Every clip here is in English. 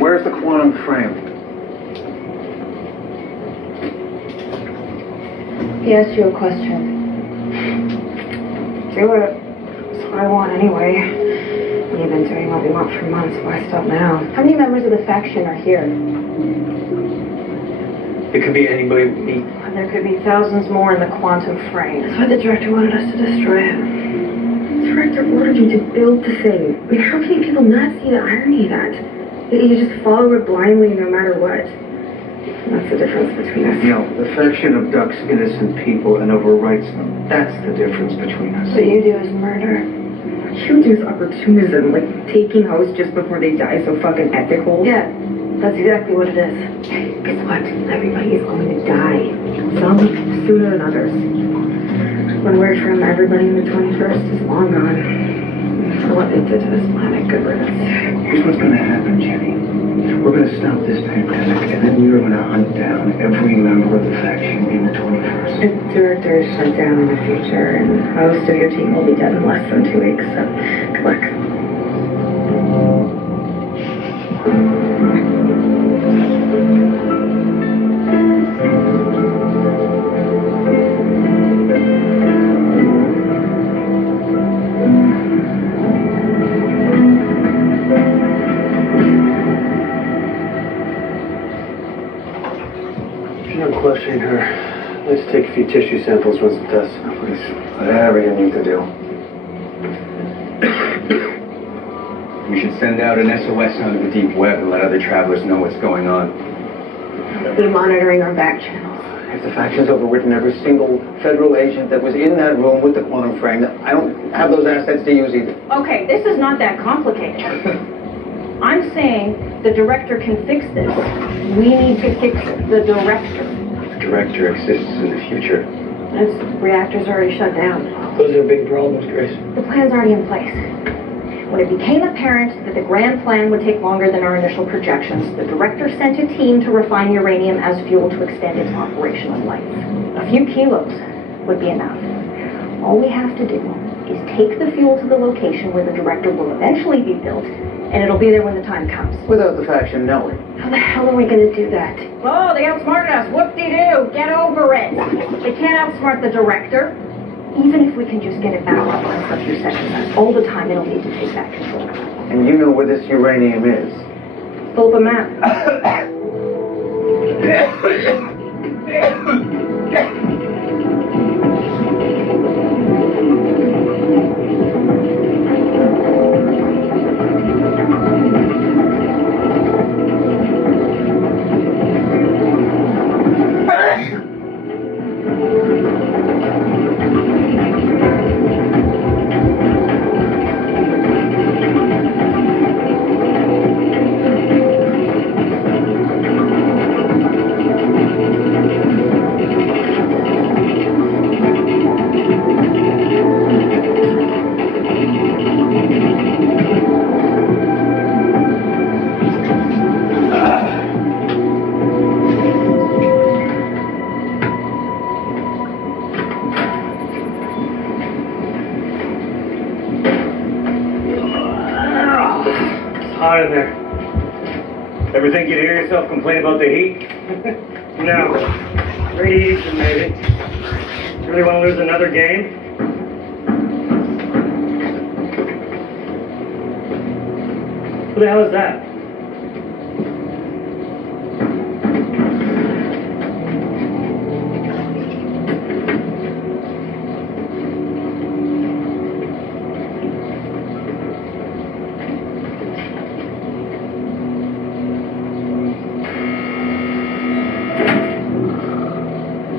Where's the quantum frame? He asked you a question. Do it. That's what I want anyway. You've been doing what we want for months. Why stop now? How many members of the faction are here? It could be anybody we meet. And there could be thousands more in the quantum frame. That's why the director wanted us to destroy it. The director ordered you to build the thing. I mean, how can people not see the irony of that? You just follow it blindly no matter what. That's the difference between us. No, the faction abducts innocent people and overwrites them. That's the difference between us. What you do is murder. What you do is opportunism, like taking hosts just before they die, so fucking ethical. Yeah, that's exactly what it is. Guess what? Everybody is going to die. Some sooner than others. One word from everybody in the 21st is long gone. For what they did to this planet, good riddance. Here's what's going to happen, Jenny. We're going to stop this pandemic, and then we're going to hunt down every member of the faction in the 21st. The director is shut down in the future, and most of your team will be dead in less than 2 weeks, so good luck. Questioning her. Let's take a few tissue samples, run some tests. Please, whatever you need to do. We should send out an SOS onto the deep web and let other travelers know what's going on. They'll be monitoring our back channels. If the faction's overwritten every single federal agent that was in that room with the quantum frame, I don't have those assets to use either. Okay, this is not that complicated. I'm saying the director can fix this. We need to fix it. The director. The director exists in the future. This reactor's already shut down. Those are big problems, Grace. The plan's already in place. When it became apparent that the grand plan would take longer than our initial projections, the director sent a team to refine uranium as fuel to extend its operational life. A few kilos would be enough. All we have to do is take the fuel to the location where the director will eventually be built, and it'll be there when the time comes. Without the faction knowing. How the hell are we going to do that? Oh, they outsmarted us. Whoop-de-doo. Get over it. They can't outsmart the director. Even if we can just get it back online for a few seconds, that's all the time it'll need to take back control. And you know where this uranium is. Pull up a map. Hot in there. Ever think you'd hear yourself complain about the heat? No. Radiation, maybe. Really want to lose another game? Who the hell is that?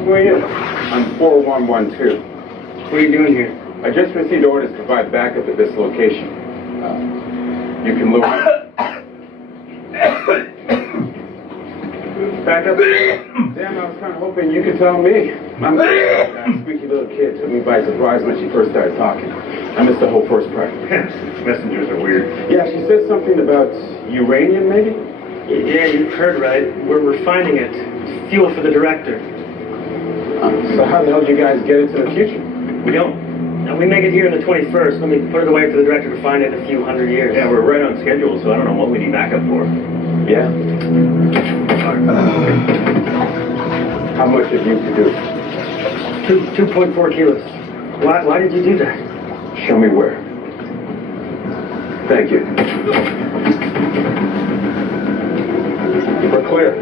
Who are you? I'm 4112. What are you doing here? I just received orders to provide backup at this location. You can look. Backup? Damn, I was kind of hoping you could tell me. I'm that squeaky little kid took me by surprise when she first started talking. I missed the whole first part. Messengers are weird. Yeah, she said something about uranium, maybe? Yeah, you heard right. We're refining it. It's fuel for the director. So how the hell did you guys get into the future? We don't. And we make it here on the 21st. Let me put it away for the director to find it in a few hundred years. Yeah, we're right on schedule, so I don't know what we need backup for. Yeah? How much have you produced? 2.4 kilos. Why did you do that? Show me where. Thank you. We're clear.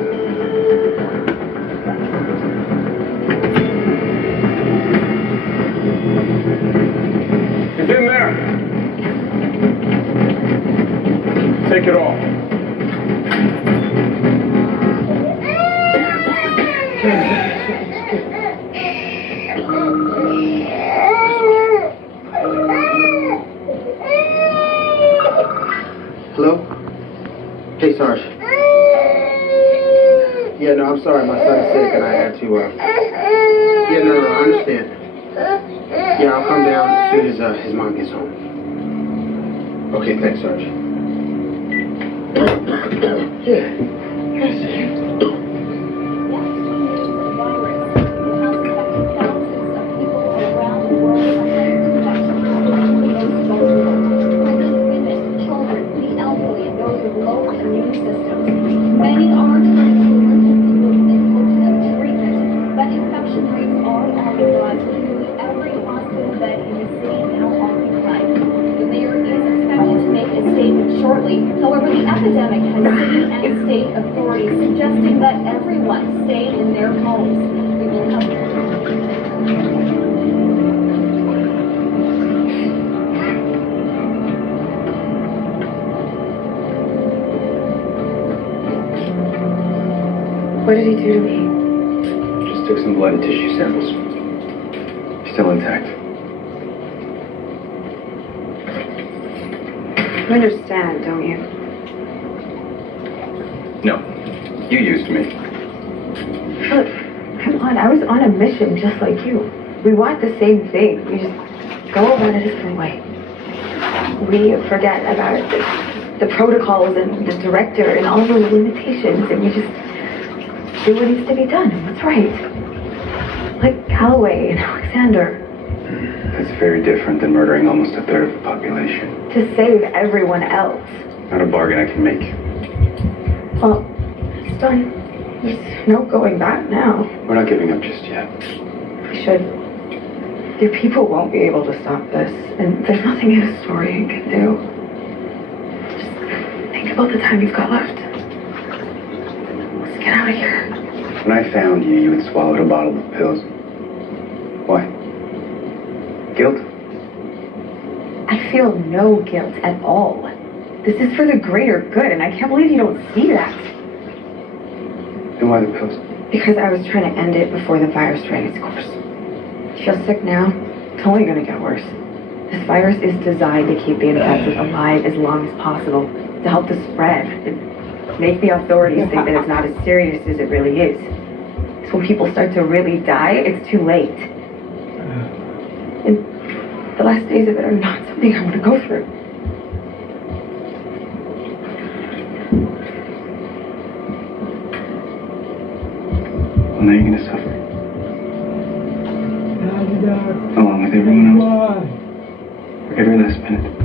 It's in there. Take it off. Hello? Hey, Sarge. Yeah, no, I'm sorry. My son's sick and I had to, Yeah, no, I understand. Yeah, I'll come down as soon as his mom gets home. Okay, thanks, Sarge. Yeah. Many are turning to emergency rooms in hopes of treatment, but infection rates are on the rise with nearly every hospital bed in the city now occupied. The mayor is expected to make a statement shortly. However, the epidemic has city and state authorities suggesting that everyone stay in their homes. We will have What did he do to me? Just took some blood and tissue samples. Still intact. You understand, don't you? No. You used me. Look, come on, I was on a mission just like you. We want the same thing. We just go about it a different way. We forget about the protocols and the director and all the limitations, and we just do what needs to be done and what's right. Like Calloway and Alexander. That's very different than murdering almost a third of the population. To save everyone else. Not a bargain I can make. Well, it's done. There's no going back now. We're not giving up just yet. We should. Your people won't be able to stop this, and there's nothing a historian can do. Just think about the time you've got left. Let's get out of here. When I found you, you had swallowed a bottle of pills. Why? Guilt? I feel no guilt at all. This is for the greater good, and I can't believe you don't see that. Then why the pills? Because I was trying to end it before the virus ran its course. Feel sick now? It's only going to get worse. This virus is designed to keep the infected alive as long as possible, to help the spread, and make the authorities think that it's not as serious as it really is. So when people start to really die, it's too late. And the last days of it are not something I want to go through. Well, now you're gonna suffer. Along with everyone else. For every last minute.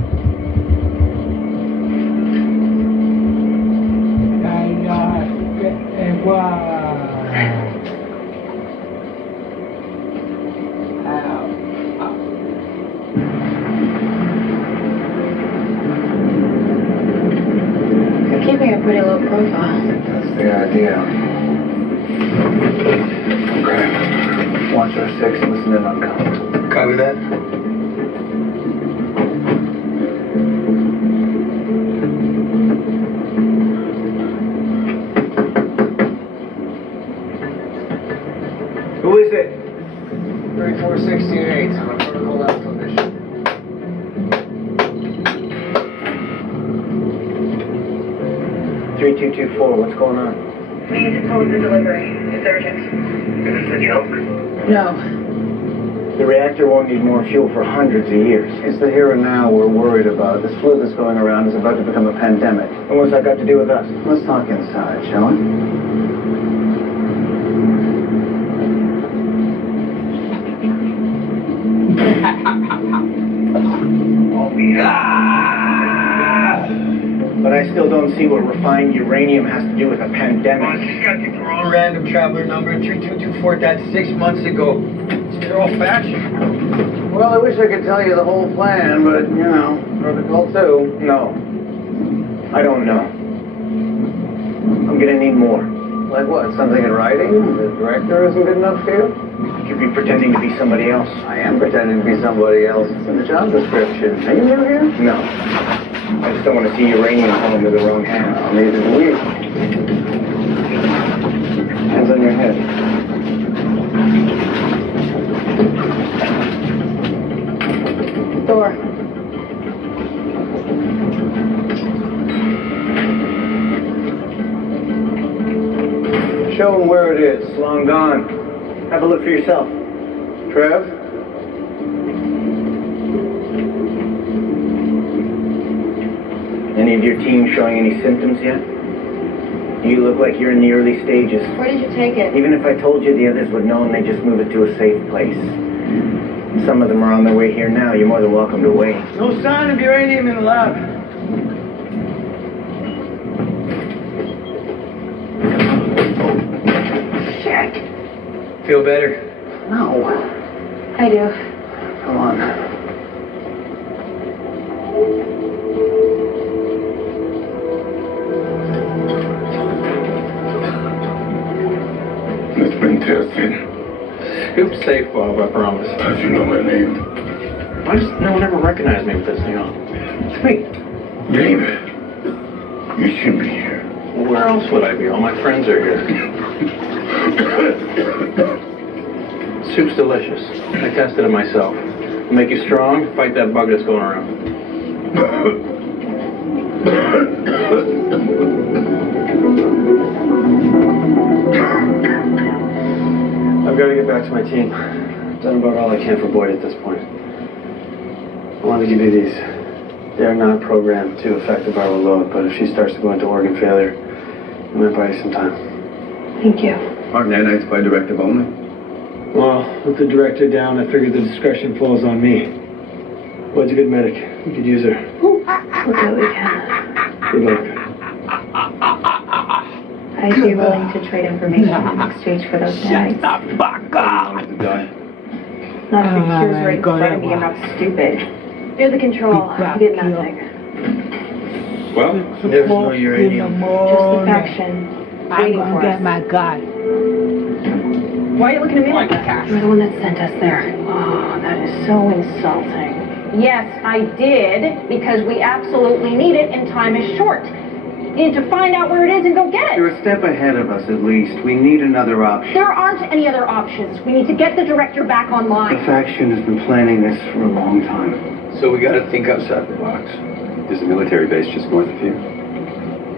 You're keeping a pretty low profile. That's the idea. Okay. Watch our 6, listen in on count. Copy that. Who is it? 3468 on a protocol alpha mission. What's going on? We need to pose the delivery. It's urgent. Is this a joke? No. The reactor won't need more fuel for hundreds of years. It's the here and now we're worried about. This flu that's going around is about to become a pandemic. And what's that got to do with us? Let's talk inside, shall we? But I still don't see what refined uranium has to do with a pandemic. She's got the wrong random traveler number 3224. That's 6 months ago. They're all fashion. Well, I wish I could tell you the whole plan, but, you know, protocol too. No. I don't know. I'm gonna need more. Like what? Something in writing? The director isn't good enough for you? You could be pretending to be somebody else. I am pretending to be somebody else. It's in the job description. Are you new here? No. I just don't want to see uranium fall into the wrong hands. Oh, neither do we. Hands on your head. Door. Show them where it is. It's long gone. Have a look for yourself. Trev? Any of your team showing any symptoms yet? You look like you're in the early stages. Where did you take it? Even if I told you, the others would know and they just move it to a safe place. Some of them are on their way here now. You're more than welcome to wait. No sign of uranium in the lab. Shit. Feel better? No. I do. Come on. It's been tested. Scoop's safe, Bob, I promise. How'd you know my name? Why does no one ever recognize me with this thing on? It's me. David. You should be here. Well, where else would I be? All my friends are here. Soup's delicious. I tested it myself. It'll make you strong, fight that bug that's going around. I've got to get back to my team. I've done about all I can for Boyd at this point. I want to give you these. They're not programmed to affect the viral load, but if she starts to go into organ failure, it might buy you some time. Thank you. Aren't nanites by directive only? Well, with the director down, I figured the discretion falls on me. Boyd's a good medic. We could use her. We'll do what we can. Good luck. I'd be willing to trade information in exchange for those nags. Not if it Not if it cures right in front of me. I'm not stupid. You're the control. You did nothing. Well, There's no uranium. Just infection. Waiting for us. my gun. Why are you looking at me like that? You're the one that sent us there. Oh, that is so insulting. Yes, I did, because we absolutely need it and time is short. You need to find out where it is and go get You're it. a step ahead of us, at least. We need another option. There aren't any other options. We need to get the director back The online. faction has been planning this for a long time. So we gotta think outside the box. There's a military base just north of here.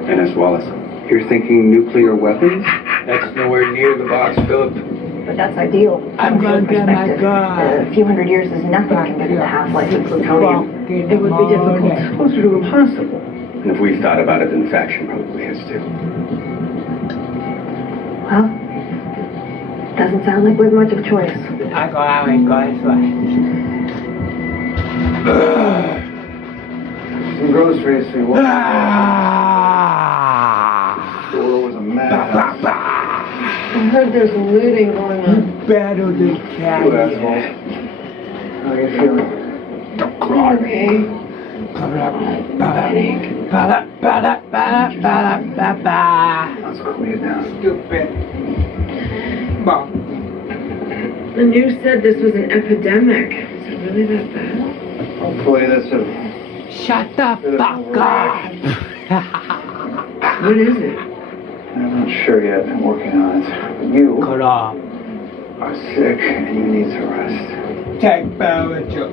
NS Wallace. You're thinking nuclear weapons? That's nowhere near the box, Philip. But that's ideal. I'm from a gonna get my perspective. gun. A few hundred years is nothing compared to the half-life of plutonium. It would be difficult. Closer to impossible. And if we've thought about it, then the faction probably has too. Well, doesn't sound like we have much of a choice. I go out and go this way. Some groceries for you. The store was a madhouse. I heard there's looting going on. Battle the cat. You assholes. How are you feeling? Okay. Let's cool you down. Stupid. Bon. The news said this was an epidemic. Is it really that bad? Hopefully that's a Shut the bit of fuck an up. What is it? I'm not sure yet. I'm working on it. But you Cut off. are sick and you need to rest. Temperature.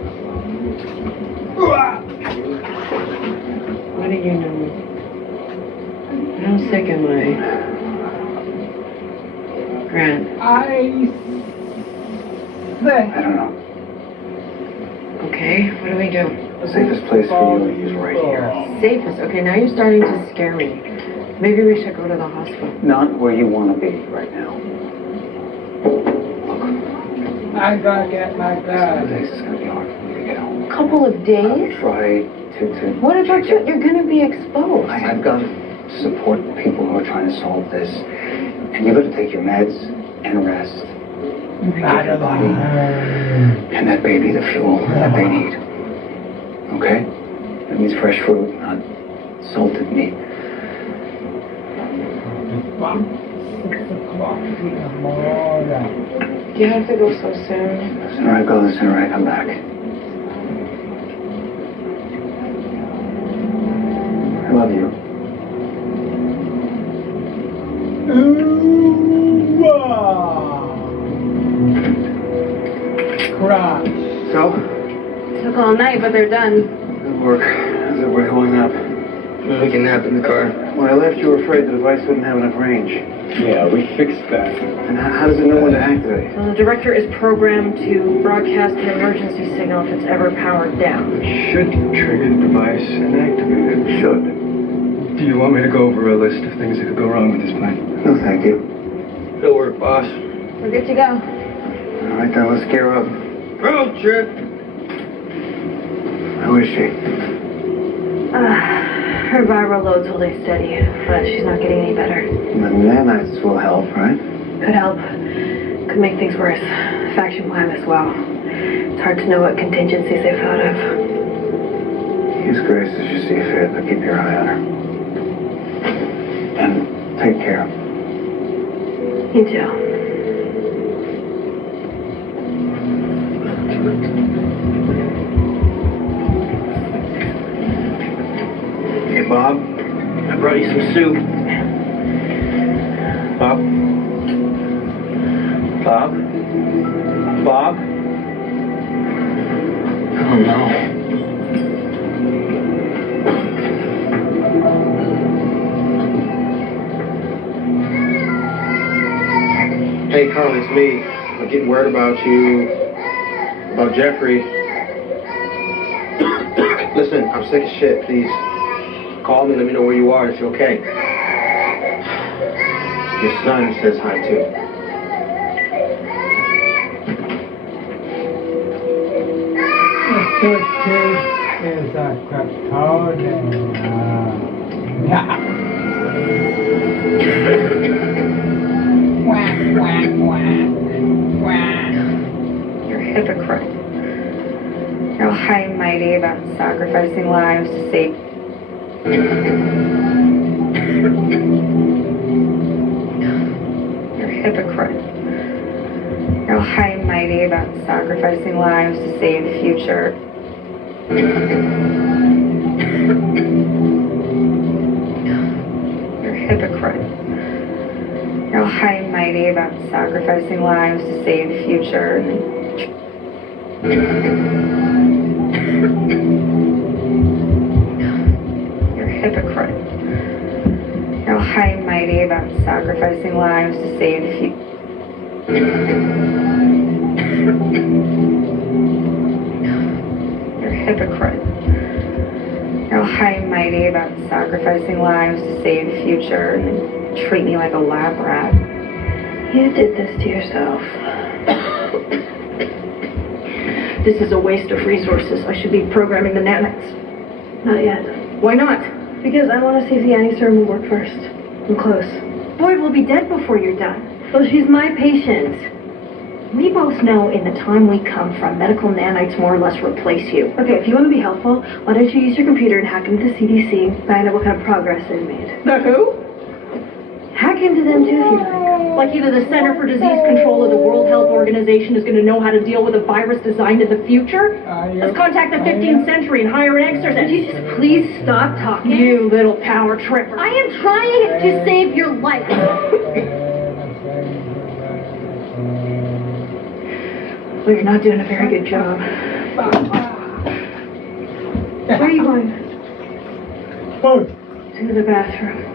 What do you know? How sick am I? Grant. I I don't know. Okay, what do we do? The safest place for you is right here. Safest. Okay, now you're starting to scare me. Maybe we should go to the hospital. Not where you want to be right now. gotta get my Some gun. days it's gonna be hard for me to get home. couple of days? Try to. What about you? You're gonna be exposed. I've got to support people who are trying to solve this. And you've got to take your meds and rest. And give your body and that baby the fuel that they need. Okay? That means fresh fruit, not salted meat. It's about 6 o'clock in the morning. Do you have to go so soon? The sooner I go, the sooner I come back. I love you. Crash. So? Took all night, but they're done. Good work. How's everybody holding up? We can nap in the car. When I left, you were afraid the device wouldn't have enough range. Yeah, we fixed that. And how does it know when to activate? Well, the director is programmed to broadcast an emergency signal if it's ever powered down. Should trigger the device and activate it. Should. Do you want me to go over a list of things that could go wrong with this plane? No, thank you. Good work, boss. We're good to go. All right, then let's gear up. Road trip. How is she? Her viral load's holding steady, but she's not getting any better. The nanites will help, right? Could help. Could make things worse. Faction plan as well. It's hard to know what contingencies they've thought of. Use Grace as you see fit, but keep your eye on her. And take care. You too. Hey, Bob. I brought you some soup. Bob? Bob? Bob? Oh, no. Hey, Carl, it's me. I'm getting word about you, about Jeffrey. Listen, I'm sick of shit, please. Call me, let me know where you are, if you're okay. Your son says hi, too. The kid is a custodian. Yeah. Quack, quack, quack, quack. You're a hypocrite. You're all high and mighty about sacrificing lives to save. You're a hypocrite. You're all high and mighty about sacrificing lives to save the future. You're a hypocrite. You're all high and mighty about sacrificing lives to save the future. You're a hypocrite. You're all high and mighty about sacrificing lives to save the future. You're a hypocrite. You're all high and mighty about sacrificing lives to save the future and then treat me like a lab rat. You did this to yourself. This is a waste of resources. I should be programming the nanites. Not yet. Why not? Because I want to see if the anti-serum will work first. I'm close. Boyd will be dead before you're done. So she's my patient. We both know in the time we come from, medical nanites more or less replace you. Okay, if you want to be helpful, why don't you use your computer and hack into the CDC, find out what kind of progress they've made. The who? Hack into them too if you like. Like either the Center for Disease Control or the World Health Organization is going to know how to deal with a virus designed in the future? Let's contact the 15th century and hire an exorcist. Would you just please stop talking? You little power tripper. I am trying to save your life. Well, you're not doing a very good job. Where are you going? To the bathroom.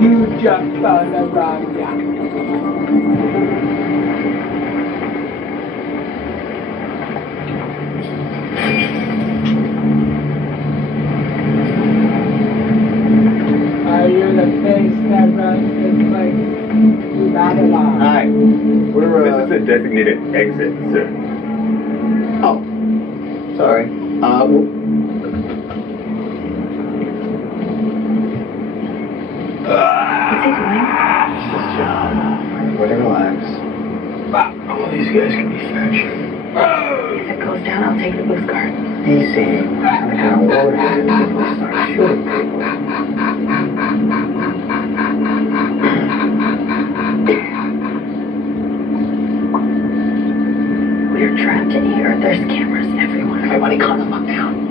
You just found a wrong guy. Are you the face that runs this place? Not at all. Hi. We're, This is a designated exit, sir. Oh, sorry. What's he doing? This job. Everybody relax. All these guys can be fetched. If it goes down, I'll take the boost guard. Easy. I'm gonna order it before we start shooting people. We're trapped in here. There's cameras everywhere. Everybody calm the fuck down.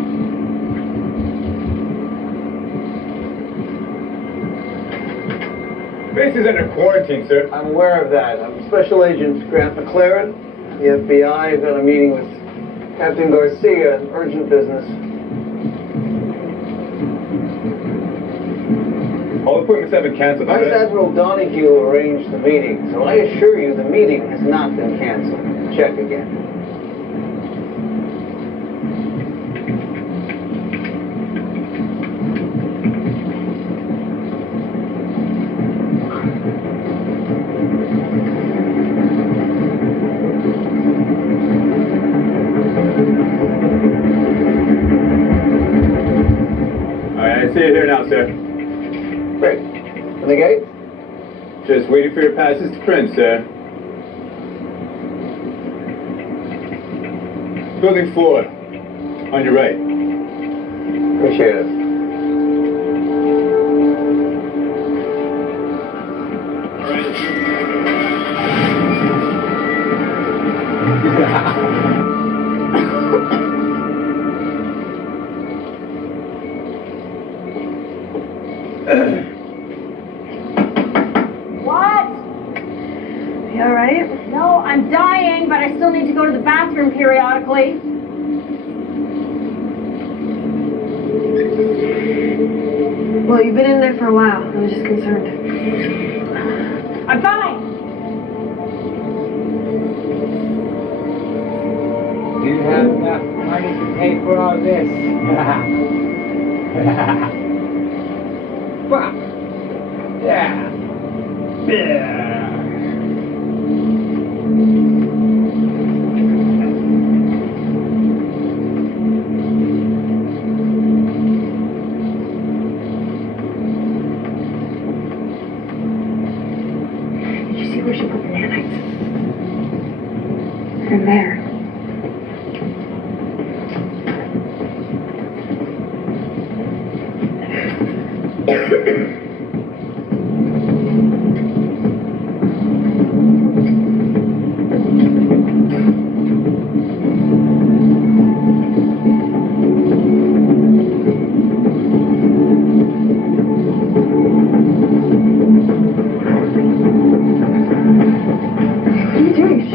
Base is under quarantine, sir. I'm aware of that. I'm Special Agent Grant McLaren. The FBI. I've got a meeting with Captain Garcia. Urgent business. All appointments have been canceled. Vice Admiral Donahue arranged the meeting, so I assure you the meeting has not been canceled. Check again. Alright, I see you here now, sir. Great. In the gate? Just waiting for your passes to print, sir. Building 4. On your right. Appreciate it. What? You alright? No, I'm dying, but I still need to go to the bathroom periodically. Well, you've been in there for a while. I was just concerned. I'm fine. Do you have enough money to pay for all this? Fuck. Yeah. Yeah. Did you see where she put the nanites? They're in there. What are you doing?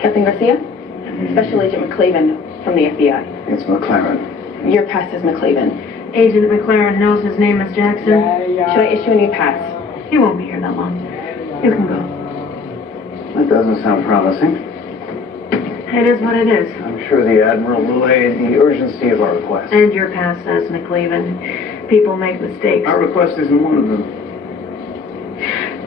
Captain Garcia? Special Agent McClaven from the FBI. It's McLaren. Your pass is McClaven. Agent McLaren knows his name is Jackson. Should I issue a new pass? He won't be here that long. You can go. That doesn't sound promising. It is what it is. I'm sure the Admiral relayed the urgency of our request. And your pass says McLeaven. People make mistakes. Our request isn't one of them.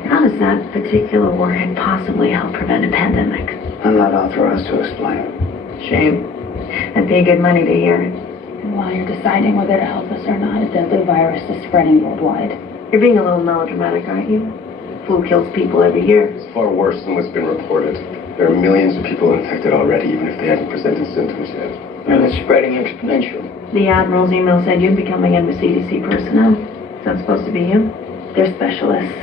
How does that particular warhead possibly help prevent a pandemic? I'm not authorized to explain. Shame. That'd pay good money to hear it. And while you're deciding whether to help us or not, a deadly virus is spreading worldwide. You're being a little melodramatic, aren't you? Flu kills people every year. It's far worse than what's been reported. There are millions of people infected already, even if they haven't presented symptoms yet. And it's spreading exponentially. The Admiral's email said you'd be coming in with CDC personnel. Is that supposed to be you? They're specialists.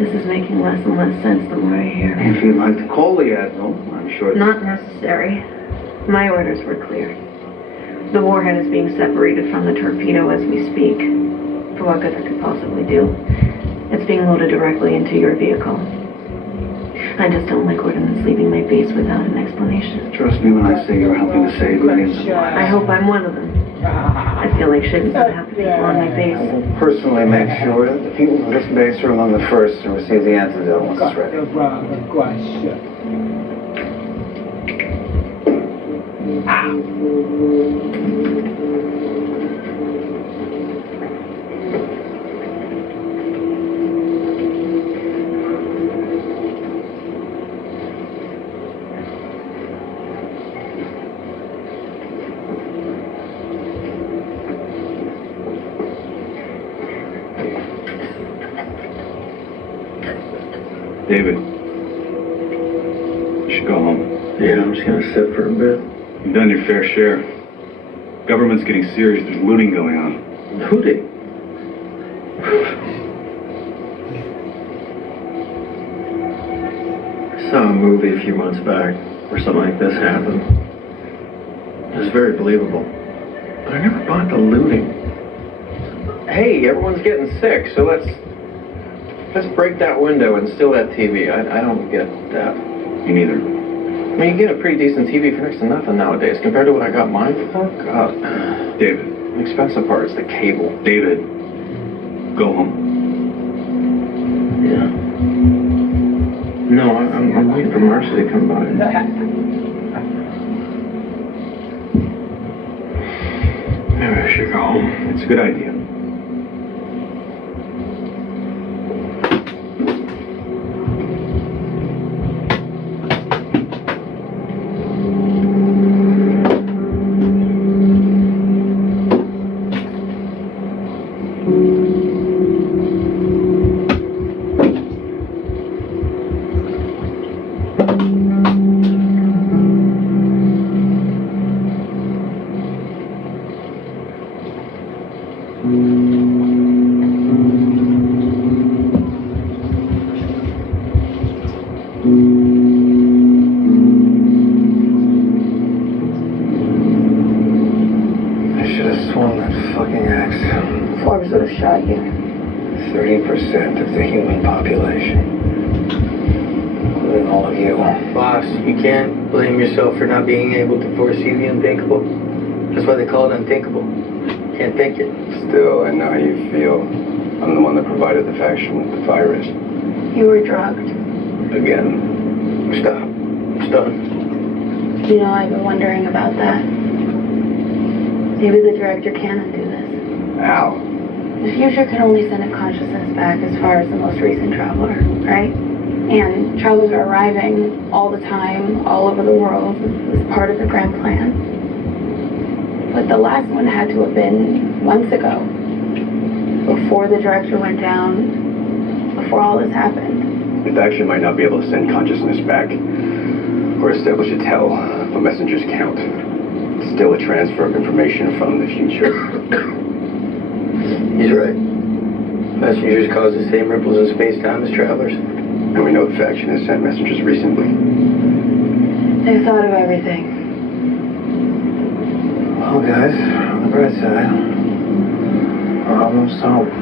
This is making less and less sense the more I hear. If you'd like to call the Admiral, I'm sure... Not necessary. My orders were clear. The warhead is being separated from the torpedo as we speak. For what good that could possibly do. It's being loaded directly into your vehicle. I just don't like ordnance leaving my base without an explanation. Trust me when I say you're helping to save millions of lives. I hope I'm one of them. I feel like shouldn't have to people on my base. I will personally make sure that the people of this base are among the first to receive the antidote once it's ready. David, you should go home. Yeah, I'm just gonna sit for a bit. You've done your fair share. Government's getting serious. There's looting going on. Looting? I saw a movie a few months back where something like this happened. It was very believable. But I never bought the looting. Hey, everyone's getting sick, so let's break that window and steal that TV. I don't get that. Me neither. I mean, you get a pretty decent TV for next to nothing nowadays compared to what I got mine for. God. David. The expensive part is the cable. David. Go home. Yeah. No, I'm waiting for Marcy to come by. Maybe I should go home. It's a good idea. Forbes would have shot you. 30% of the human population, including all of you. Boss, you can't blame yourself for not being able to foresee the unthinkable. That's why they call it unthinkable. Can't think it. Still, I know how you feel. I'm the one that provided the faction with the virus. You were drugged. Again. Stop. It's done. You know, I've been wondering about that. Maybe the director can undo this. How? The future can only send a consciousness back as far as the most recent traveler, right? And travelers are arriving all the time, all over the world, as part of the grand plan. But the last one had to have been months ago, before the director went down, before all this happened. The faction might not be able to send consciousness back or establish a tell, but messengers count. It's still a transfer of information from the future. He's right. Messengers cause the same ripples in space-time as travelers. And we know the faction has sent messengers recently. They've thought of everything. Well, guys, on the bright side, problem solved.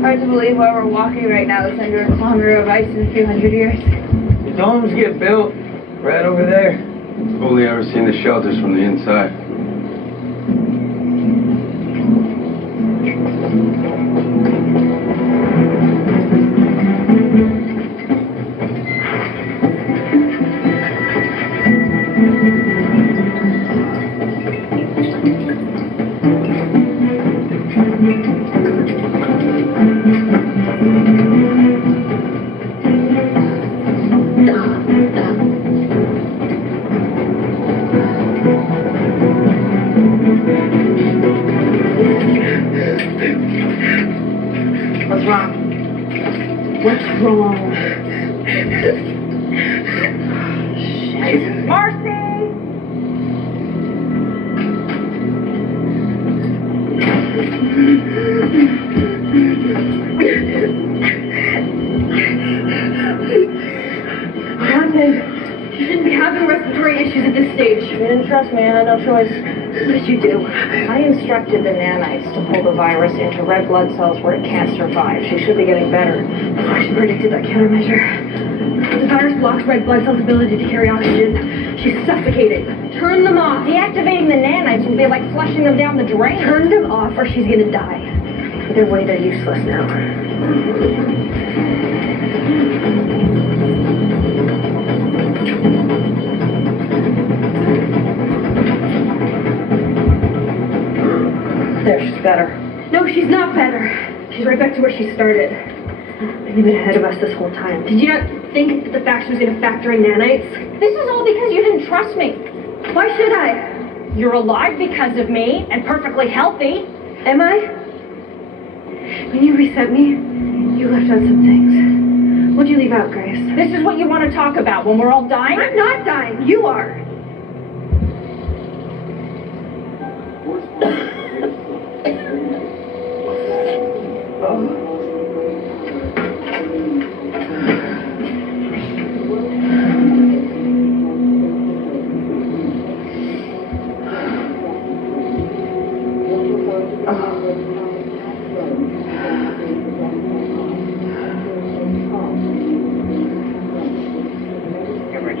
Hard to believe where we're walking right now is under a kilometer of ice in a few hundred years. The domes get built right over there. Only ever seen the shelters from the inside. What's wrong? What's wrong? Shit. Marcy! trust me, I had no choice. What did you do? I instructed the nanites to pull the virus into red blood cells where it can't survive. She should be getting better. She predicted that countermeasure. The virus blocks red blood cells' ability to carry oxygen. She's suffocating. Turn them off. Deactivating the nanites will be like flushing them down the drain. Turn them off or she's gonna die. Either way, they're useless now. There, she's better. No, she's not better. She's right back to where she started. They've been ahead of us this whole time. Did you not think that the faction was going to factor in nanites? This is all because you didn't trust me. Why should I? You're alive because of me and perfectly healthy. Am I? When you reset me, you left out some things. What'd you leave out, Grace? This is what you want to talk about when we're all dying? I'm not dying. You are.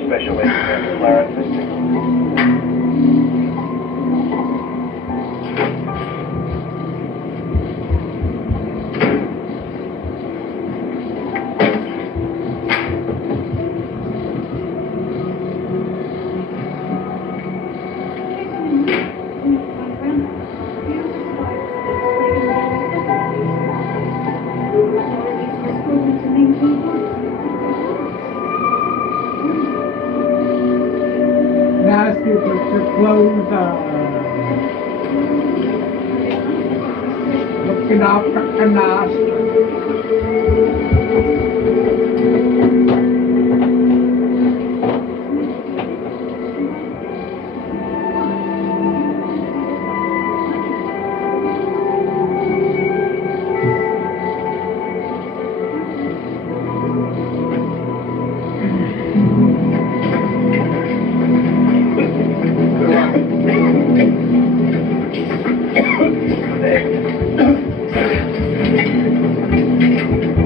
Special agent Clara Fisting. Nasty, put your clothes on. Looking out for a nasty.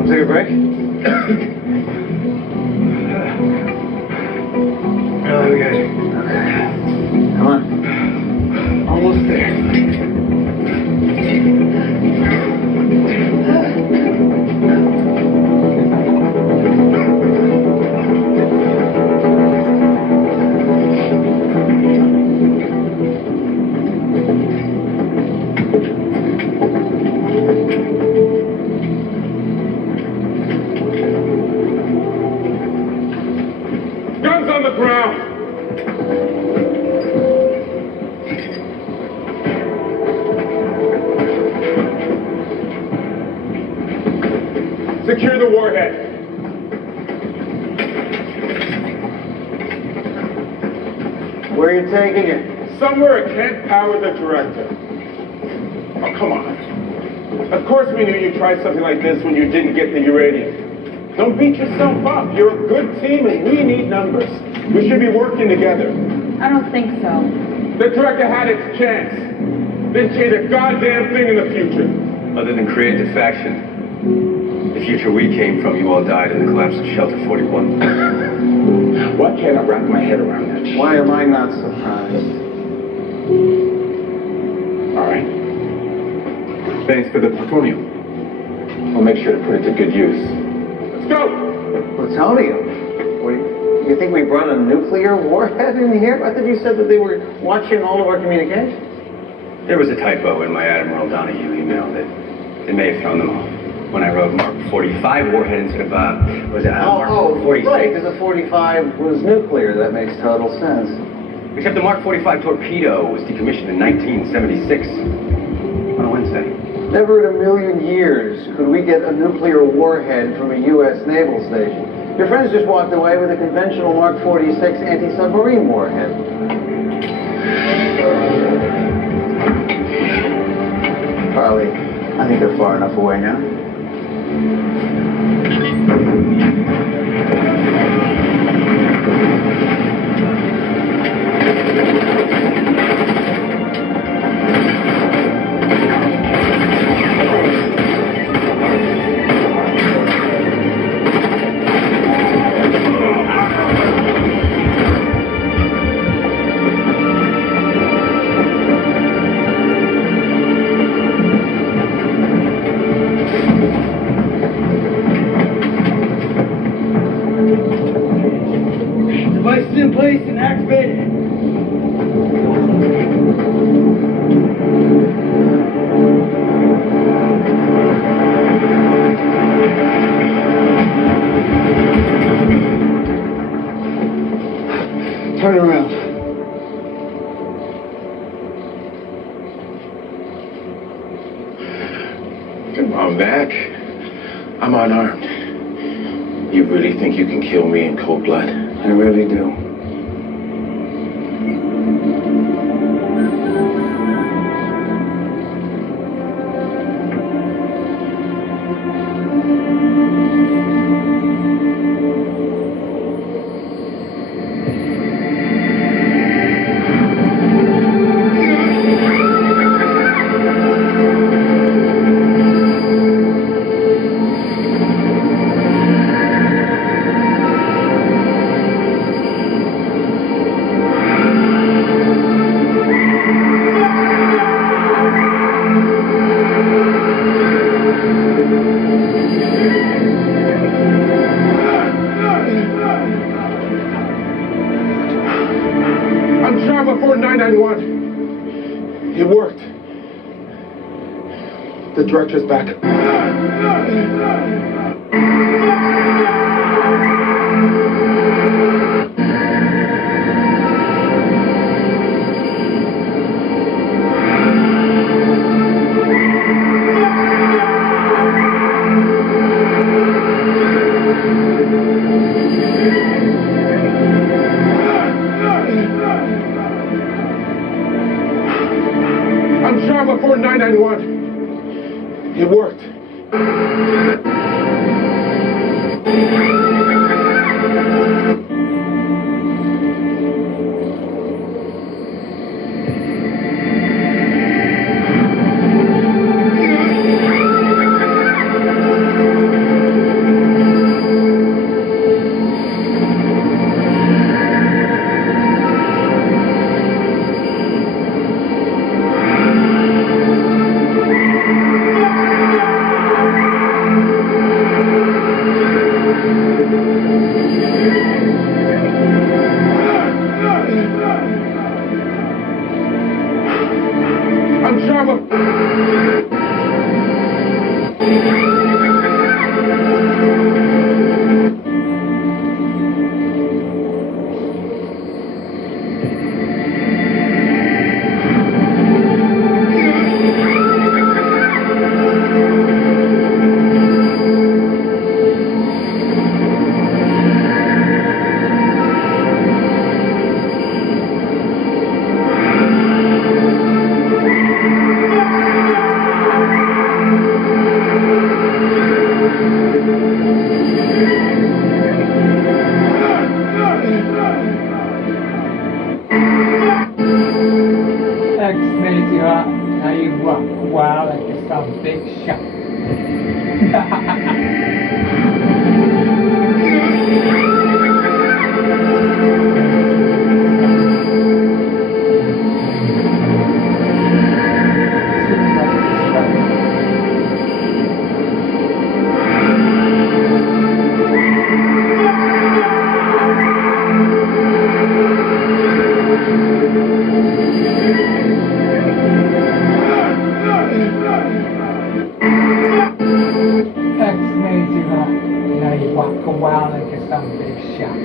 Take a break? Oh, we got it. Okay. Come on. Almost there. Guns on the ground! Secure the warhead. Where are you taking it? Somewhere it can't power the director. Oh, come on. Of course we knew you'd try something like this when you didn't get the uranium. Don't beat yourself up. You're a good team and we need numbers. We should be working together. I don't think so. The director had its chance. Didn't change a goddamn thing in the future. Other than create the faction, the future we came from, you all died in the collapse of Shelter 41. Why can't I wrap my head around that shit? Why am I not surprised? All right. Thanks for the plutonium. I'll make sure to put it to good use. Let's go! Plutonium? You think we brought a nuclear warhead in here? I thought you said that they were watching all of our communications. There was a typo in my Admiral Donahue email that may have thrown them off. When I wrote Mark 45 warhead instead of, Mark 46. Right, because the 45 was nuclear. That makes total sense. Except the Mark 45 torpedo was decommissioned in 1976 on a Wednesday. Never in a million years could we get a nuclear warhead from a U.S. naval station. Your friends just walked away with a conventional Mark 46 anti-submarine warhead. Carly, I think they're far enough away now. I'm back. I'm unarmed. You really think you can kill me in cold blood? I really do. I'm Charma 4991. It worked. The director's back. I'm Charma 4991. It worked. I'm Charma. X-made you up, now you walk a while like you're some big shot. X-made you up, now you walk a while like you're some big shot.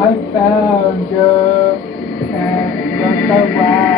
I found you and look around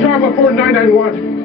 Charlotte 911.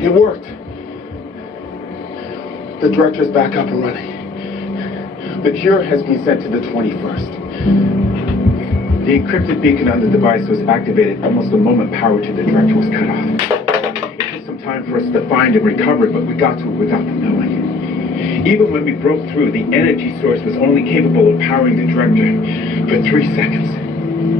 It worked. The director's back up and running. The cure has been sent to the 21st. The encrypted beacon on the device was activated almost the moment power to the director was cut off. It took some time for us to find and recover it, but we got to it without them knowing. Even when we broke through, the energy source was only capable of powering the director for 3 seconds.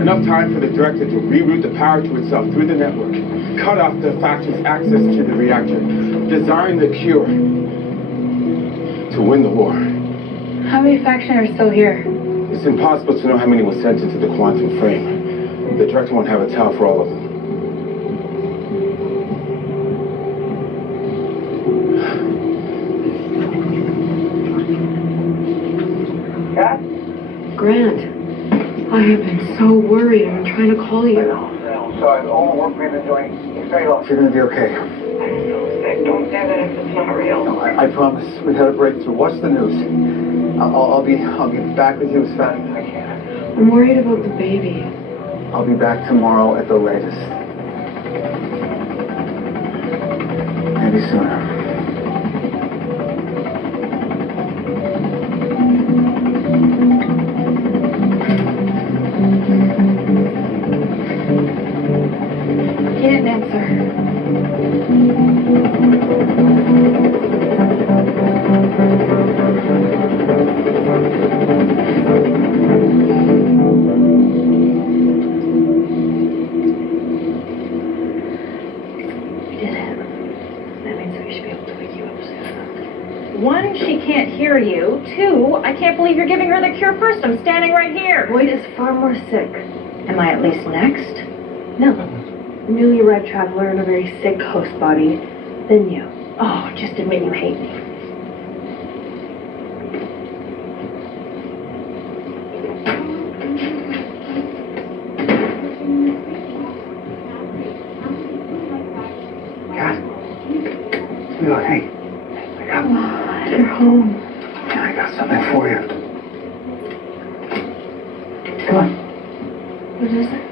Enough time for the director to reroute the power to itself through the network, cut off the factory's access to the reactor, design the cure to win the war. How many faction are still here? It's impossible to know how many were sent into the quantum frame. The director won't have a tell for all of them. Grant, I have been so worried. I've been trying to call you. Sorry, all the work we've been doing is paid off. You're gonna be okay. I'm so sick. Don't say that if it's not real. No, I promise. We had a breakthrough. Watch the news. I'll be back with you as fast as I can. I'm worried about the baby. I'll be back tomorrow at the latest. Maybe sooner. He didn't answer. One, she can't hear you. Two, I can't believe you're giving her the cure first. I'm standing right here. Boyd is far more sick. Am I at least next? No. A newly arrived traveler in a very sick host body. Then you. Oh, just admit you hate me. Kat? Sweetheart, hey. Wake up. You're home. Yeah, I got something for you. Come on. What is it?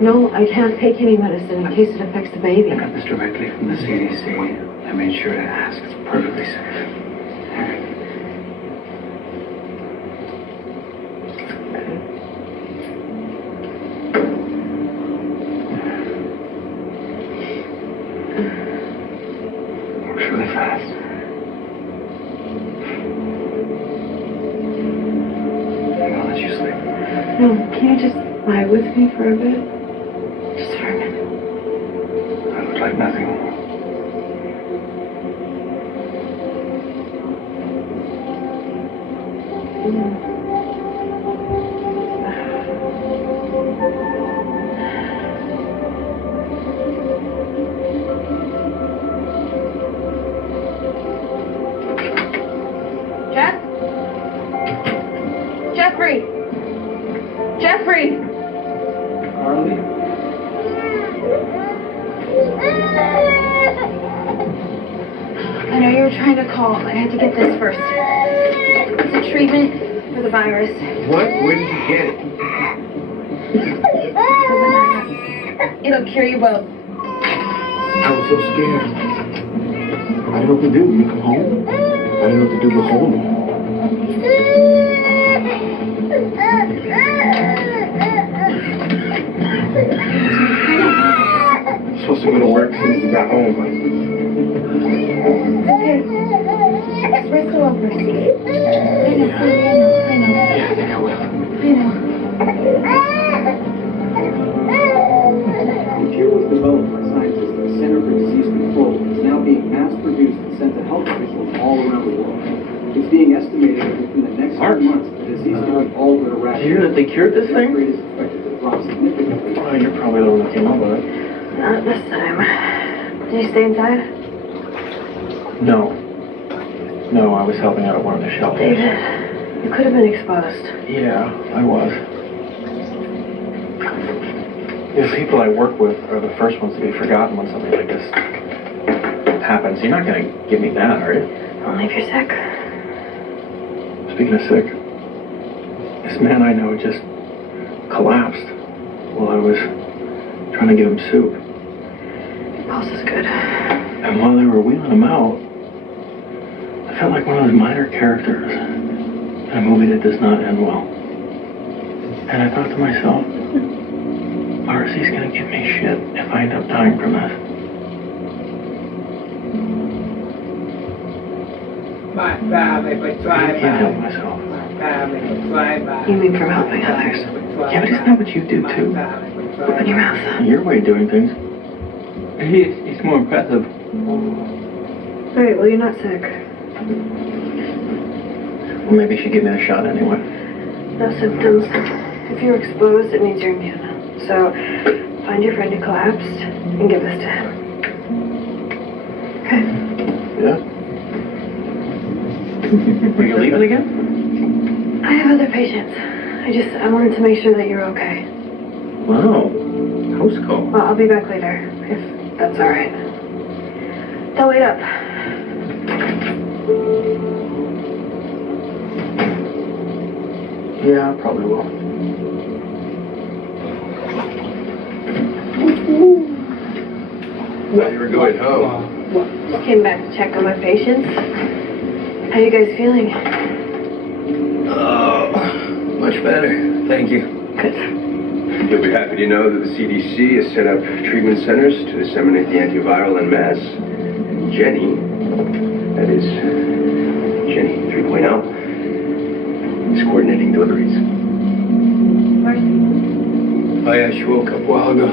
No, I can't take any medicine in case it affects the baby. I got this directly from the CDC. I made sure to ask. It's perfectly safe. Works really fast. I'll let you sleep. No, can you just lie with me for a bit? Just for a minute. I look like nothing. Jeff? Jeffrey! Jeffrey! Carly? I know you were trying to call. I had to get this first. It's a treatment for the virus. What? Where did you get it? It'll cure you both. I was so scared. I didn't know what to do. You come home? I didn't know what to do but hold him. I'm supposed to go to work as soon as you got home. Okay. Just rest a little first. I know. Yeah, I think I will. I know. being estimated that within the next few months, the disease will be all but eradicated. Did you hear that they cured this thing? The rate is expected to drop significantly. Well, you're probably the one that came up with it. Not this time. Did you stay inside? No. No, I was helping out at one of the shelters. David, you could have been exposed. Yeah, I was. The people I work with are the first ones to be forgotten when something like this happens. You're not going to give me that, are you? Only if you're sick. Speaking of sick, this man I know just collapsed while I was trying to give him soup. Pulse is good. And while they were wheeling him out, I felt like one of those minor characters in a movie that does not end well. And I thought to myself, RC's gonna give me shit if I end up dying from this. My family would I fly can't help by. myself. My family would fly by. You mean from helping others? Yeah, but isn't that what you do too? Open your mouth. Your way of doing things. He's more impressive. Alright, well, you're not sick. Well, maybe you should give me the shot anyway. No symptoms. If you're exposed, it means you're immune. So, find your friend who collapsed and give this to him. Okay? Yeah? Are you leaving again? I have other patients. I wanted to make sure that you're okay. Wow. House call. Well, I'll be back later, if that's alright. Don't wait up. Yeah, I probably will. Now you were going home. Just came back to check on my patients. How you guys feeling? Oh, much better. Thank you. Good. You'll be happy to know that the CDC has set up treatment centers to disseminate the antiviral en masse. Jenny, that is Jenny 3.0, is coordinating deliveries. Oh yeah, she woke up a while ago.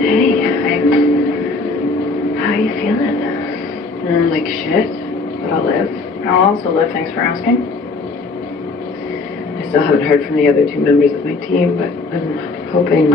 Hey, how you feeling? Like shit, but I'll live. I'll also live, thanks for asking. I still haven't heard from the other two members of my team, but I'm hoping.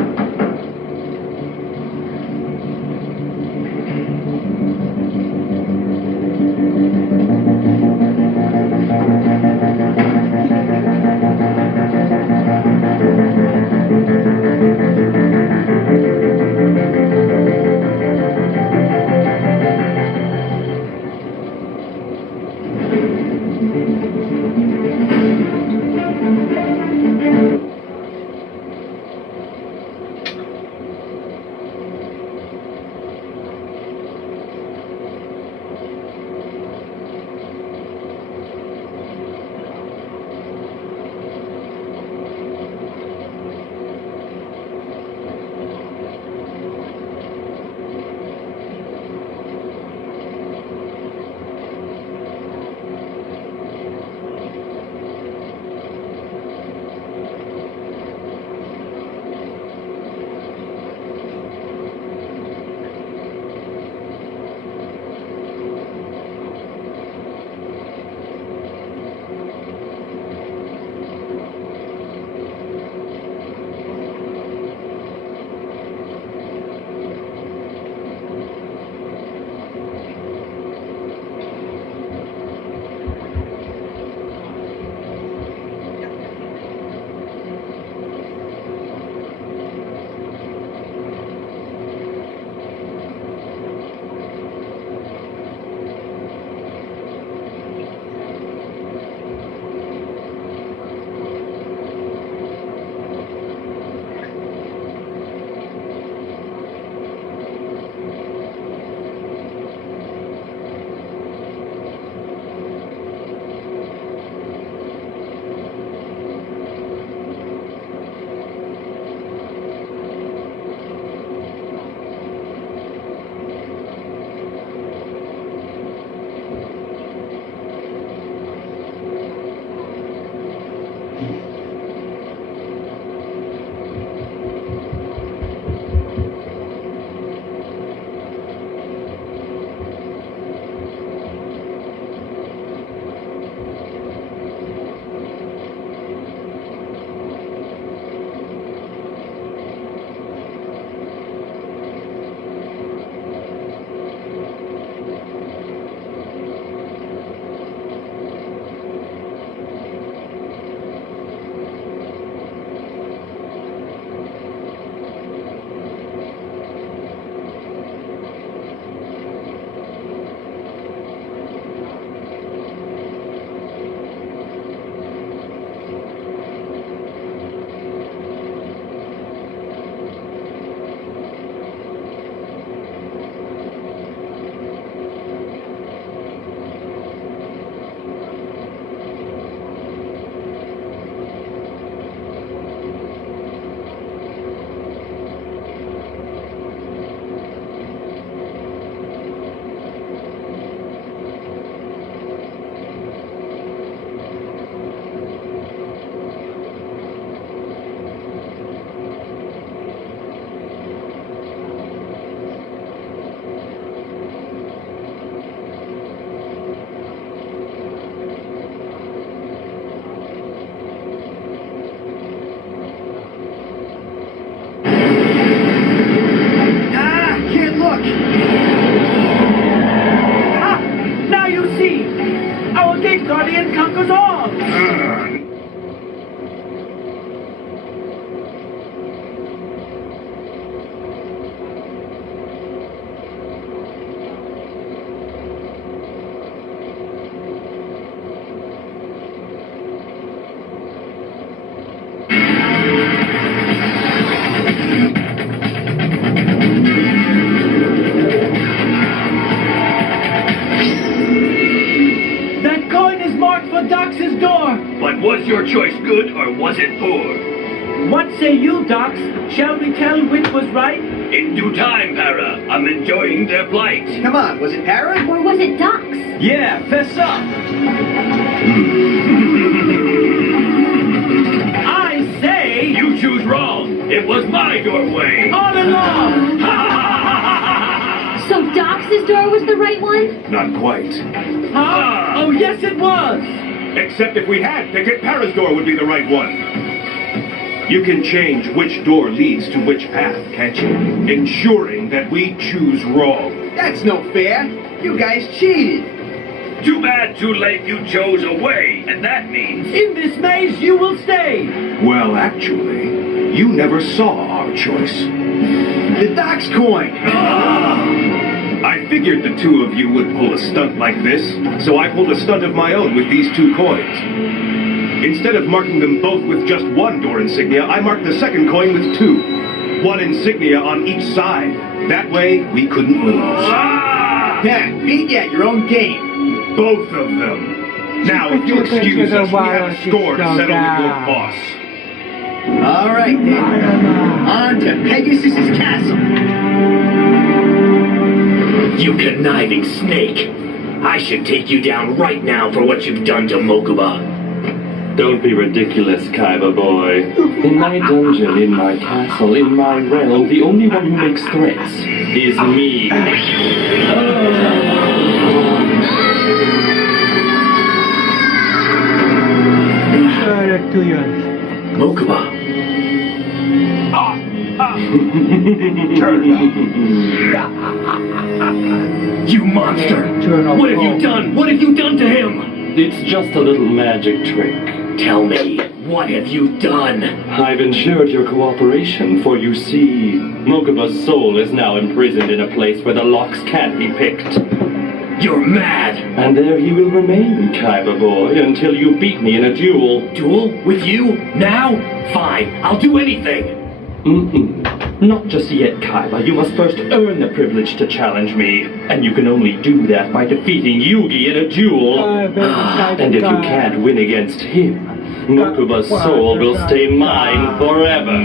Was your choice good or was it poor? What say you, Docs? Shall we tell which was right? In due time, Para. I'm enjoying their plight. Come on, was it Para? Or was it Docs? Yeah, fess up. I say... You choose wrong. It was my doorway. All along! So Docs' door was the right one? Not quite. Huh? Oh, yes, it was. Except if we had picked it, Para's door would be the right one. You can change which door leads to which path, can't you? Ensuring that we choose wrong. That's no fair. You guys cheated. Too bad, too late. You chose away, and that means... In this maze, you will stay. Well, actually, you never saw our choice. The Doc's coin. I figured the two of you would pull a stunt like this, so I pulled a stunt of my own with these two coins. Instead of marking them both with just one door insignia, I marked the second coin with two. One insignia on each side. That way, we couldn't lose. Pat, beat you at your own game. Both of them. Now, if you'll excuse us, we have a score to settle with your boss. All right, then. On to Pegasus's castle. You conniving snake! I should take you down right now for what you've done to Mokuba. Don't be ridiculous, Kaiba boy. In my dungeon, in my castle, in my realm, the only one who makes threats is me. Mokuba. You monster! What have you done? What have you done to him? It's just a little magic trick. Tell me, what have you done? I've ensured your cooperation, for you see, Mokuba's soul is now imprisoned in a place where the locks can't be picked. You're mad! And there he will remain, Kaiba boy, until you beat me in a duel. Duel? With you? Now? Fine, I'll do anything! Not just yet, Kaiba. You must first earn the privilege to challenge me. And you can only do that by defeating Yugi in a duel. And if you can't win against him, Mokuba's soul will stay mine forever.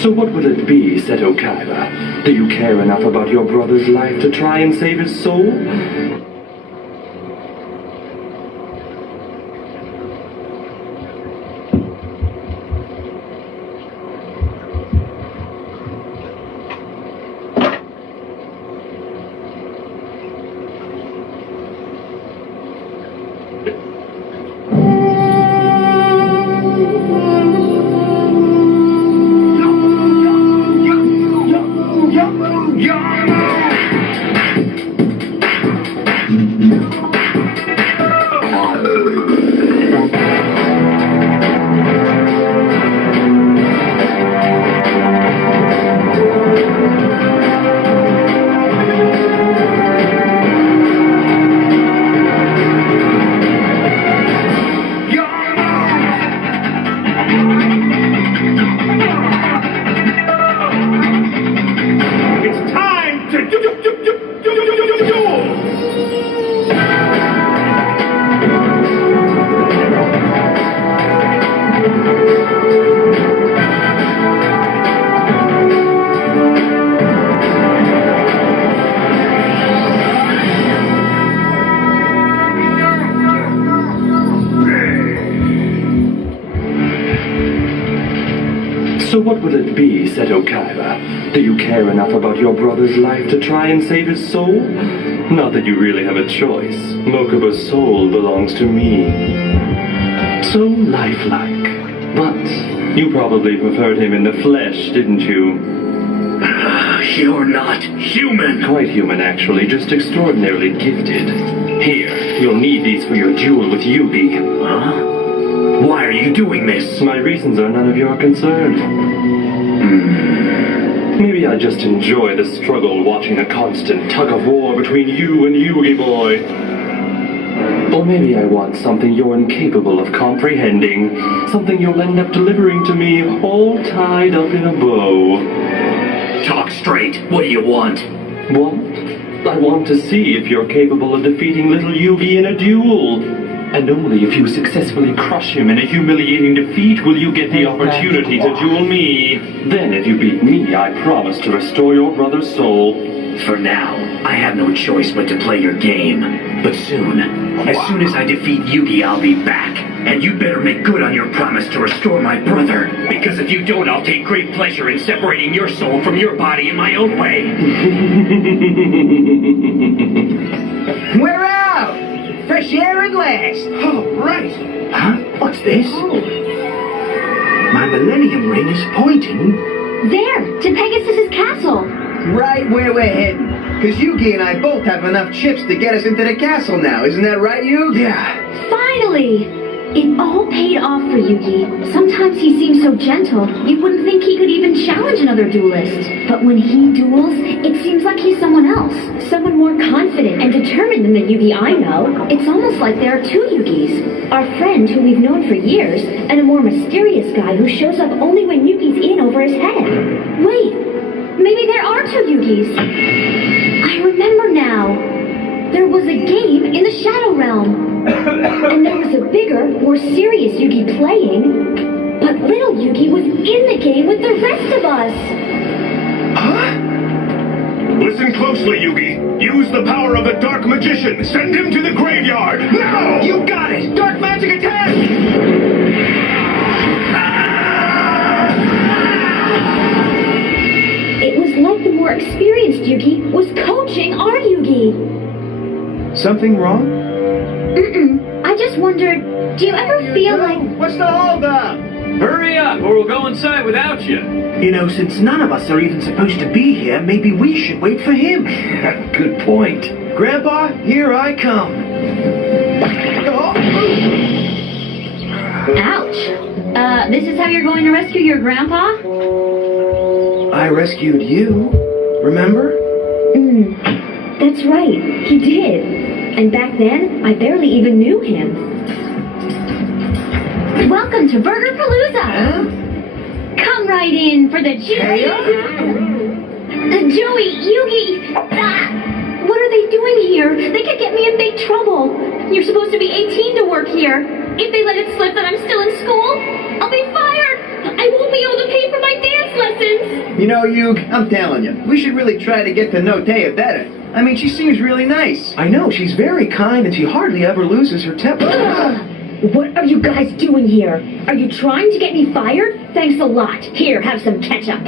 So what will it be, Seto Kaiba? Do you care enough about your brother's life to try and save his soul? So what will it be, Seto Kaiba? Do you care enough about your brother's life to try and save his soul? Not that you really have a choice. Mokuba's soul belongs to me. So lifelike. But you probably preferred him in the flesh, didn't you? You're not human. Quite human, actually, just extraordinarily gifted. Here, you'll need these for your duel with Yugi. Huh? Why are you doing this? My reasons are none of your concern. Maybe I just enjoy the struggle watching a constant tug-of-war between you and Yugi boy. Or maybe I want something you're incapable of comprehending. Something you'll end up delivering to me all tied up in a bow. Talk straight. What do you want? What? I want to see if you're capable of defeating little Yugi in a duel. And only if you successfully crush him in a humiliating defeat will you get the opportunity to duel me. Then if you beat me, I promise to restore your brother's soul. For now, I have no choice but to play your game. But soon, as soon as I defeat Yugi, I'll be back. And you better make good on your promise to restore my brother. Because if you don't, I'll take great pleasure in separating your soul from your body in my own way. We're out! Fresh air at last! Oh, right. Huh? What's this? My Millennium Ring is pointing. There, to Pegasus's castle. Right where we're heading. Because Yugi and I both have enough chips to get us into the castle now. Isn't that right, Yugi? Yeah. Finally! It all paid off for Yugi. Sometimes he seems so gentle, you wouldn't think he could even challenge another duelist. But when he duels, it seems like he's someone else. Someone more confident and determined than the Yugi I know. It's almost like there are two Yugis. Our friend who we've known for years, and a more mysterious guy who shows up only when Yugi's in over his head. Wait, maybe there are two Yugis. I remember now. There was a game in the Shadow Realm. And there was a bigger, more serious Yugi playing. But little Yugi was in the game with the rest of us. Huh? Listen closely, Yugi. Use the power of the Dark Magician. Send him to the graveyard. Now! You got it! Dark Magic attack! It was like the more experienced Yugi was coaching our Yugi. Something wrong? I just wondered, do you ever feel like... What's the holdup? Hurry up, or we'll go inside without you. You know, since none of us are even supposed to be here, maybe we should wait for him. Good point. Grandpa, here I come. Ouch. This is how you're going to rescue your grandpa? I rescued you, remember? That's right, he did. And back then, I barely even knew him. Welcome to Burger Palooza! Huh? Come right in for the juicy... Joey, Yugi! What are they doing here? They could get me in big trouble. You're supposed to be 18 to work here. If they let it slip that I'm still in school, I'll be fired! I won't be able to pay for my dance lessons! You know, Yug, I'm telling you, we should really try to get to know Taya better. I mean, she seems really nice. I know, she's very kind and she hardly ever loses her temper. What are you guys doing here? Are you trying to get me fired? Thanks a lot. Here, have some ketchup.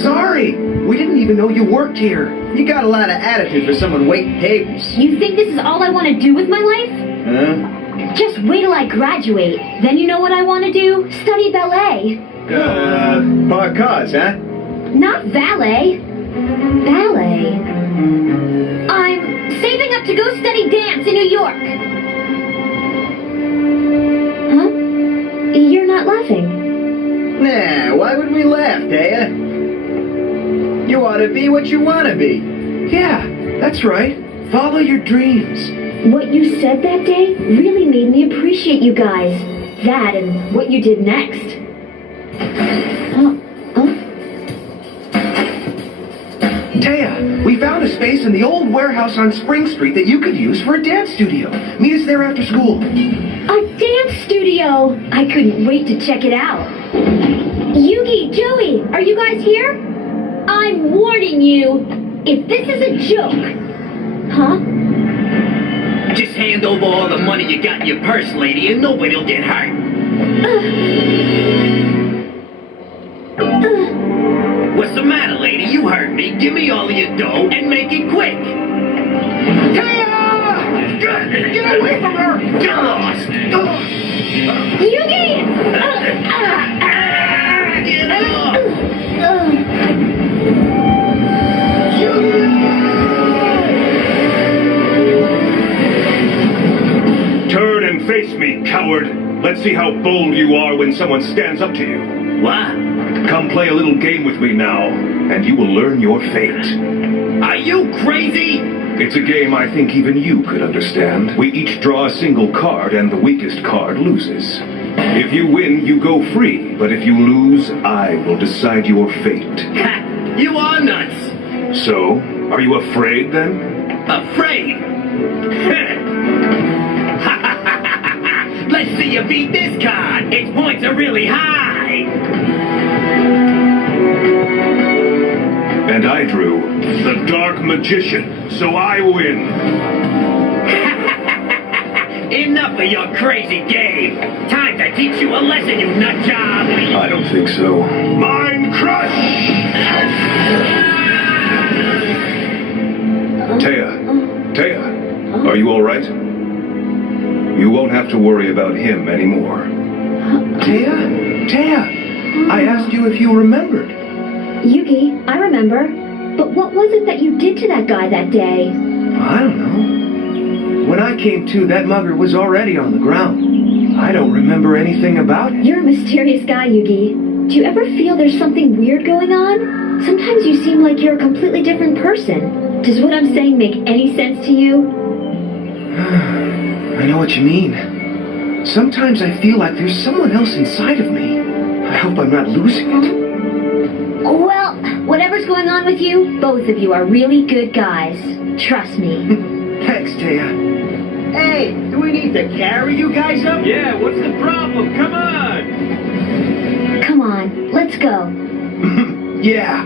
Sorry, we didn't even know you worked here. You got a lot of attitude for someone waiting tables. You think this is all I want to do with my life? Huh? Just wait till I graduate. Then you know what I want to do? Study ballet. Parkas, huh? Not valet. Ballet. I'm saving up to go study dance in New York. Huh? You're not laughing. Nah, why would we laugh, Taya? You ought to be what you want to be. Yeah, that's right. Follow your dreams. What you said that day really made me appreciate you guys. That and what you did next. Taya, we found a space in the old warehouse on Spring Street that you could use for a dance studio. Meet us there after school. A dance studio! I couldn't wait to check it out. Yugi, Joey, are you guys here? I'm warning you, if this is a joke... Huh? Just hand over all the money you got in your purse, lady, and nobody'll get hurt. What's the matter, lady? You heard me. Give me all of your dough and make it quick. Taya! Get away from her! Get lost! Yugi! Get off! Turn and face me, coward. Let's see how bold you are when someone stands up to you. What? Come play a little game with me now, and you will learn your fate. Are you crazy? It's a game I think even you could understand. We each draw a single card, and the weakest card loses. If you win, you go free, but if you lose, I will decide your fate. Ha! You are nuts! So, are you afraid then? Afraid? Let's see you beat this card! Its points are really high! And I drew the Dark Magician, so I win. Enough of your crazy game! Time to teach you a lesson, you nut job! I don't think so. Mind Crush! Taya, are you all right? You won't have to worry about him anymore. Taya, I asked you if you remembered. Yugi, I remember. But what was it that you did to that guy that day? I don't know. When I came to, that mugger was already on the ground. I don't remember anything about it. You're a mysterious guy, Yugi. Do you ever feel there's something weird going on? Sometimes you seem like you're a completely different person. Does what I'm saying make any sense to you? I know what you mean. Sometimes I feel like there's someone else inside of me. I hope I'm not losing it. Well, whatever's going on with you, both of you are really good guys. Trust me. Thanks, Taya. Hey, do we need to carry you guys up? Yeah, what's the problem? Come on! Come on, let's go. Yeah.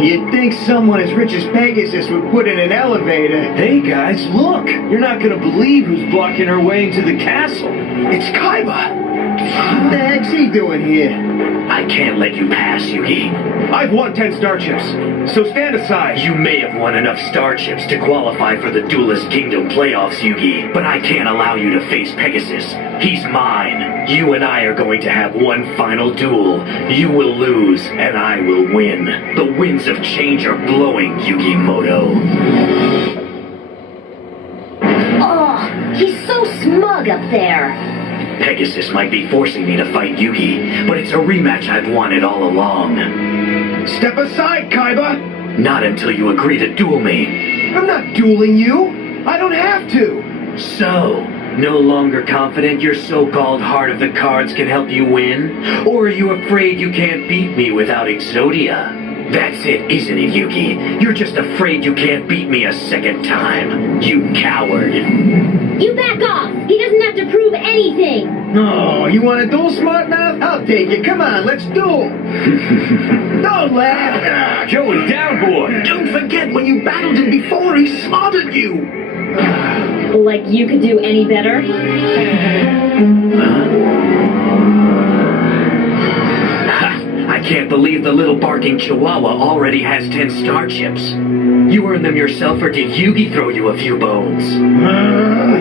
You'd think someone as rich as Pegasus would put in an elevator. Hey guys, look! You're not gonna believe who's blocking our way into the castle. It's Kaiba. What the heck's he doing here? I can't let you pass, Yugi. I've won 10 star chips, so stand aside. You may have won enough star chips to qualify for the Duelist Kingdom playoffs, Yugi, but I can't allow you to face Pegasus. He's mine. You and I are going to have one final duel. You will lose, and I will win. The winds of change are blowing, Yugi-Moto. Oh, he's so smug up there. Pegasus might be forcing me to fight Yugi, but it's a rematch I've wanted all along. Step aside, Kaiba! Not until you agree to duel me. I'm not dueling you. I don't have to. So, no longer confident your so-called heart of the cards can help you win? Or are you afraid you can't beat me without Exodia? That's it, isn't it, Yugi? You're just afraid you can't beat me a second time. You coward. You back off! He doesn't have to prove anything! Oh, you want to duel, smart mouth? I'll take it. Come on, let's duel. Don't laugh. Joey, down, boy. Don't forget, when you battled him before, he slaughtered you. Like you could do any better? I can't believe the little barking chihuahua already has 10 star chips. You earned them yourself, or did Yugi throw you a few bones?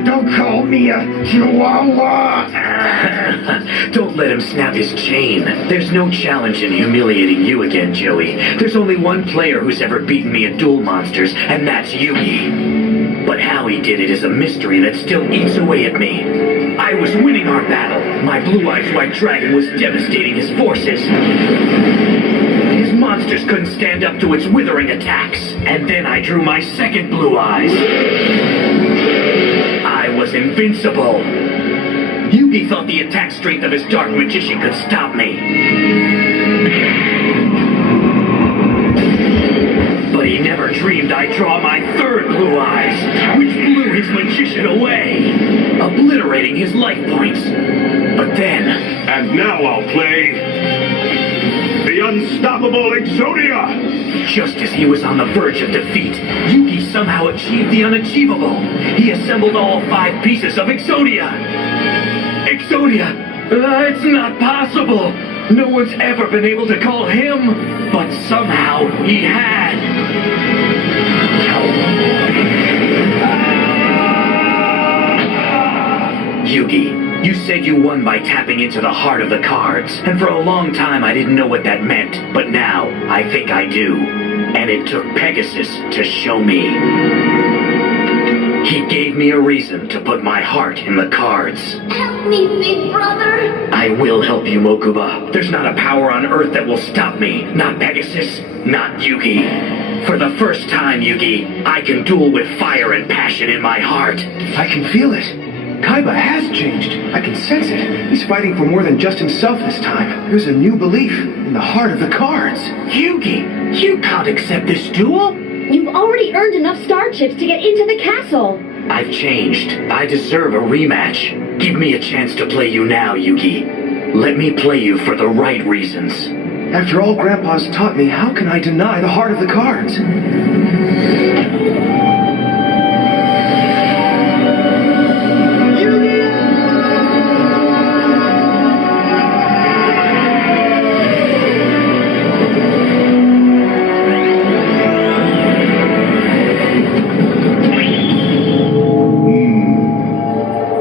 Don't call me a chihuahua. Don't let him snap his chain. There's no challenge in humiliating you again, Joey. There's only one player who's ever beaten me at Duel Monsters, and that's Yugi. But how he did it is a mystery that still eats away at me. I was winning our battle. My blue-eyed white dragon was devastating his forces. His monsters couldn't stand up to its withering attacks. And then I drew my second blue eyes. I was invincible. Yugi thought the attack strength of his dark magician could stop me. But he never dreamed I'd draw my third blue eyes, which blew his magician away, obliterating his life points. But then... And now I'll play... the unstoppable Exodia! Just as he was on the verge of defeat, Yugi somehow achieved the unachievable. He assembled all 5 pieces of Exodia. Exodia! It's not possible! No one's ever been able to call him, but somehow he had. Yugi, you said you won by tapping into the heart of the cards, and for a long time I didn't know what that meant, but now I think I do. And it took Pegasus to show me. He gave me a reason to put my heart in the cards. Help me, big brother! I will help you, Mokuba. There's not a power on Earth that will stop me. Not Pegasus, not Yugi. For the first time, Yugi, I can duel with fire and passion in my heart. I can feel it. Kaiba has changed. I can sense it. He's fighting for more than just himself this time. There's a new belief in the heart of the cards. Yugi, you can't accept this duel. You've already earned enough star chips to get into the castle. I've changed. I deserve a rematch. Give me a chance to play you now, Yugi. Let me play you for the right reasons. After all Grandpa's taught me, how can I deny the heart of the cards?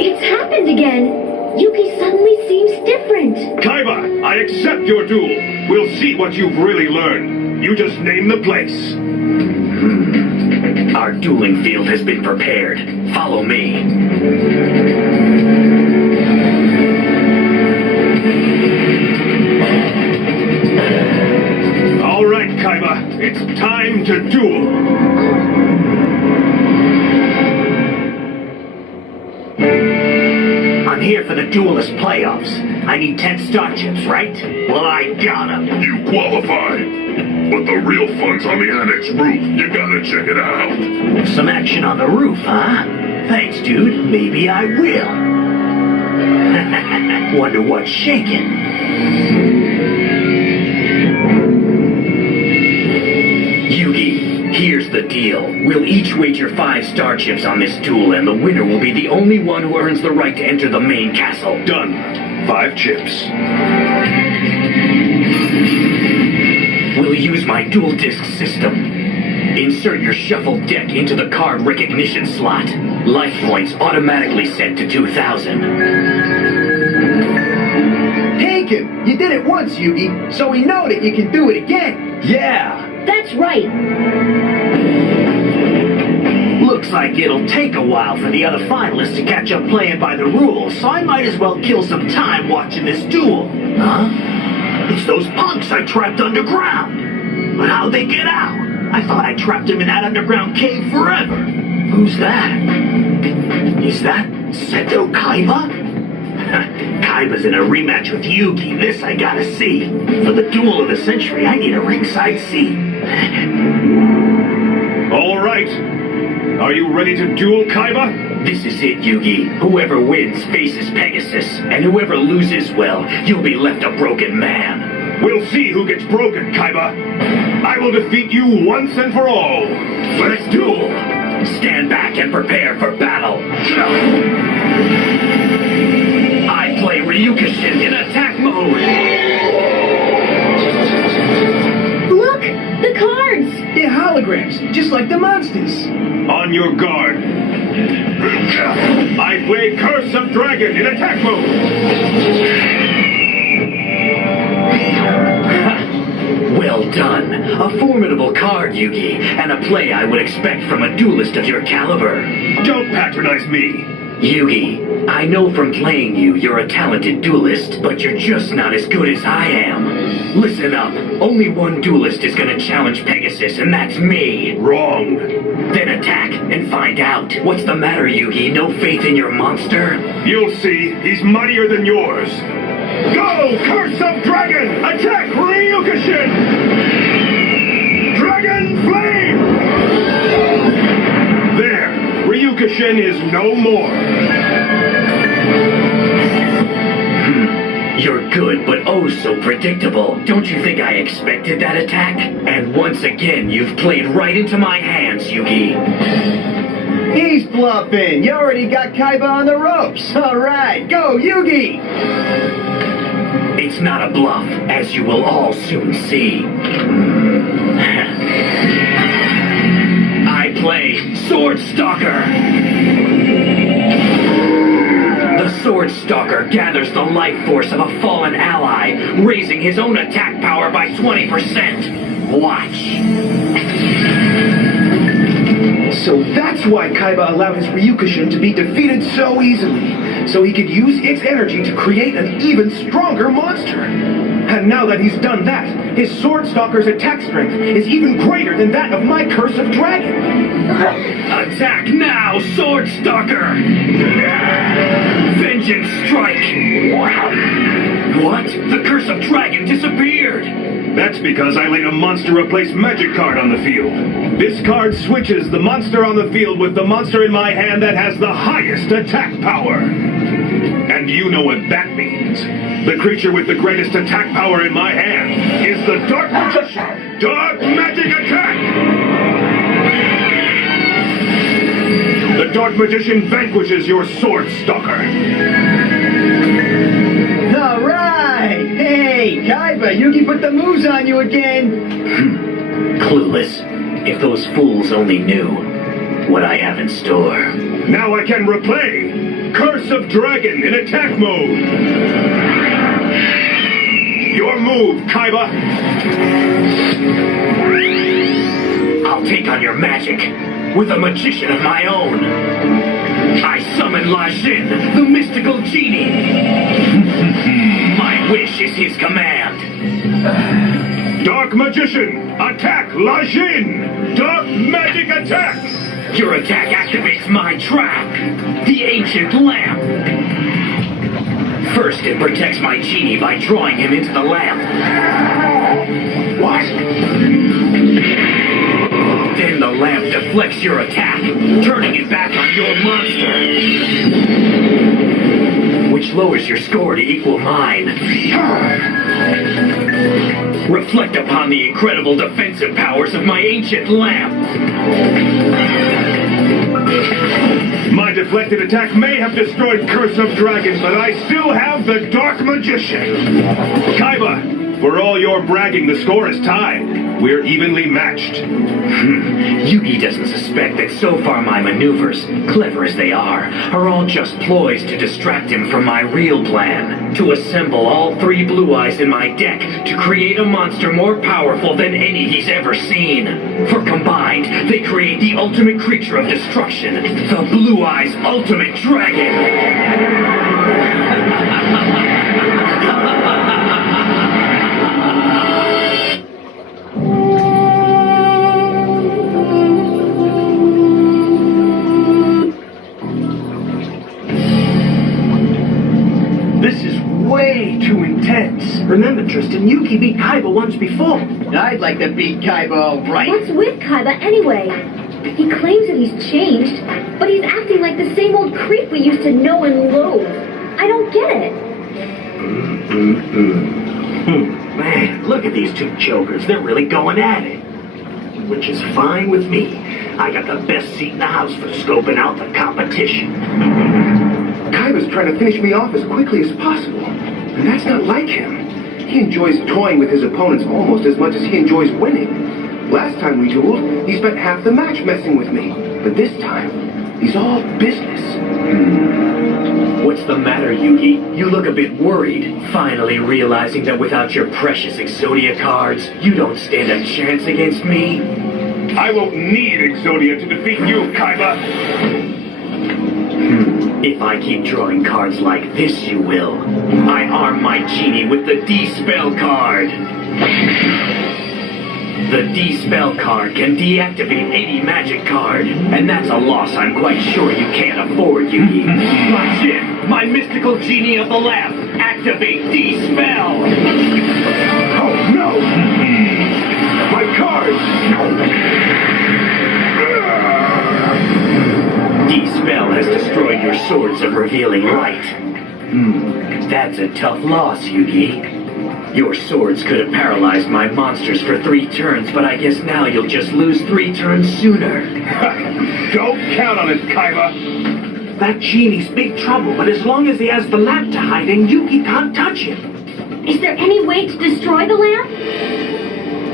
It's happened again. Yuki suddenly seems different. Kaiba, I accept your duel. We'll see what you've really learned. You just name the place. Our dueling field has been prepared. Follow me. All right, Kaiba. It's time to duel. I'm here for the duelist playoffs. I need 10 star chips, right? Well, I got 'em. You qualify. But the real fun's on the annex roof. You gotta check it out. Some action on the roof, huh? Thanks, dude. Maybe I will. Wonder what's shaking. Yugi, here's the deal. We'll each wager 5 star chips on this duel, and the winner will be the only one who earns the right to enter the main castle. Done. 5 chips. We'll use my dual disc system. Insert your shuffled deck into the card recognition slot. Life points automatically set to 2,000. Take him! You did it once, Yugi, so we know that you can do it again. Yeah! That's right. Looks like it'll take a while for the other finalists to catch up playing by the rules, so I might as well kill some time watching this duel. Huh? It's those punks I trapped underground. But how'd they get out? I thought I trapped them in that underground cave forever. Who's that? Is that Seto Kaiba? Kaiba's in a rematch with Yugi. This I gotta see. For the duel of the century, I need a ringside seat. All right. Are you ready to duel, Kaiba? This is it, Yugi. Whoever wins faces Pegasus, and whoever loses, well, you'll be left a broken man. We'll see who gets broken, Kaiba. I will defeat you once and for all. Let's duel. Stand back and prepare for battle. I play Ryukushin in attack mode. Look, the cards. They're holograms, just like the monsters. On your guard. I play Curse of Dragon in attack mode. Well done. A formidable card, Yugi, and a play I would expect from a duelist of your caliber. Don't patronize me. Yugi, I know from playing you you're a talented duelist, but you're just not as good as I am. Listen up. Only one duelist is gonna challenge Pegasus, and that's me. Wrong. Then attack and find out. What's the matter, Yugi? No faith in your monster? You'll see. He's mightier than yours. Go, Curse of Dragon! Attack Ryukushin! Dragon Flame! There, Ryukushin is no more. You're good, but oh so predictable. Don't you think I expected that attack? And once again, you've played right into my hands, Yugi. He's bluffing. You already got Kaiba on the ropes. All right, go, Yugi! It's not a bluff, as you will all soon see. I play Sword Stalker. The Sword Stalker gathers the life force of a fallen ally, raising his own attack power by 20%. Watch. So that's why Kaiba allowed his Ryukushin to be defeated so easily. So he could use its energy to create an even stronger monster. Had And now that he's done that, his Sword Stalker's attack strength is even greater than that of my Curse of Dragon. Attack now, Sword Stalker! Vengeance strike! What? The Curse of Dragon disappeared! That's because I laid a monster replace magic card on the field. This card switches the monster on the field with the monster in my hand that has the highest attack power. And you know what that means. The creature with the greatest attack power in my hand is the Dark Magician. Dark Magic Attack! The Dark Magician vanquishes your Sword Stalker. All right! Hey, Kaiba, Yugi put the moves on you again! Clueless. If those fools only knew what I have in store. Now I can replay Curse of Dragon in attack mode. Your move, Kaiba. I'll take on your magic with a magician of my own. I summon Lajin, the mystical genie. My wish is his command. Dark Magician, attack Lajin! Dark Magic Attack! Your attack activates my trap, the Ancient Lamp. First, it protects my genie by drawing him into the lamp. What? Then the lamp deflects your attack, turning it back on your monster. Which lowers your score to equal mine. Reflect upon the incredible defensive powers of my ancient lamp. My deflected attack may have destroyed Curse of Dragon, but I still have the Dark Magician. Kaiba, for all your bragging, the score is tied. We're evenly matched. Yugi doesn't suspect that so far my maneuvers, clever as they are all just ploys to distract him from my real plan. To assemble all 3 Blue Eyes in my deck to create a monster more powerful than any he's ever seen. For combined, they create the ultimate creature of destruction, the Blue Eyes Ultimate Dragon. This is way too intense. Remember, Tristan, Yuki beat Kaiba once before. I'd like to beat Kaiba all right. What's with Kaiba anyway? He claims that he's changed, but he's acting like the same old creep we used to know and loathe. I don't get it. Man, look at these 2 jokers. They're really going at it. Which is fine with me. I got the best seat in the house for scoping out the competition. Kaiba's trying to finish me off as quickly as possible, and that's not like him. He enjoys toying with his opponents almost as much as he enjoys winning. Last time we dueled, he spent half the match messing with me, but this time, he's all business. What's the matter, Yugi? You look a bit worried, finally realizing that without your precious Exodia cards, you don't stand a chance against me. I won't need Exodia to defeat you, Kaiba! If I keep drawing cards like this, you will. I arm my genie with the D-Spell card. The D-Spell card can deactivate any magic card, and that's a loss I'm quite sure you can't afford, Yugi. Lajin, my mystical genie of the lamp, activate D-Spell! Oh, no! My cards! D-Spell has destroyed your swords of revealing light. That's a tough loss, Yugi. Your swords could have paralyzed my monsters for 3 turns, but I guess now you'll just lose 3 turns sooner. Don't count on it, Kaiba! That genie's big trouble, but as long as he has the lamp to hide in, Yugi can't touch him. Is there any way to destroy the lamp?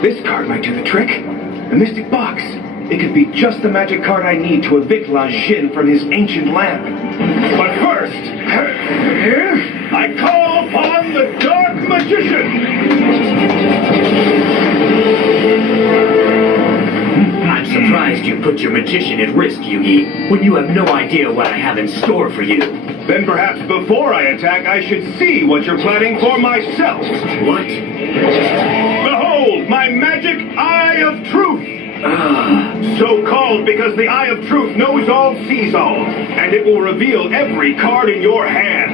This card might do the trick. The Mystic Box. It could be just the magic card I need to evict Lajin from his ancient lamp. But first, I call upon the Dark Magician! I'm surprised you put your magician at risk, Yugi, when you have no idea what I have in store for you. Then perhaps before I attack, I should see what you're planning for myself. What? Behold, my magic Eye of Truth! So called because the Eye of Truth knows all, sees all, and it will reveal every card in your hand.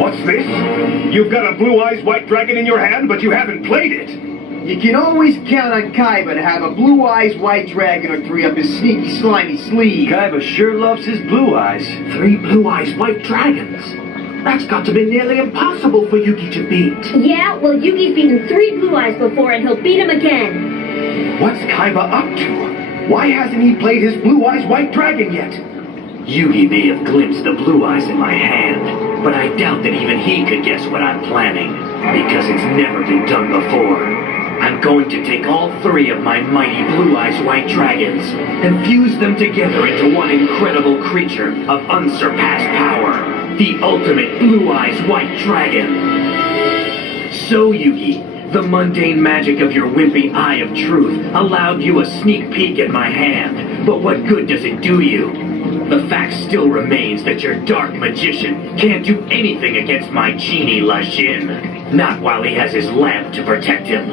What's this? You've got a Blue Eyes White Dragon in your hand, but you haven't played it. You can always count on Kaiba to have a Blue Eyes White Dragon or three up his sneaky, slimy sleeve. Kaiba sure loves his blue eyes. 3 Blue Eyes White Dragons. That's got to be nearly impossible for Yugi to beat. Yeah, well, Yugi's beaten 3 Blue Eyes before, and he'll beat him again. What's Kaiba up to? Why hasn't he played his Blue Eyes White Dragon yet? Yugi may have glimpsed the blue eyes in my hand, but I doubt that even he could guess what I'm planning, because it's never been done before. I'm going to take all 3 of my mighty Blue Eyes White Dragons and fuse them together into one incredible creature of unsurpassed power, the ultimate Blue Eyes White Dragon. So, Yugi, the mundane magic of your wimpy Eye of Truth allowed you a sneak peek at my hand, but what good does it do you? The fact still remains that your dark magician can't do anything against my genie La Jin, not while he has his lamp to protect him.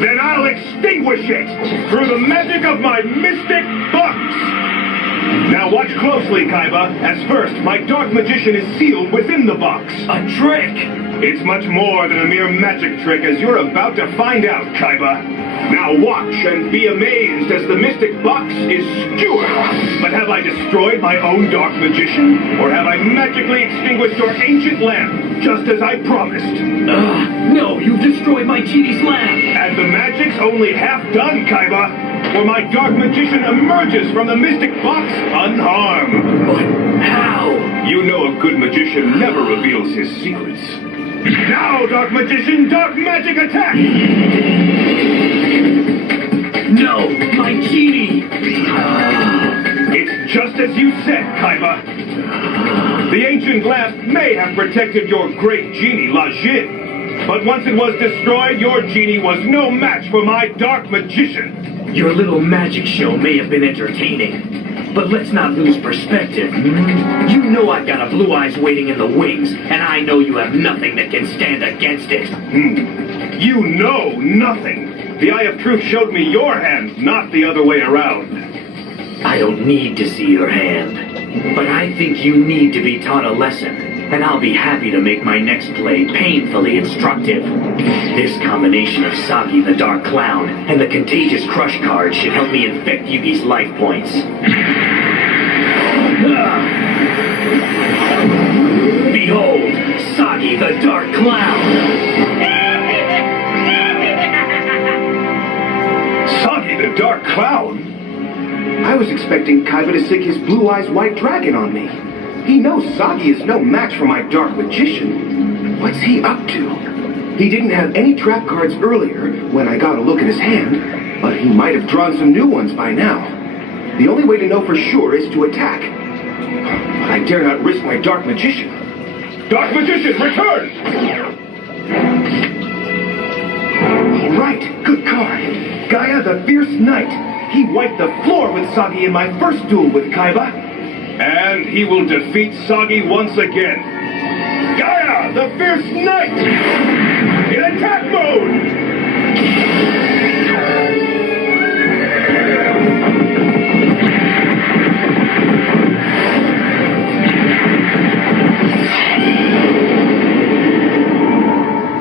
Then I'll extinguish it through the magic of my mystic box. Now watch closely, Kaiba, as first, my dark magician is sealed within the box. A trick! It's much more than a mere magic trick, as you're about to find out, Kaiba. Now watch and be amazed as the mystic box is skewered. But have I destroyed my own dark magician? Or have I magically extinguished your ancient lamp, just as I promised? No, you've destroyed my genie's lamp! And the magic's only half done, Kaiba. For my dark magician emerges from the mystic box unharmed. But how? You know a good magician never reveals his secrets. Now, dark magician, dark magic attack! No, my genie! It's just as you said, Kaiba. The ancient lamp may have protected your great genie, La Jin. But once it was destroyed, your genie was no match for my dark magician. Your little magic show may have been entertaining, but let's not lose perspective. You know I've got a Blue Eyes waiting in the wings, and I know you have nothing that can stand against it. You know nothing. The Eye of Truth showed me your hand, not the other way around. I don't need to see your hand, but I think you need to be taught a lesson, and I'll be happy to make my next play painfully instructive. This combination of Sagi the Dark Clown and the Contagious Crush card should help me infect Yugi's life points. Behold, Sagi the Dark Clown! Sagi the Dark Clown? I was expecting Kaiba to sick his Blue Eyes White Dragon on me. He knows Sagi is no match for my dark magician. What's he up to? He didn't have any trap cards earlier when I got a look at his hand, but he might have drawn some new ones by now. The only way to know for sure is to attack. But I dare not risk my dark magician. Dark magician, return! All right, good card. Gaia the Fierce Knight. He wiped the floor with Sagi in my first duel with Kaiba. And he will defeat Sagi once again. Gaia, the Fierce Knight! In attack mode!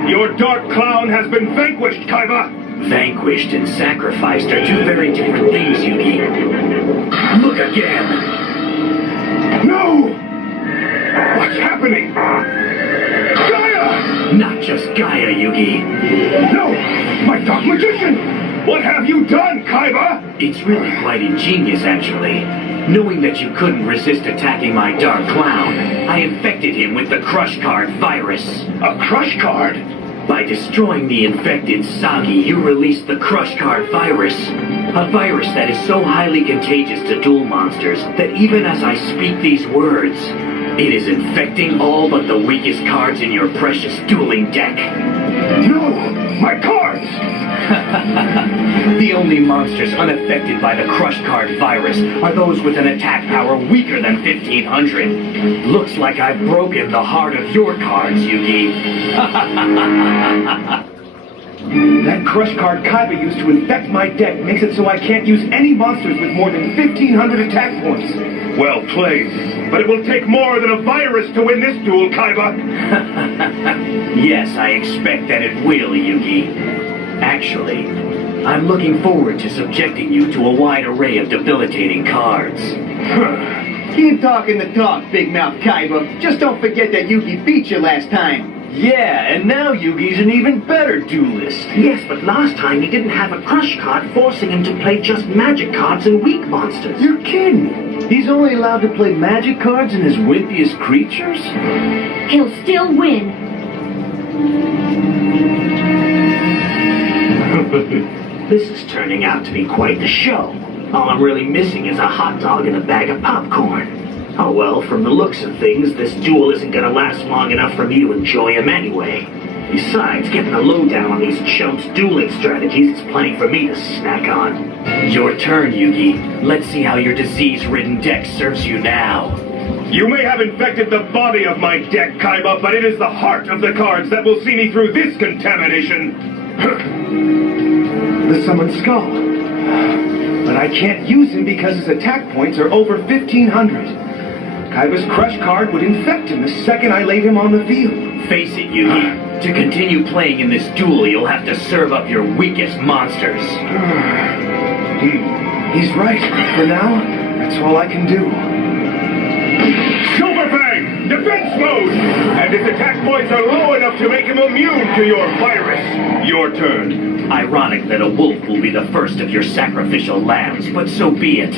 Your dark clown has been vanquished, Kaiba! Vanquished and sacrificed are 2 very different things, Yugi. Look again! No! What's happening? Gaia! Not just Gaia, Yugi. No! My dark magician! What have you done, Kaiba? It's really quite ingenious, actually. Knowing that you couldn't resist attacking my dark clown, I infected him with the Crush Card virus. A Crush Card? By destroying the infected Sagi, you release the Crush Card virus. A virus that is so highly contagious to duel monsters that even as I speak these words, it is infecting all but the weakest cards in your precious dueling deck. No! My cards! The only monsters unaffected by the crush card virus are those with an attack power weaker than 1500. Looks like I've broken the heart of your cards, Yugi. That crush card Kaiba used to infect my deck makes it so I can't use any monsters with more than 1500 attack points. Well played. But it will take more than a virus to win this duel, Kaiba. Yes, I expect that it will, Yugi. Actually, I'm looking forward to subjecting you to a wide array of debilitating cards. Keep talking the talk, Big Mouth Kaiba. Just don't forget that Yugi beat you last time. Yeah, and now Yugi's an even better duelist. Yes, but last time he didn't have a crush card forcing him to play just magic cards and weak monsters. You're kidding. He's only allowed to play magic cards and his wimpiest creatures? He'll still win. This is turning out to be quite the show. All I'm really missing is a hot dog and a bag of popcorn. Oh well, from the looks of things, this duel isn't gonna last long enough for me to enjoy him anyway. Besides, getting a lowdown on these chumps' dueling strategies is plenty for me to snack on. Your turn, Yugi. Let's see how your disease-ridden deck serves you now. You may have infected the body of my deck, Kaiba, but it is the heart of the cards that will see me through this contamination. The summoned skull. But I can't use him because his attack points are over 1500. Kaiba's crush card would infect him the second I laid him on the field. Face it, Yugi. To continue playing in this duel, you'll have to serve up your weakest monsters. He's right. For now, that's all I can do. Silver Fang! Defense mode! And his attack points are low enough to make him immune to your virus. Your turn. Ironic that a wolf will be the first of your sacrificial lambs, but so be it.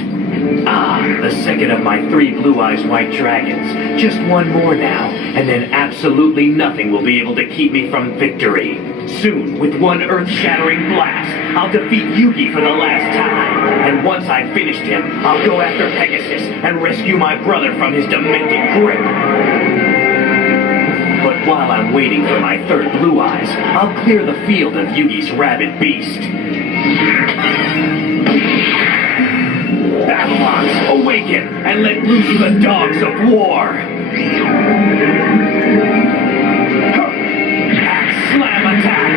Ah, the second of my 3 Blue Eyes White Dragons. Just one more now, and then absolutely nothing will be able to keep me from victory. Soon, with one earth-shattering blast, I'll defeat Yugi for the last time. And once I've finished him, I'll go after Pegasus and rescue my brother from his demented grip. But while I'm waiting for my 3rd Blue Eyes, I'll clear the field of Yugi's rabid beast. Babylons, awaken and let loose the dogs of war! Axe slam attack!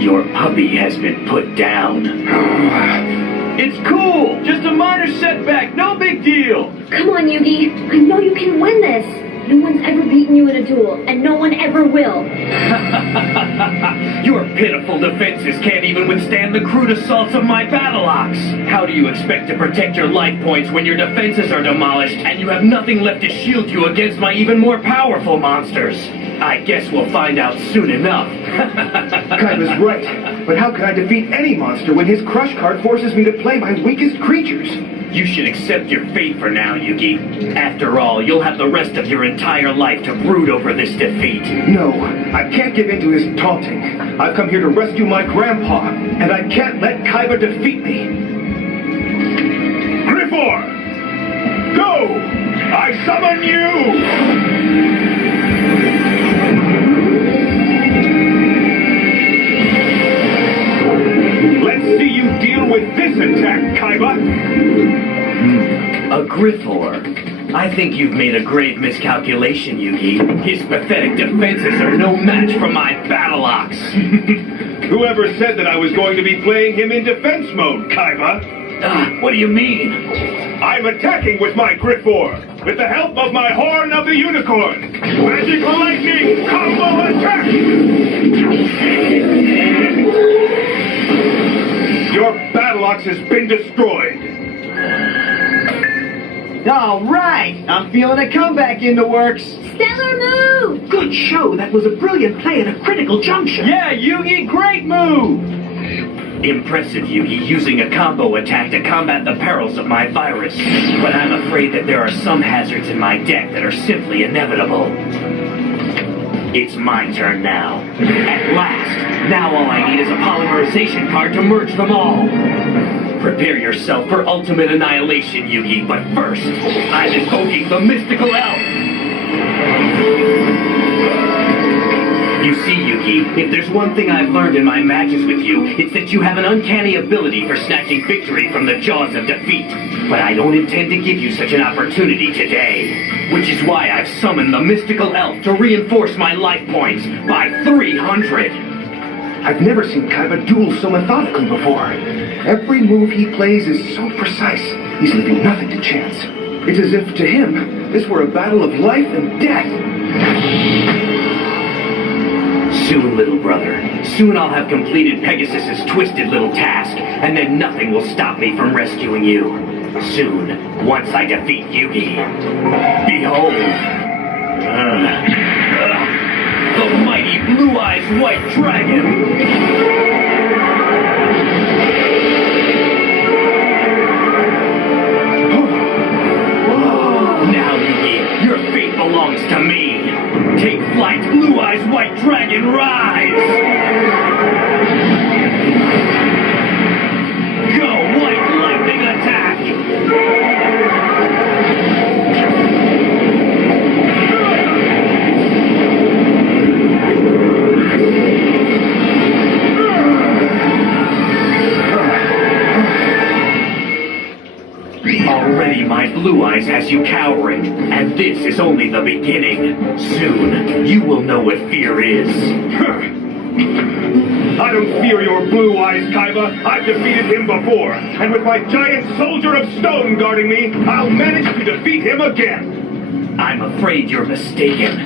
Your puppy has been put down. It's cool! Just a minor setback, no big deal! Come on, Yugi. I know you can win this. No one's ever beaten you in a duel, and no one ever will. Your pitiful defenses can't even withstand the crude assaults of my battle ox. How do you expect to protect your life points when your defenses are demolished and you have nothing left to shield you against my even more powerful monsters? I guess we'll find out soon enough. Kaiba's right, but how can I defeat any monster when his crush card forces me to play my weakest creatures? You should accept your fate for now, Yugi. After all, you'll have the rest of your entire life to brood over this defeat. No, I can't give in to his taunting. I've come here to rescue my grandpa, and I can't let Kaiba defeat me. Griffor! Go! I summon you! Let's see you deal with this attack, Kaiba! A Griffor. I think you've made a grave miscalculation, Yugi. His pathetic defenses are no match for my battle ox. Whoever said that I was going to be playing him in defense mode, Kaiba? What do you mean? I'm attacking with my Griffor, with the help of my Horn of the Unicorn. Magical Lightning Combo Attack! Your battle ox has been destroyed. All right, I'm feeling a comeback in the works. Stellar move! Good show. That was a brilliant play at a critical juncture. Yeah, Yugi, great move! Impressive, Yugi, using a combo attack to combat the perils of my virus. But I'm afraid that there are some hazards in my deck that are simply inevitable. It's my turn now. At last! Now all I need is a polymerization card to merge them all. Prepare yourself for ultimate annihilation, Yugi, but first, I'm invoking the mystical elf! You see, Yugi, if there's one thing I've learned in my matches with you, it's that you have an uncanny ability for snatching victory from the jaws of defeat. But I don't intend to give you such an opportunity today. Which is why I've summoned the mystical elf to reinforce my life points by 300. I've never seen Kaiba duel so methodically before. Every move he plays is so precise, he's leaving nothing to chance. It's as if, to him, this were a battle of life and death. Soon, little brother. Soon I'll have completed Pegasus's twisted little task, and then nothing will stop me from rescuing you. Soon, once I defeat Yugi. Behold! The mighty Blue Eyes White Dragon! Now, Yugi, your fate belongs to me. Take flight, Blue Eyes White Dragon, rise! Go, White Lightning attack! Already my Blue Eyes has you cowering, and this is only the beginning. Soon, you will know what fear is. I don't fear your Blue Eyes, Kaiba. I've defeated him before, and with my giant soldier of stone guarding me, I'll manage to defeat him again. I'm afraid you're mistaken.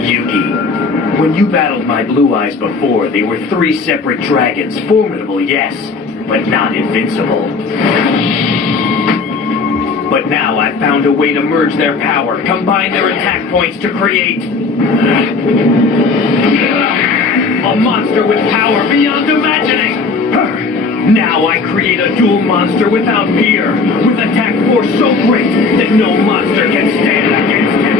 Yugi, when you battled my Blue Eyes before, they were 3 separate dragons, formidable, yes, but not invincible. But now I've found a way to merge their power, combine their attack points to create a monster with power beyond imagining. Now I create a dual monster without peer, with attack force so great that no monster can stand against him.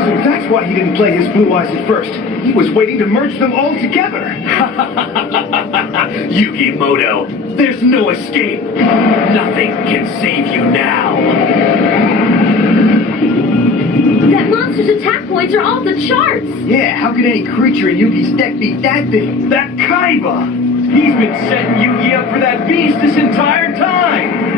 So that's why he didn't play his Blue Eyes at first. He was waiting to merge them all together. Yugi Moto, there's no escape. Nothing can save you now. That monster's attack points are off the charts. Yeah, how could any creature in Yugi's deck beat that thing? That Kaiba! He's been setting Yugi up for that beast this entire time!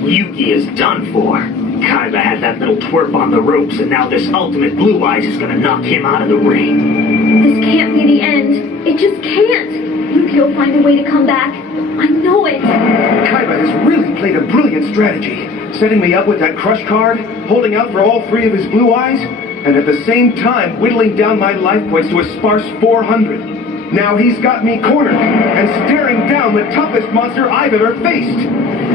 Yugi is done for. Kaiba had that little twerp on the ropes, and now this ultimate Blue Eyes is gonna knock him out of the ring. This can't be the end. It just can't. Yuki'll find a way to come back. I know it. Kaiba has really played a brilliant strategy, setting me up with that crush card, holding out for all 3 of his Blue Eyes, and at the same time whittling down my life points to a sparse 400. Now he's got me cornered, and staring down the toughest monster I've ever faced.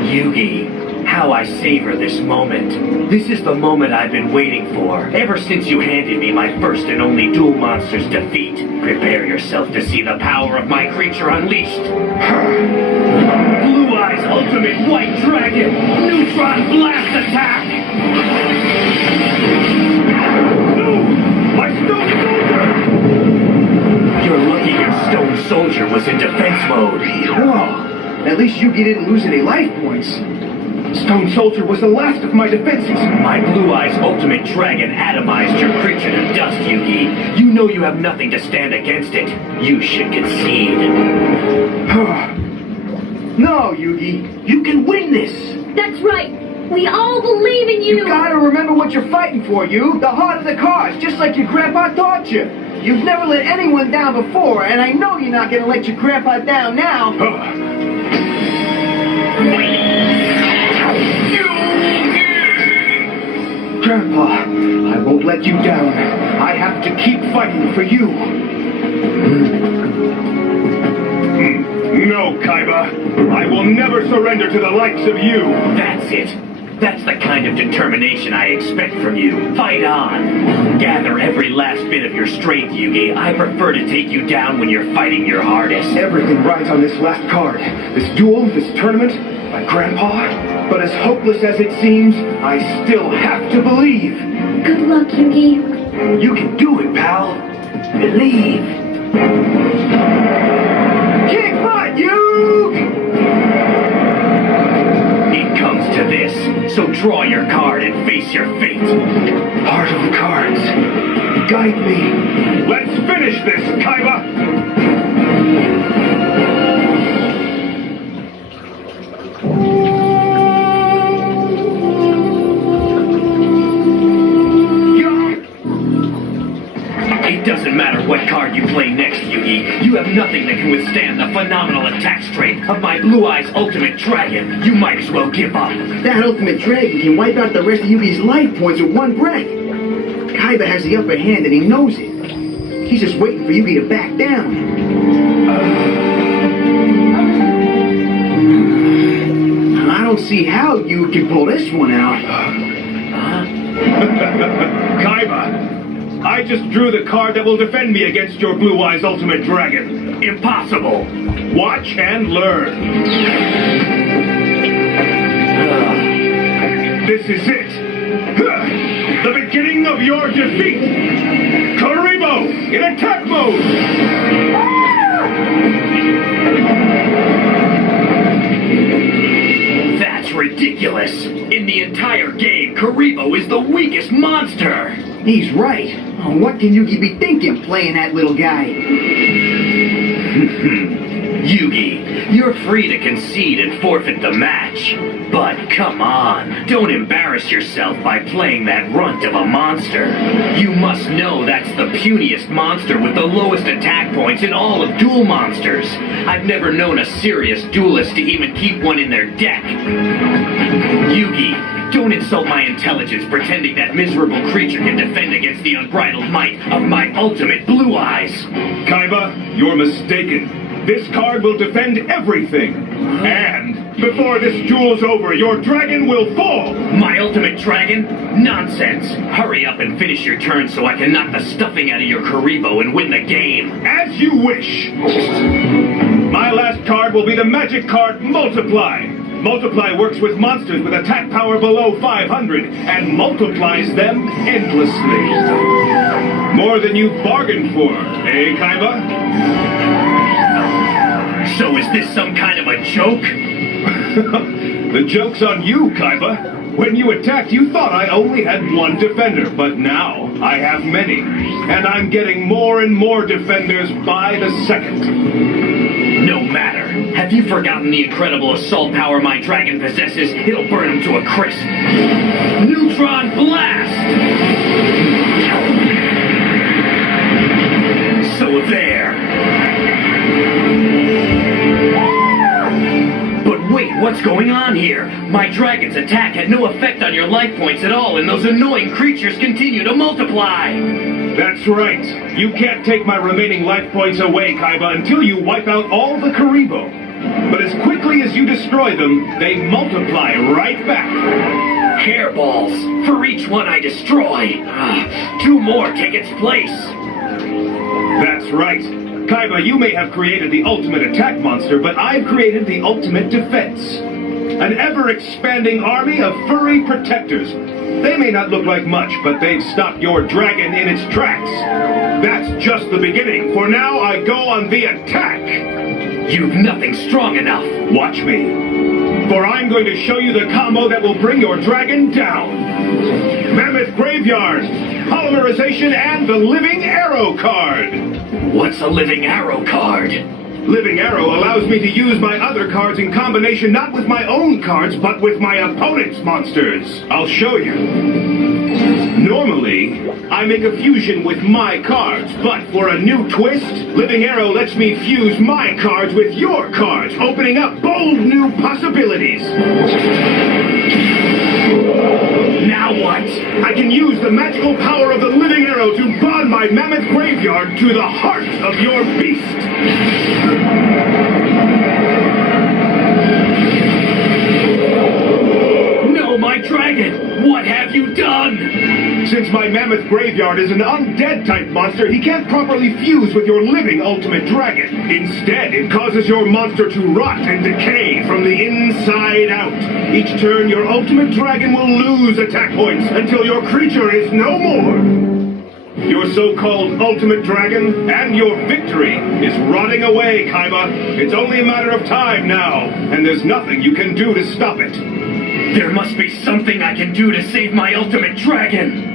Yugi, how I savor this moment. This is the moment I've been waiting for, ever since you handed me my first and only dual monster's defeat. Prepare yourself to see the power of my creature unleashed. Blue Eyes Ultimate White Dragon, Neutron Blast Attack! No! My Stone Soldier! You're lucky your Stone Soldier was in defense mode. Oh, at least Yugi didn't lose any life points. Stone Soldier was the last of my defenses. My Blue Eyes Ultimate Dragon atomized your creature to dust, Yugi. You know you have nothing to stand against it. You should concede. No, Yugi. You can win this. That's right. We all believe in you. You gotta remember what you're fighting for, you. The heart of the cause, just like your grandpa taught you. You've never let anyone down before, and I know you're not gonna let your grandpa down now. Grandpa, I won't let you down. I have to keep fighting for you. No, Kaiba. I will never surrender to the likes of you. That's it. That's the kind of determination I expect from you. Fight on. Gather every last bit of your strength, Yugi. I prefer to take you down when you're fighting your hardest. Everything rides on this last card. This duel, this tournament, my grandpa. But as hopeless as it seems, I still have to believe. Good luck, Yugi. You can do it, pal. Believe. Kick butt, you! It comes to this, so draw your card and face your fate. Heart of the cards. Guide me. Let's finish this, Kaiba! It doesn't matter what card you play next, Yugi. You have nothing that can withstand the phenomenal attack strength of my Blue Eyes Ultimate Dragon. You might as well give up. That Ultimate Dragon can wipe out the rest of Yugi's life points with one breath. Kaiba has the upper hand and he knows it. He's just waiting for Yugi to back down. I don't see how you can pull this one out. Kaiba, I just drew the card that will defend me against your Blue Eyes Ultimate Dragon. Impossible. Watch and learn. This is it. The beginning of your defeat. Karibo in attack mode. That's ridiculous. In the entire game, Karibo is the weakest monster. He's right. Oh, what can Yugi be thinking playing that little guy? Yugi, you're free to concede and forfeit the match. But come on, don't embarrass yourself by playing that runt of a monster. You must know that's the puniest monster with the lowest attack points in all of duel monsters. I've never known a serious duelist to even keep one in their deck. Yugi, don't insult my intelligence pretending that miserable creature can defend against the unbridled might of my ultimate Blue Eyes. Kaiba, you're mistaken. This card will defend everything. And before this duel's over, your dragon will fall. My ultimate dragon? Nonsense. Hurry up and finish your turn so I can knock the stuffing out of your Karibo and win the game. As you wish. My last card will be the magic card Multiply. Multiply works with monsters with attack power below 500 and multiplies them endlessly. More than you bargained for, eh, Kaiba? So is this some kind of a joke? The joke's on you, Kaiba. When you attacked, you thought I only had one defender, but now I have many. And I'm getting more and more defenders by the second. No matter. Have you forgotten the incredible assault power my dragon possesses? It'll burn him to a crisp. Neutron Blast! So there. But wait, what's going on here? My dragon's attack had no effect on your life points at all, and those annoying creatures continue to multiply. That's right. You can't take my remaining life points away, Kaiba, until you wipe out all the Karibo. But as quickly as you destroy them, they multiply right back. Hairballs. For each one I destroy, 2 more take its place. That's right. Kaiba, you may have created the ultimate attack monster, but I've created the ultimate defense. An ever-expanding army of furry protectors. They may not look like much, but they've stopped your dragon in its tracks. That's just the beginning. For now, I go on the attack. You've nothing strong enough. Watch me. For I'm going to show you the combo that will bring your dragon down. Mammoth Graveyard, Polymerization, and the Living Arrow card. What's a Living Arrow card? Living Arrow allows me to use my other cards in combination not with my own cards, but with my opponent's monsters. I'll show you. Normally, I make a fusion with my cards, but for a new twist, Living Arrow lets me fuse my cards with your cards, opening up bold new possibilities. Now what? I can use the magical power of the Living Arrow to bond my Mammoth Graveyard to the heart of your beast. No, my dragon! What have you done? Since my Mammoth Graveyard is an undead type monster, he can't properly fuse with your living Ultimate Dragon. Instead, it causes your monster to rot and decay from the inside out. Each turn, your ultimate dragon will lose attack points until your creature is no more. Your so-called ultimate dragon and your victory is rotting away, Kaiba. It's only a matter of time now, and there's nothing you can do to stop it. There must be something I can do to save my ultimate dragon.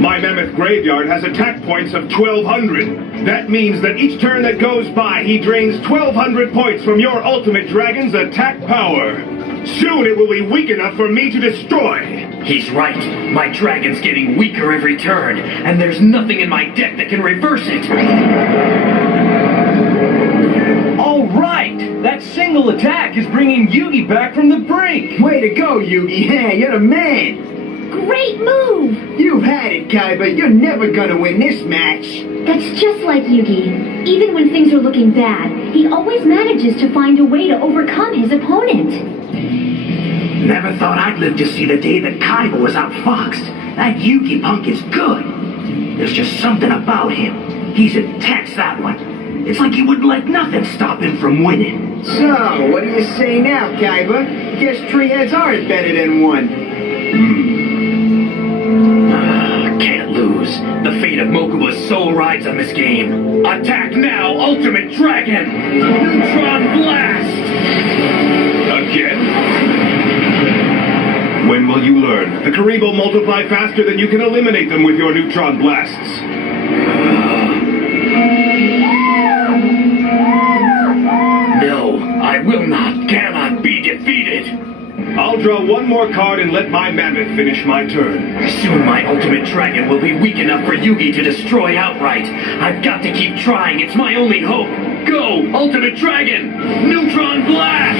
My mammoth graveyard has attack points of 1,200. That means that each turn that goes by, he drains 1,200 points from your ultimate dragon's attack power. Soon it will be weak enough for me to destroy. He's right. My dragon's getting weaker every turn, and there's nothing in my deck that can reverse it. All right! That single attack is bringing Yugi back from the brink! Way to go, Yugi. Yeah, you're the man. Great move! You've had it, Kaiba. You're never gonna win this match. That's just like Yugi. Even when things are looking bad, he always manages to find a way to overcome his opponent. Never thought I'd live to see the day that Kaiba was outfoxed. That Yugi punk is good. There's just something about him. He's intense, that one. It's like he wouldn't let nothing stop him from winning. So, what do you say now, Kaiba? Guess tree heads aren't better than one. Can't lose. The fate of Mokuba's soul rides on this game. Attack now, Ultimate Dragon! Neutron Blast! Again? When will you learn? The Karibo multiply faster than you can eliminate them with your neutron blasts. No, I will not, cannot be defeated. I'll draw one more card and let my mammoth finish my turn. Soon my ultimate dragon will be weak enough for Yugi to destroy outright. I've got to keep trying, it's my only hope. Go, Ultimate Dragon! Neutron Blast!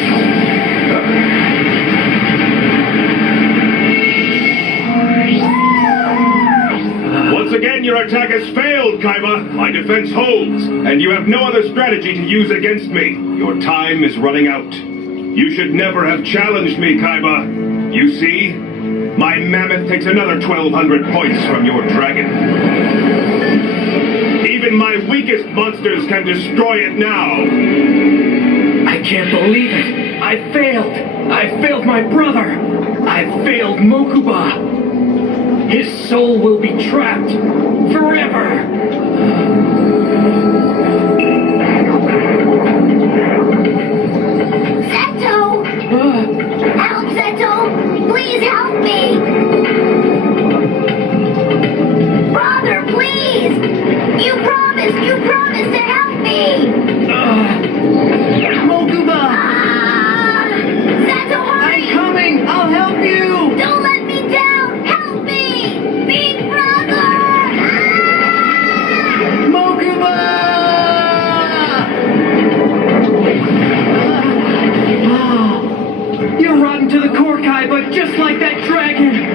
Once again, your attack has failed, Kaiba. My defense holds, and you have no other strategy to use against me. Your time is running out. You should never have challenged me, Kaiba. You see? My mammoth takes another 1,200 points from your dragon. Even my weakest monsters can destroy it now. I can't believe it. I failed. I failed my brother. I failed Mokuba. His soul will be trapped forever. Zeto! Help, Zeto! Please help me! Brother, please! You promised to help me! Mokuba! Zeto, hurry! I'm coming! I'll help you! Don't let me down! Help me! Big brother! Mokuba! You're rotten to the core, Kaiba, just like that dragon!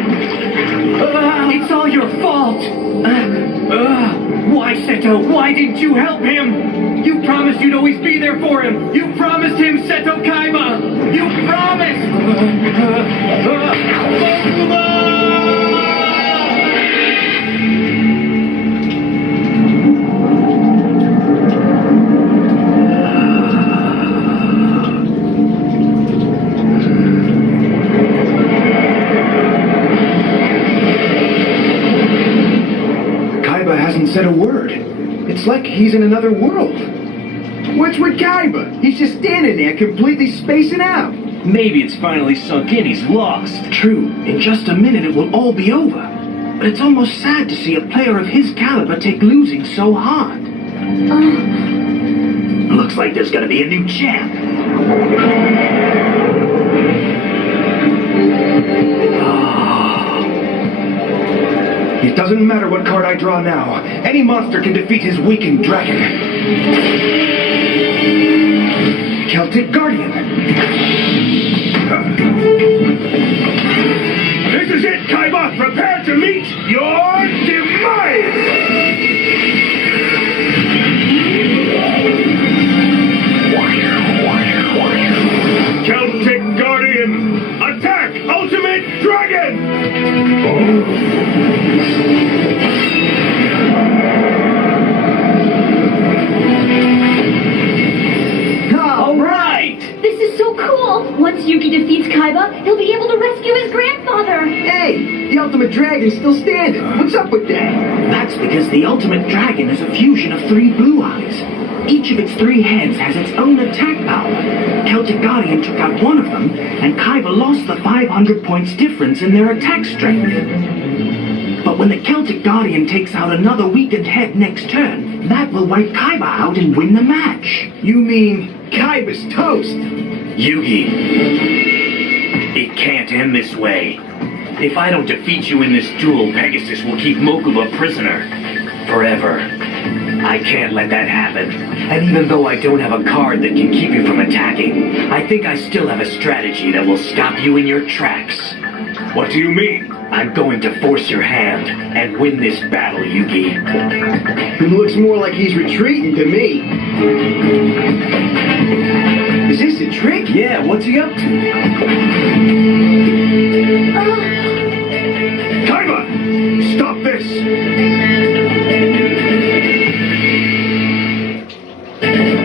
It's all your fault! Why, Seto? Why didn't you help him? You promised you'd always be there for him! You promised him, Seto Kaiba! You promised! Mokuba! Hasn't said a word. It's like he's in another world. What's with Kaiba? He's just standing there completely spacing out. Maybe it's finally sunk in he's lost. True, in just a minute it will all be over. But it's almost sad to see a player of his caliber take losing so hard. Looks like there's gonna be a new champ. It doesn't matter what card I draw now. Any monster can defeat his weakened dragon. Celtic Guardian. This is it, Kaiba! Prepare to meet your demise! Celtic Guardian! Attack! Ultimate Dragon! Well, once Yugi defeats Kaiba, he'll be able to rescue his grandfather. Hey, the Ultimate Dragon's still standing. What's up with that? That's because the Ultimate Dragon is a fusion of 3 blue eyes. Each of its 3 heads has its own attack power. Celtic Guardian took out one of them, and Kaiba lost the 500 points difference in their attack strength. But when the Celtic Guardian takes out another weakened head next turn, that will wipe Kaiba out and win the match. You mean Kaiba's toast? Yugi, it can't end this way. If I don't defeat you in this duel, Pegasus will keep Mokuba prisoner. Forever. I can't let that happen. And even though I don't have a card that can keep you from attacking, I think I still have a strategy that will stop you in your tracks. What do you mean? I'm going to force your hand and win this battle, Yugi. It looks more like he's retreating to me. Is this a trick? Yeah, what's he up to? Kaiba! Stop this!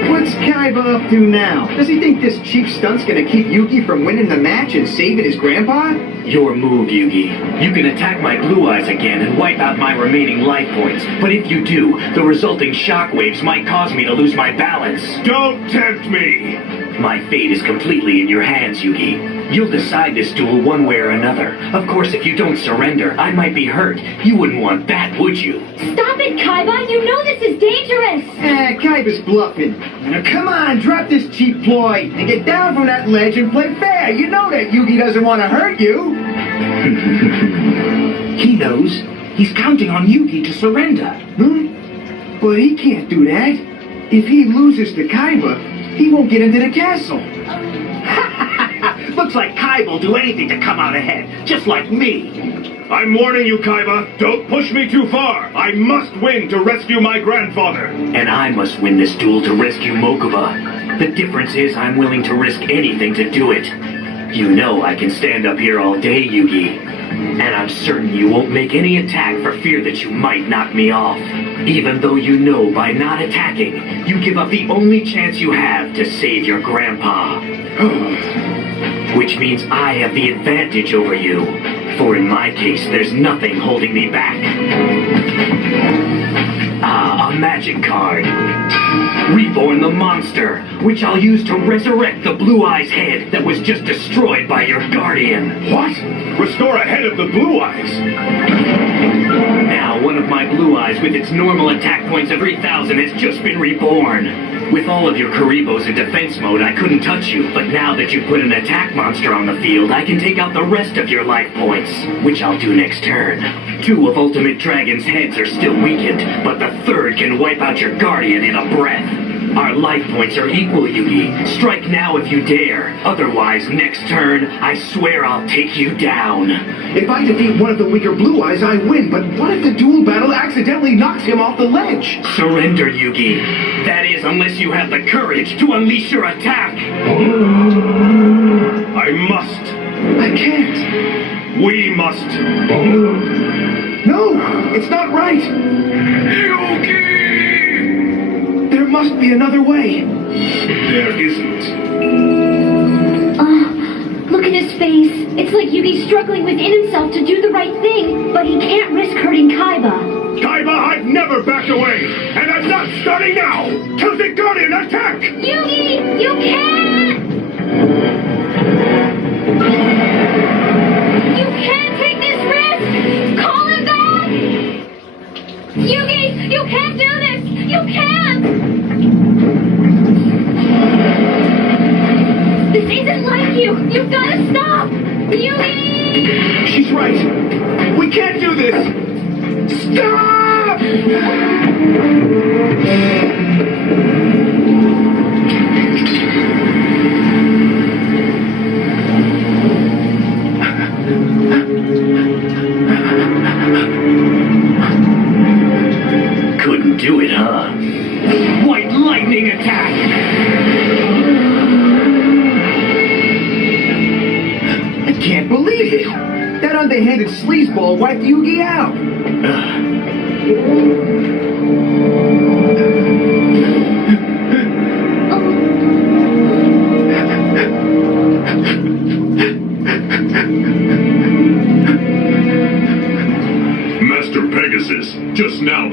What's Kaiba up to now? Does he think this cheap stunt's gonna keep Yugi from winning the match and saving his grandpa? Your move, Yugi. You can attack my blue eyes again and wipe out my remaining life points. But if you do, the resulting shockwaves might cause me to lose my balance. Don't tempt me! My fate is completely in your hands, Yugi. You'll decide this duel one way or another. Of course, if you don't surrender, I might be hurt. You wouldn't want that, would you? Stop it, Kaiba! You know this is dangerous! Kaiba's bluffing. Now come on, drop this cheap ploy and get down from that ledge and play fair. You know that Yugi doesn't want to hurt you. He knows. He's counting on Yugi to surrender. But he can't do that. If he loses to Kaiba, he won't get into the castle. Looks like Kaiba will do anything to come out ahead, just like me. I'm warning you, Kaiba. Don't push me too far. I must win to rescue my grandfather. And I must win this duel to rescue Mokuba. The difference is I'm willing to risk anything to do it. You know I can stand up here all day, Yugi. And I'm certain you won't make any attack for fear that you might knock me off. Even though you know by not attacking, you give up the only chance you have to save your grandpa. Which means I have the advantage over you. For in my case, there's nothing holding me back. Ah, a magic card. Reborn the Monster, which I'll use to resurrect the Blue Eyes head that was just destroyed by your guardian. What? Restore a head of the Blue Eyes? Now, one of my Blue Eyes with its normal attack points of 3,000 has just been reborn. With all of your Karibos in defense mode, I couldn't touch you, but now that you put an attack monster on the field, I can take out the rest of your life points, which I'll do next turn. 2 of Ultimate Dragon's heads are still weakened, but the 3rd can wipe out your guardian in a breath. Our life points are equal, Yugi. Strike now if you dare. Otherwise, next turn, I swear I'll take you down. If I defeat one of the weaker Blue Eyes, I win, but what if the duel battle accidentally knocks him off the ledge? Surrender, Yugi. That is, unless you have the courage to unleash your attack. I must. I can't. We must. No, it's not right. Yugi! There must be another way. There isn't. Look at his face. It's like Yugi's struggling within himself to do the right thing, but he can't risk hurting Kaiba. Kaiba, I've never backed away, and I'm not starting now! Celtic Guardian, attack! Yugi, you can't! You can't take this risk! Call him back! Yugi, you can't do this! You can't! This isn't like you! You've got to stop! Yugi! She's right. We can't do this! Stop! Couldn't do it, huh? White lightning attack! I can't believe it! That underhanded sleazeball wiped Yugi out!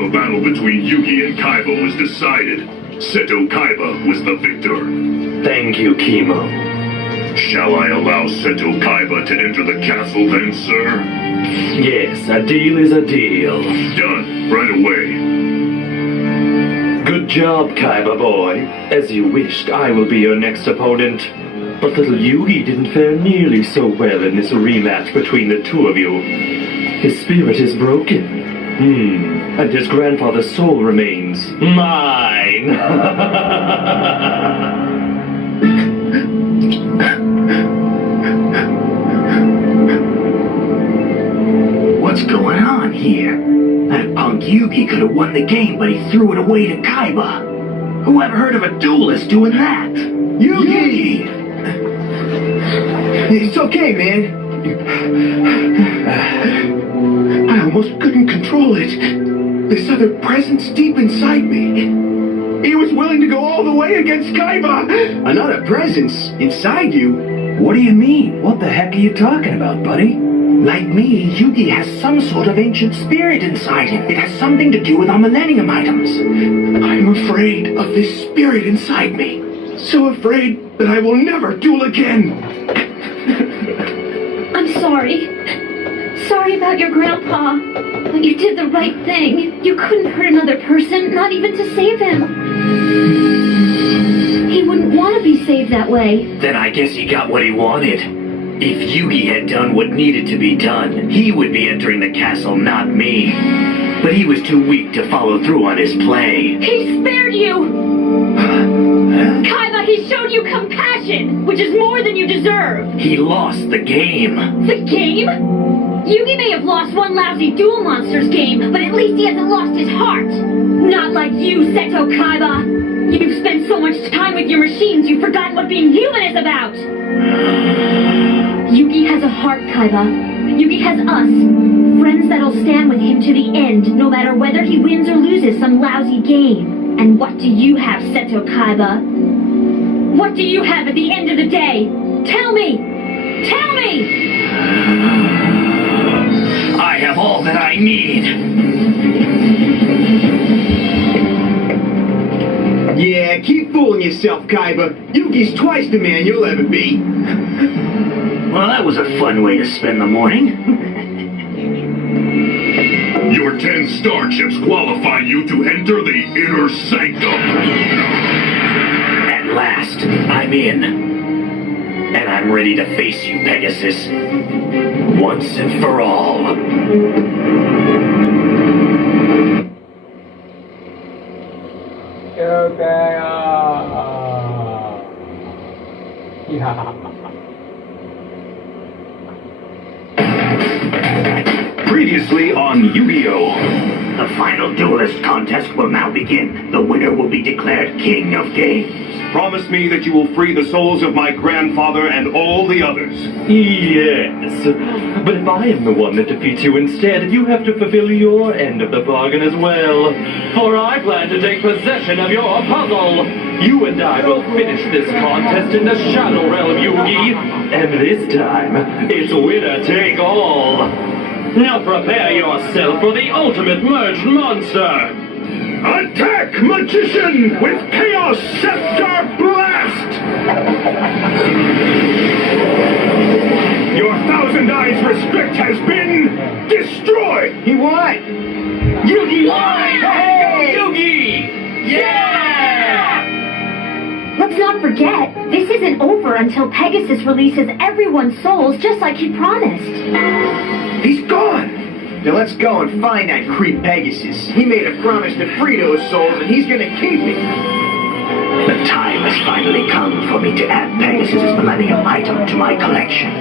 The battle between Yugi and Kaiba was decided. Seto Kaiba was the victor. Thank you, Kimo. Shall I allow Seto Kaiba to enter the castle then, sir? Yes, a deal is a deal. Done. Right away. Good job, Kaiba boy. As you wished, I will be your next opponent. But little Yugi didn't fare nearly so well in this rematch between the two of you. His spirit is broken. And his grandfather's soul remains mine. What's going on here? That punk Yugi could have won the game, but he threw it away to Kaiba. Who ever heard of a duelist doing that? Yugi! It's okay, man. I almost couldn't control it. This other presence deep inside me. He was willing to go all the way against Kaiba. Another presence inside you? What do you mean? What the heck are you talking about, buddy? Like me, Yugi has some sort of ancient spirit inside him. It has something to do with our Millennium items. I'm afraid of this spirit inside me. So afraid that I will never duel again. I'm sorry. Sorry about your grandpa. But you did the right thing. You couldn't hurt another person, not even to save him. He wouldn't want to be saved that way. Then I guess he got what he wanted. If Yugi had done what needed to be done, he would be entering the castle, not me. But he was too weak to follow through on his play. He spared you! Kaiba, he showed you compassion, which is more than you deserve. He lost the game. The game? Yugi may have lost one lousy Duel Monsters game, but at least he hasn't lost his heart. Not like you, Seto Kaiba. You've spent so much time with your machines, you've forgotten what being human is about. Yugi has a heart, Kaiba. Yugi has us. Friends that'll stand with him to the end, no matter whether he wins or loses some lousy game. And what do you have, Seto Kaiba? What do you have at the end of the day? Tell me! Tell me! I have all that I need. Yeah, keep fooling yourself, Kaiba. Yugi's twice the man you'll ever be. Well, that was a fun way to spend the morning. Your 10 star chips qualify you to enter the inner sanctum. At last, I'm in. And I'm ready to face you, Pegasus. Once and for all. Okay, yeah. Previously on Yu-Gi-Oh! The final duelist contest will now begin. The winner will be declared King of Games. Promise me that you will free the souls of my grandfather and all the others. Yes. But if I am the one that defeats you instead, you have to fulfill your end of the bargain as well. For I plan to take possession of your puzzle. You and I will finish this contest in the Shadow Realm, Yugi. And this time, it's winner take all. Now prepare yourself for the ultimate merged monster! Attack, Magician, with Chaos Scepter Blast! Your Thousand Eyes restrict has been destroyed! He won! Yugi won! Hey! Yugi! Yeah! Let's not forget, this isn't over until Pegasus releases everyone's souls just like he promised. He's gone! Now let's go and find that creep Pegasus. He made a promise to free those souls, and he's gonna keep it. The time has finally come for me to add Pegasus' Millennium item to my collection.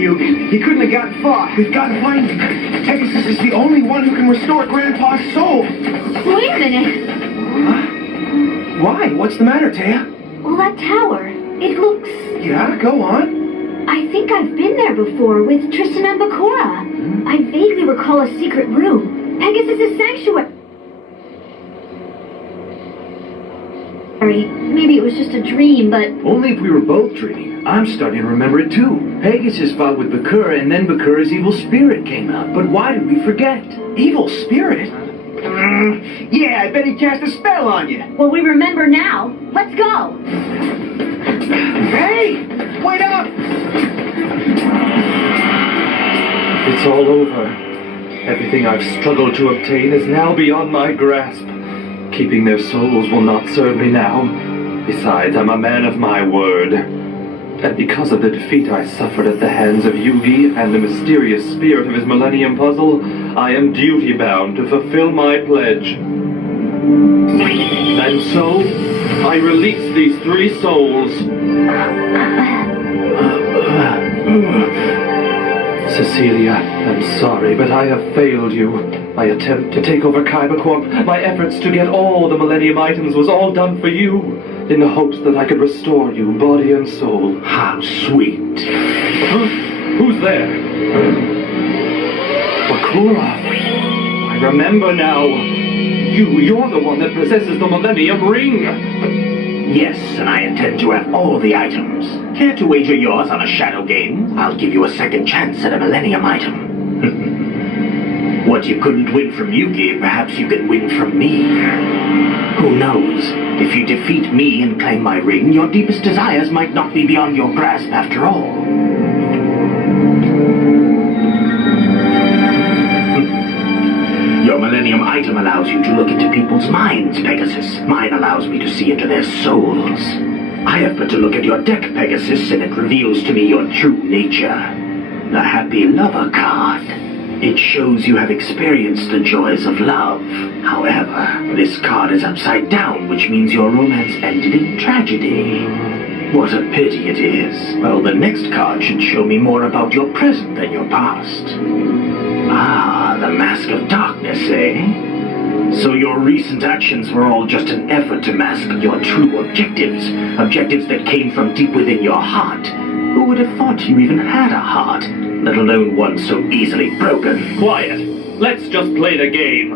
Yugi. He couldn't have gotten far. We've got to find him. Pegasus is the only one who can restore Grandpa's soul. Wait a minute. Huh? Why? What's the matter, Taya? Well, that tower. It looks... Yeah, go on. I think I've been there before with Tristan and Bakura. I vaguely recall a secret room. Pegasus' sanctuary. Maybe it was just a dream, but... Only if we were both dreaming. I'm starting to remember it too. Pegasus fought with Bakura, and then Bakura's evil spirit came out. But why did we forget? Evil spirit? Yeah, I bet he cast a spell on you. Well, we remember now. Let's go. Hey! Wait up! It's all over. Everything I've struggled to obtain is now beyond my grasp. Keeping their souls will not serve me now. Besides, I'm a man of my word. And because of the defeat I suffered at the hands of Yugi and the mysterious spirit of his Millennium Puzzle, I am duty-bound to fulfill my pledge. And so, I release these 3 souls. Cecilia, I'm sorry, but I have failed you. My attempt to take over Kymb Corp, my efforts to get all the Millennium items was all done for you, in the hopes that I could restore you, body and soul. How sweet. Huh? Who's there? Bakura. I remember now. You're the one that possesses the Millennium Ring. Yes, and I intend to have all the items. Care to wager yours on a shadow game? I'll give you a second chance at a Millennium item. What you couldn't win from Yugi, perhaps you can win from me. Who knows? If you defeat me and claim my ring, your deepest desires might not be beyond your grasp after all. Your Millennium item allows you to look into people's minds, Pegasus. Mine allows me to see into their souls. I have but to look at your deck, Pegasus, and it reveals to me your true nature. The Happy Lover card. It shows you have experienced the joys of love. However, this card is upside down, which means your romance ended in tragedy. What a pity it is. Well, the next card should show me more about your present than your past. Ah, the Mask of Darkness, eh? So your recent actions were all just an effort to mask your true objectives. Objectives that came from deep within your heart. Who would have thought you even had a heart, let alone one so easily broken? Quiet. Let's just play the game.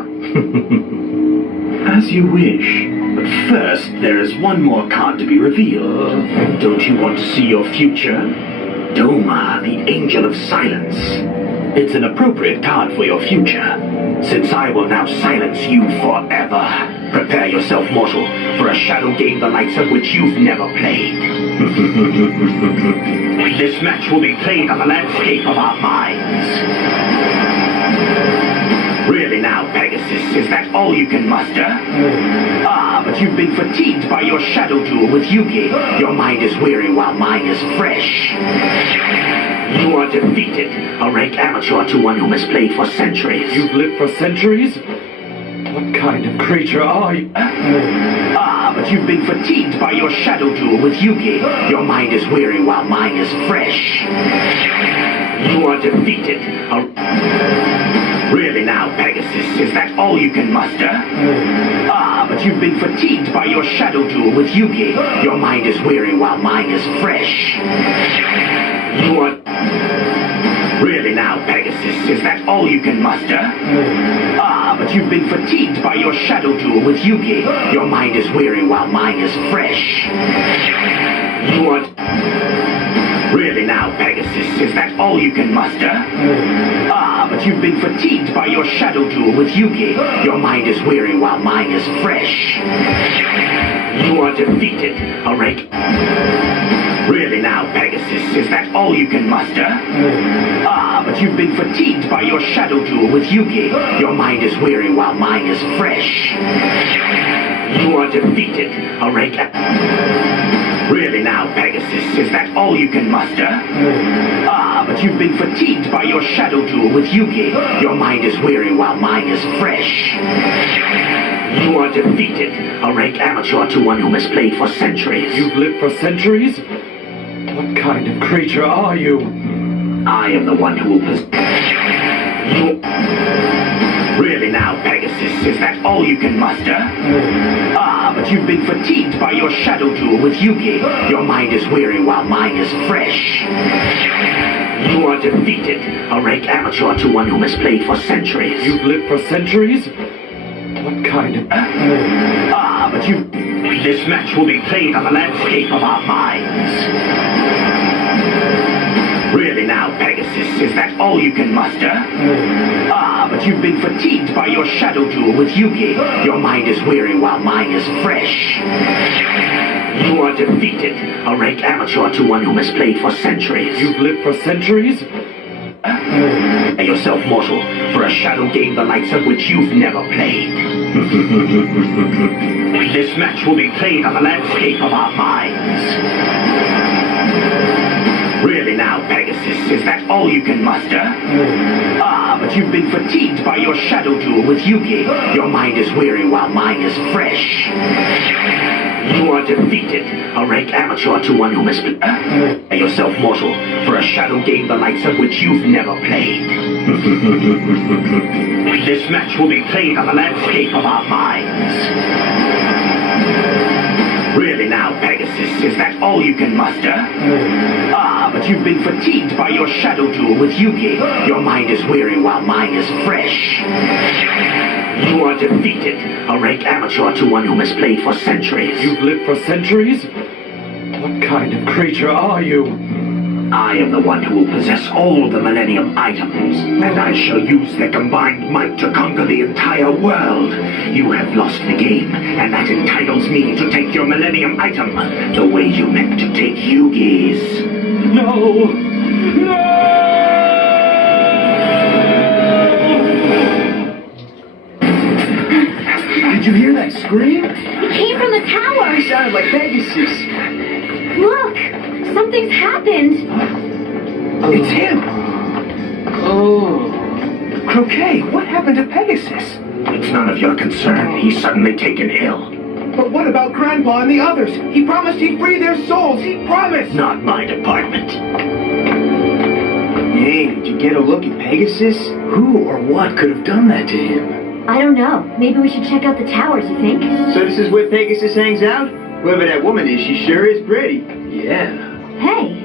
As you wish. But first, there is one more card to be revealed. Don't you want to see your future? Doma, the Angel of Silence. It's an appropriate card for your future, since I will now silence you forever. Prepare yourself, mortal, for a shadow game the likes of which you've never played. This match will be played on the landscape of our minds. Really now, Pegasus, is that all you can muster? Ah, but you've been fatigued by your shadow duel with Yugi. Your mind is weary while mine is fresh. You are defeated, a rank amateur to one who has played for centuries. You've lived for centuries? What kind of creature are you? Ah, but you've been fatigued by your shadow duel with Yugi. Your mind is weary while mine is fresh. You are defeated, Really now, Pegasus, is that all you can muster? Ah, but you've been fatigued by your shadow duel with Yugi. Your mind is weary while mine is fresh. You are... Really now, Pegasus, is that all you can muster? Ah, but you've been fatigued by your shadow duel with Yugi. Your mind is weary while mine is fresh. You are... Really now, Pegasus, is that all you can muster? Ah, but you've been fatigued by your shadow duel with Yugi. Your mind is weary while mine is fresh. You are defeated, a rank... Really now, Pegasus, is that all you can muster? Ah, but you've been fatigued by your shadow duel with Yugi. Your mind is weary while mine is fresh. You are defeated, a rank... Really now, Pegasus, is that all you can muster? Ah, but you've been fatigued by your shadow duel with Yugi. Your mind is weary while mine is fresh. You are defeated, a rank amateur to one who has played for centuries. You've lived for centuries? What kind of creature are you? I am the one who will you. Really now, Pegasus, is that all you can muster? Ah, but you've been fatigued by your shadow duel with Yugi. Your mind is weary while mine is fresh. You are defeated, a rank amateur to one who has played for centuries. You've lived for centuries? What kind of... Ah, but you... This match will be played on the landscape of our minds. Really now, Pegasus, is that all you can muster? Ah, but you've been fatigued by your shadow duel with Yugi. Your mind is weary while mine is fresh. You are defeated, a rank amateur to one who has played for centuries. You've lived for centuries? Yourself mortal, for a shadow game the likes of which you've never played. This match will be played on the landscape of our minds. Really now, Pegasus, is that all you can muster? Ah, but you've been fatigued by your shadow duel with Yugi. Your mind is weary while mine is fresh. You are defeated, a rank amateur to one who has been... yourself mortal, for a shadow game the likes of which you've never played. This match will be played on the landscape of our minds. Really now, Pegasus, is that all you can muster? Ah, but you've been fatigued by your shadow duel with Yugi. Your mind is weary while mine is fresh. You are defeated, a rank amateur to one who has played for centuries. You've lived for centuries? What kind of creature are you? I am the one who will possess all the Millennium items, and I shall use their combined might to conquer the entire world. You have lost the game, and that entitles me to take your Millennium item, the way you meant to take Yugi's. No! No! Did you hear that scream? It came from the tower. It sounded like Pegasus. Look! Something's happened. It's him. Oh. Croquet, what happened to Pegasus? It's none of your concern. He's suddenly taken ill. But what about Grandpa and the others? He promised he'd free their souls. He promised. Not my department. Hey, did you get a look at Pegasus? Who or what could have done that to him? I don't know. Maybe we should check out the towers, you think? So this is where Pegasus hangs out? Whoever that woman is, she sure is pretty. Yeah. Hey,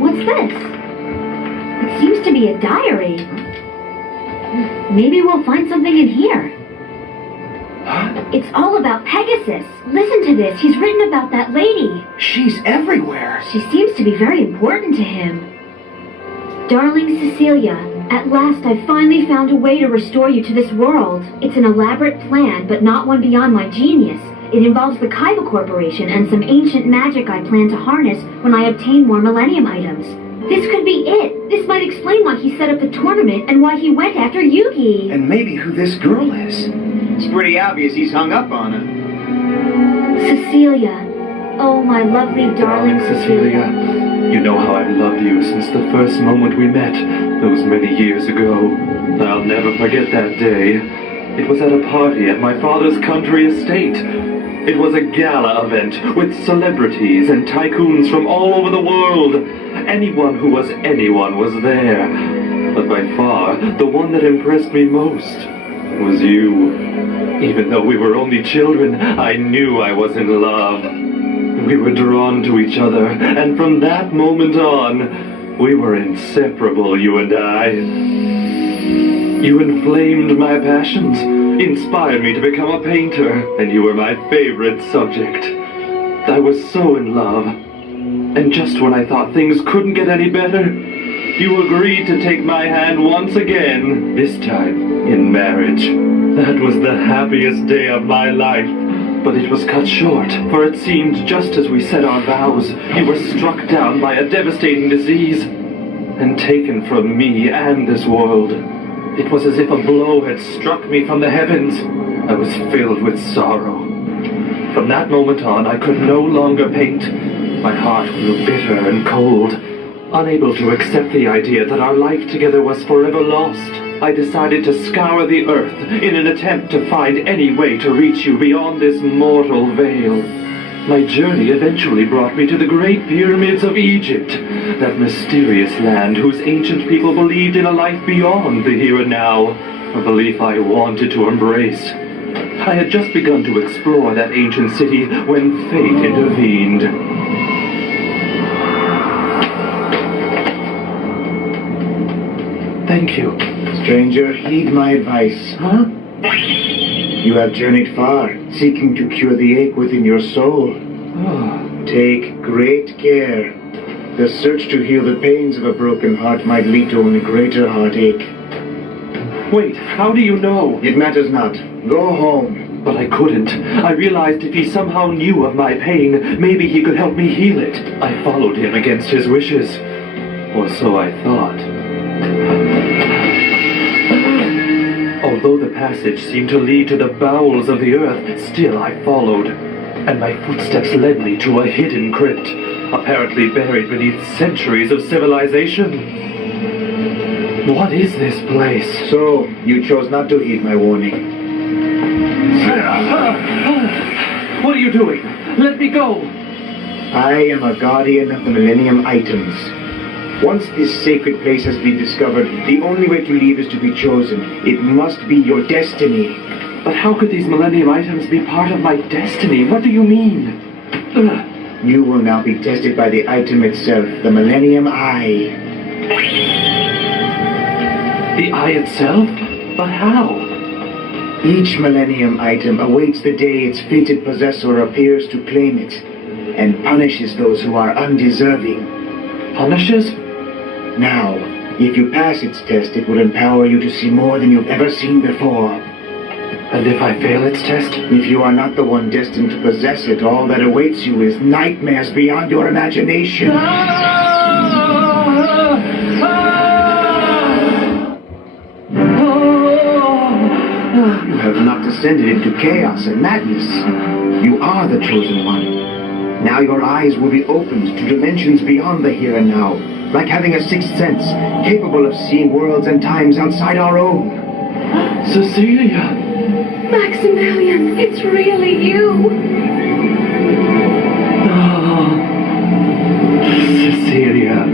what's this? It seems to be a diary. Maybe we'll find something in here. It's all about Pegasus. Listen to this. He's written about that lady. She's everywhere. She seems to be very important to him. Darling Cecilia, at last I finally found a way to restore you to this world. It's an elaborate plan, but not one beyond my genius. It involves the Kymb Corporation and some ancient magic I plan to harness when I obtain more Millennium items. This could be it. This might explain why he set up the tournament and why he went after Yugi. And maybe who this girl is. It's pretty obvious he's hung up on her. Cecilia. Oh, my lovely darling Cecilia. You know how I've loved you since the first moment we met, those many years ago. I'll never forget that day. It was at a party at my father's country estate. It was a gala event with celebrities and tycoons from all over the world. Anyone who was anyone was there. But by far, the one that impressed me most was you. Even though we were only children, I knew I was in love. We were drawn to each other, and from that moment on, we were inseparable, you and I. You inflamed my passions, inspired me to become a painter, and you were my favorite subject. I was so in love, and just when I thought things couldn't get any better, you agreed to take my hand once again, this time in marriage. That was the happiest day of my life. But it was cut short, for it seemed just as we said our vows, you were struck down by a devastating disease, and taken from me and this world. It was as if a blow had struck me from the heavens. I was filled with sorrow. From that moment on, I could no longer paint. My heart grew bitter and cold. Unable to accept the idea that our life together was forever lost, I decided to scour the earth in an attempt to find any way to reach you beyond this mortal veil. My journey eventually brought me to the Great Pyramids of Egypt, that mysterious land whose ancient people believed in a life beyond the here and now, a belief I wanted to embrace. I had just begun to explore that ancient city when fate intervened. Thank you. Stranger, heed my advice. Huh? You have journeyed far, seeking to cure the ache within your soul. Take great care. The search to heal the pains of a broken heart might lead to only greater heartache. Wait, how do you know? It matters not. Go home. But I couldn't. I realized if he somehow knew of my pain, maybe he could help me heal it. I followed him against his wishes. Or so I thought. Although the passage seemed to lead to the bowels of the earth, still I followed. And my footsteps led me to a hidden crypt, apparently buried beneath centuries of civilization. What is this place? So, you chose not to heed my warning. What are you doing? Let me go! I am a guardian of the Millennium Items. Once this sacred place has been discovered, the only way to leave is to be chosen. It must be your destiny. But how could these Millennium Items be part of my destiny? What do you mean? You will now be tested by the item itself, the Millennium Eye. The eye itself? But how? Each Millennium Item awaits the day its fated possessor appears to claim it, and punishes those who are undeserving. Punishes? Now, if you pass its test, it will empower you to see more than you've ever seen before. And if I fail its test? If you are not the one destined to possess it, all that awaits you is nightmares beyond your imagination. You have not descended into chaos and madness. You are the chosen one. Now your eyes will be opened to dimensions beyond the here and now, like having a sixth sense, capable of seeing worlds and times outside our own. Cecilia! Maximilian, it's really you. Oh, Cecilia.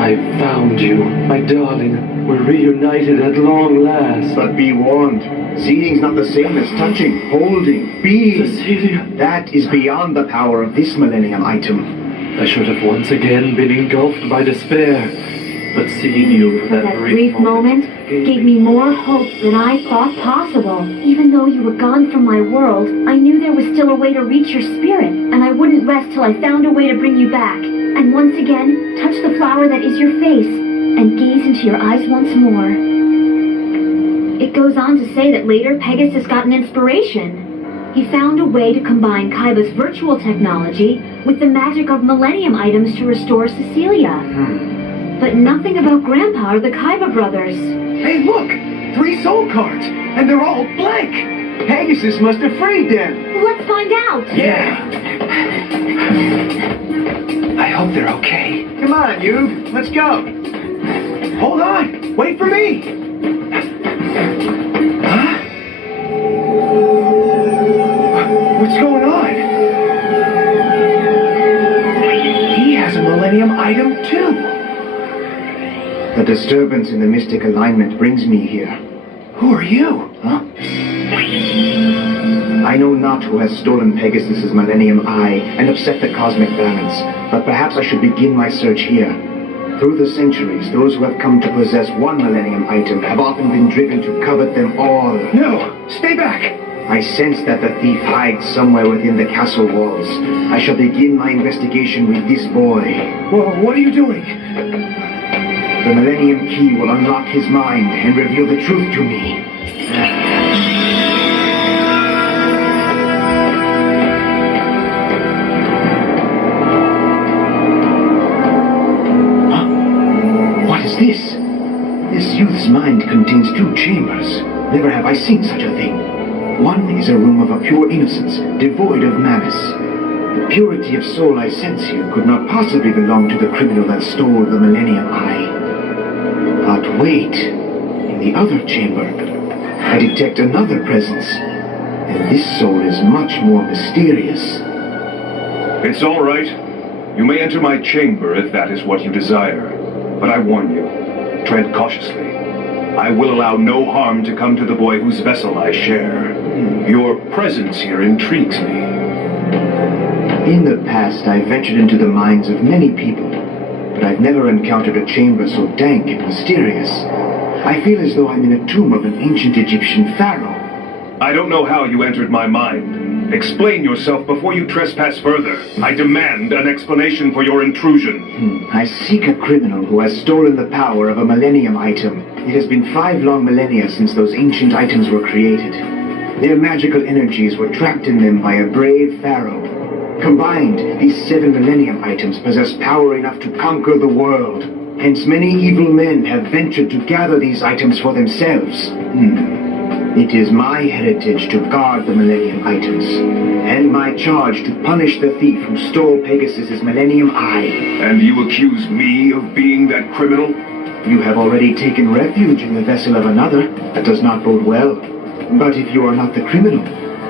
I found you, my darling. We're reunited at long last. But be warned, seeing's not the same as touching, holding, being. Cecilia. That is beyond the power of this Millennium Item. I should have once again been engulfed by despair. But seeing you for that brief moment gave me more hope than I thought possible. Even though you were gone from my world, I knew there was still a way to reach your spirit, and I wouldn't rest till I found a way to bring you back. And once again, touch the flower that is your face, and gaze into your eyes once more. It goes on to say that later Pegasus got an inspiration. He found a way to combine Kaiba's virtual technology with the magic of Millennium Items to restore Cecilia. But nothing about Grandpa or the Kaiba brothers. Hey, look! 3 soul cards, and they're all blank! Pegasus must have freed them! Let's find out! Yeah! I hope they're okay. Come on, you. Let's go. Hold on. Wait for me. Huh? What's going on? He has a Millennium Item, too. The disturbance in the mystic alignment brings me here. Who are you? Huh? I know not who has stolen Pegasus's Millennium Eye and upset the cosmic balance, but perhaps I should begin my search here. Through the centuries, those who have come to possess one Millennium Item have often been driven to covet them all. No! Stay back! I sense that the thief hides somewhere within the castle walls. I shall begin my investigation with this boy. Whoa, what are you doing? The Millennium Key will unlock his mind and reveal the truth to me. What is this? This youth's mind contains 2 chambers. Never have I seen such a thing. One is a room of a pure innocence, devoid of malice. The purity of soul I sense here could not possibly belong to the criminal that stole the Millennium Eye. But wait, in the other chamber, I detect another presence. And this soul is much more mysterious. It's all right. You may enter my chamber if that is what you desire. But I warn you, tread cautiously. I will allow no harm to come to the boy whose vessel I share. Your presence here intrigues me. In the past, I ventured into the minds of many people, but I've never encountered a chamber so dank and mysterious. I feel as though I'm in a tomb of an ancient Egyptian pharaoh. I don't know how you entered my mind. Explain yourself before you trespass further. I demand an explanation for your intrusion. I seek a criminal who has stolen the power of a millennium item. It has been 5 long millennia since those ancient items were created. Their magical energies were trapped in them by a brave pharaoh. Combined, these 7 millennium items possess power enough to conquer the world. Hence, many evil men have ventured to gather these items for themselves. It is my heritage to guard the Millennium items, and my charge to punish the thief who stole Pegasus's Millennium Eye. And you accuse me of being that criminal? You have already taken refuge in the vessel of another. That does not bode well. But if you are not the criminal,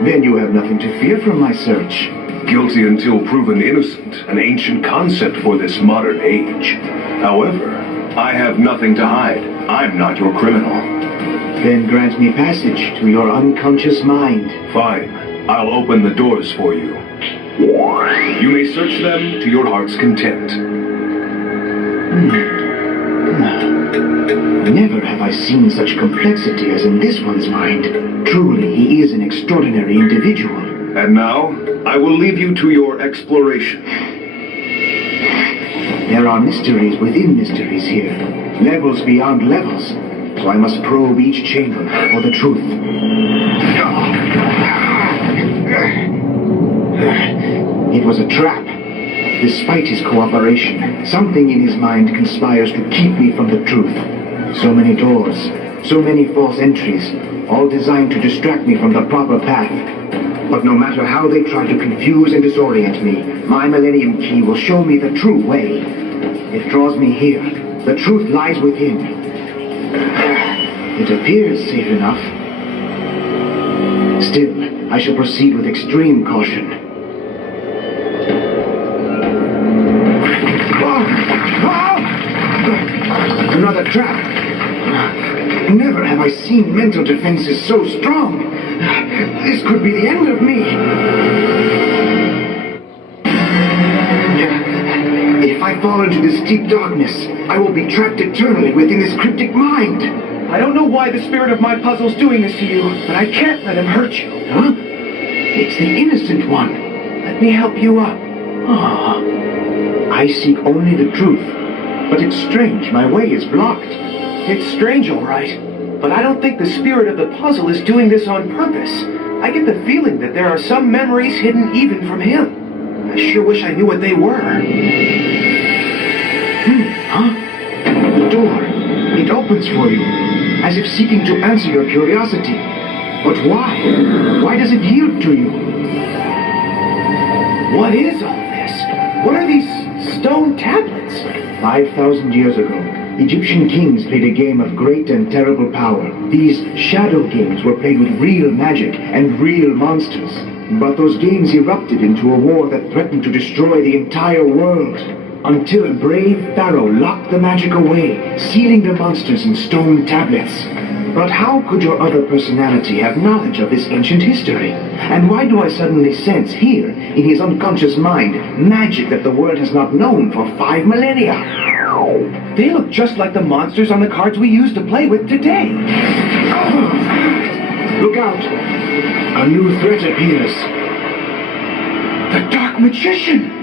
then you have nothing to fear from my search. Guilty until proven innocent, an ancient concept for this modern age. However, I have nothing to hide. I'm not your criminal. Then grant me passage to your unconscious mind. Fine. I'll open the doors for you. You may search them to your heart's content. Never have I seen such complexity as in this one's mind. Truly, he is an extraordinary individual. And now, I will leave you to your exploration. There are mysteries within mysteries here. Levels beyond levels. So I must probe each chamber for the truth. It was a trap. Despite his cooperation, something in his mind conspires to keep me from the truth. So many doors, so many false entries, all designed to distract me from the proper path. But no matter how they try to confuse and disorient me, my Millennium Key will show me the true way. It draws me here. The truth lies within. It appears safe enough. Still, I shall proceed with extreme caution. Another trap! Never have I seen mental defenses so strong. This could be the end of me. If I fall into this deep darkness, I will be trapped eternally within this cryptic mind. I don't know why the spirit of my puzzle's doing this to you, but I can't let him hurt you. Huh? It's the innocent one. Let me help you up. I seek only the truth. But it's strange, my way is blocked. It's strange, all right. But I don't think the spirit of the puzzle is doing this on purpose. I get the feeling that there are some memories hidden even from him. I sure wish I knew what they were. Huh? The door. It opens for you, as if seeking to answer your curiosity. But why? Why does it yield to you? What is all this? What are these stone tablets? 5,000 years ago, Egyptian kings played a game of great and terrible power. These shadow games were played with real magic and real monsters. But those games erupted into a war that threatened to destroy the entire world. Until a brave pharaoh locked the magic away, sealing the monsters in stone tablets. But how could your other personality have knowledge of this ancient history? And why do I suddenly sense here, in his unconscious mind, magic that the world has not known for 5 millennia? They look just like the monsters on the cards we used to play with today. Look out! A new threat appears. The Dark Magician!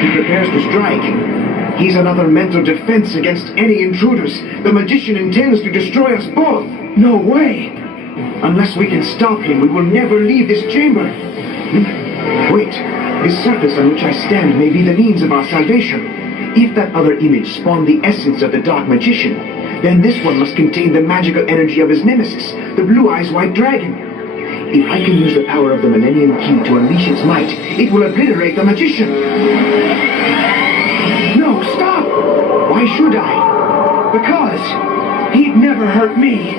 He prepares to strike. He's another mental defense against any intruders. The magician intends to destroy us both. No way! Unless we can stop him, we will never leave this chamber. Wait, this surface on which I stand may be the means of our salvation. If that other image spawned the essence of the Dark Magician, then this one must contain the magical energy of his nemesis, the Blue-Eyes White Dragon. If I can use the power of the Millennium Key to unleash its might, it will obliterate the magician. No, stop! Why should I? Because he'd never hurt me.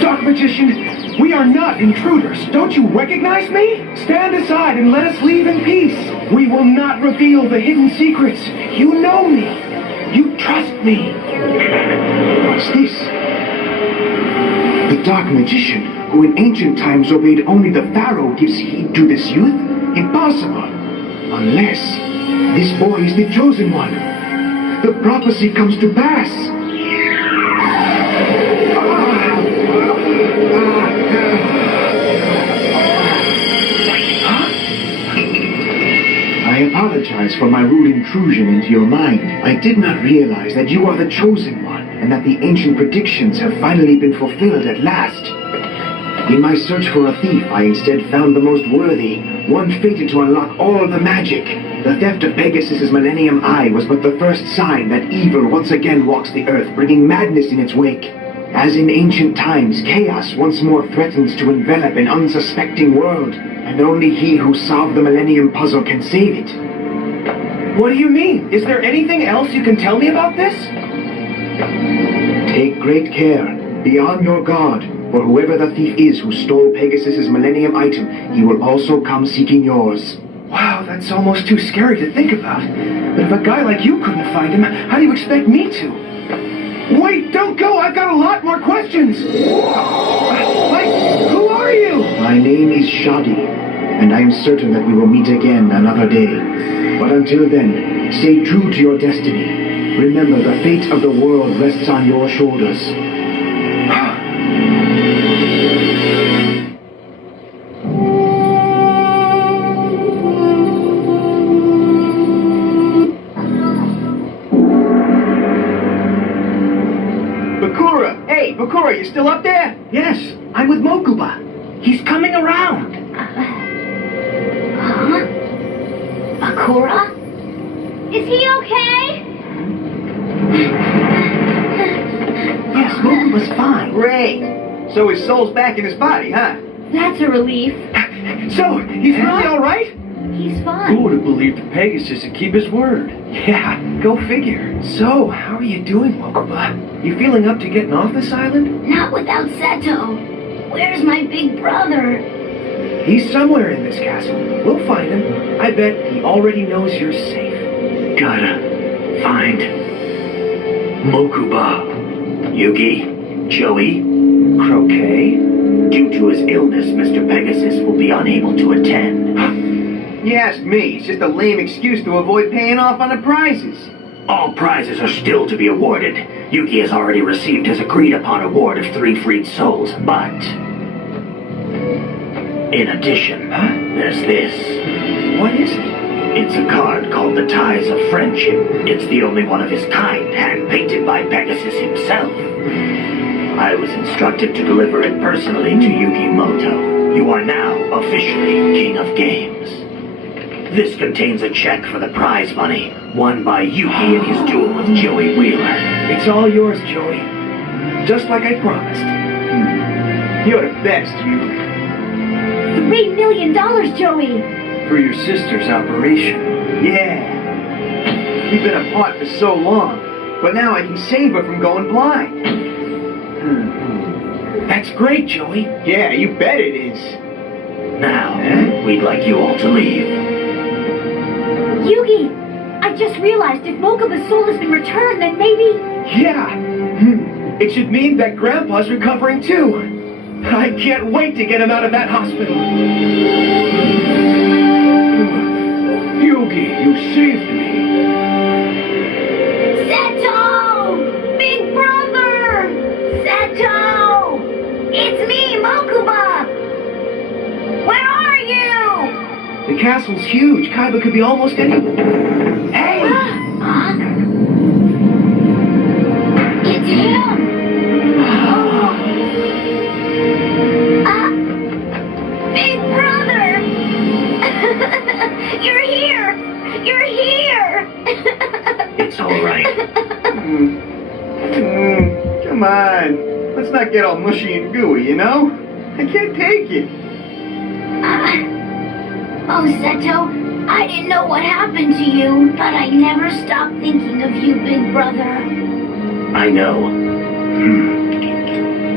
Dark Magician, we are not intruders. Don't you recognize me? Stand aside and let us leave in peace. We will not reveal the hidden secrets. You know me. You trust me. What's this? The Dark Magician, who in ancient times obeyed only the Pharaoh, gives heed to this youth? Impossible. Unless this boy is the chosen one. The prophecy comes to pass. I apologize for my rude intrusion into your mind. I did not realize that you are the chosen one, and that the ancient predictions have finally been fulfilled at last. In my search for a thief, I instead found the most worthy, one fated to unlock all the magic. The theft of Pegasus's Millennium Eye was but the first sign that evil once again walks the earth, bringing madness in its wake. As in ancient times, chaos once more threatens to envelop an unsuspecting world, and only he who solved the Millennium Puzzle can save it. What do you mean? Is there anything else you can tell me about this? Take great care. Be on your guard, for whoever the thief is who stole Pegasus's Millennium item, he will also come seeking yours. Wow, that's almost too scary to think about. But if a guy like you couldn't find him, how do you expect me to? Wait, don't go! I've got a lot more questions! Like, who are you? My name is Shadi, and I am certain that we will meet again another day. But until then, stay true to your destiny. Remember, the fate of the world rests on your shoulders. Bakura, you still up there? Yes, I'm with Mokuba. He's coming around. Huh? Bakura? Is he okay? Yes, Mokuba's fine. Great. So his soul's back in his body, huh? That's a relief. So, he's really all right? He's fine. Who would have believed Pegasus would keep his word? Yeah, go figure. So, how are you doing, Mokuba? You feeling up to getting off this island? Not without Seto. Where's my big brother? He's somewhere in this castle. We'll find him. I bet he already knows you're safe. Gotta find Mokuba. Yugi, Joey, Croquet. Due to his illness, Mr. Pegasus will be unable to attend. You asked me. It's just a lame excuse to avoid paying off on the prizes. All prizes are still to be awarded. Yuki has already received his agreed-upon award of 3 freed souls, but... in addition, there's this. What is it? It's a card called the Ties of Friendship. It's the only one of his kind, hand-painted by Pegasus himself. I was instructed to deliver it personally to Yugi Moto. You are now officially King of Games. This contains a check for the prize money, won by Yugi in his duel with Joey Wheeler. It's all yours, Joey. Just like I promised. You're the best, you. $3 million, Joey! For your sister's operation. Yeah. We've been apart for so long, but now I can save her from going blind. That's great, Joey. Yeah, you bet it is. Now, we'd like you all to leave. Yugi! I just realized if Mokuba's soul has been returned, then maybe... Yeah. It should mean that Grandpa's recovering too. I can't wait to get him out of that hospital. Yugi, you saved me. Seto! Big brother! Seto! It's me, Mokuba! Where are you? The castle's huge. Kaiba could be almost anywhere. Hey! It's him! Big brother! You're here! You're here! It's all right. Come on. Let's not get all mushy and gooey, you know? I can't take it. Oh, Seto, I didn't know what happened to you, but I never stopped thinking of you, big brother. I know.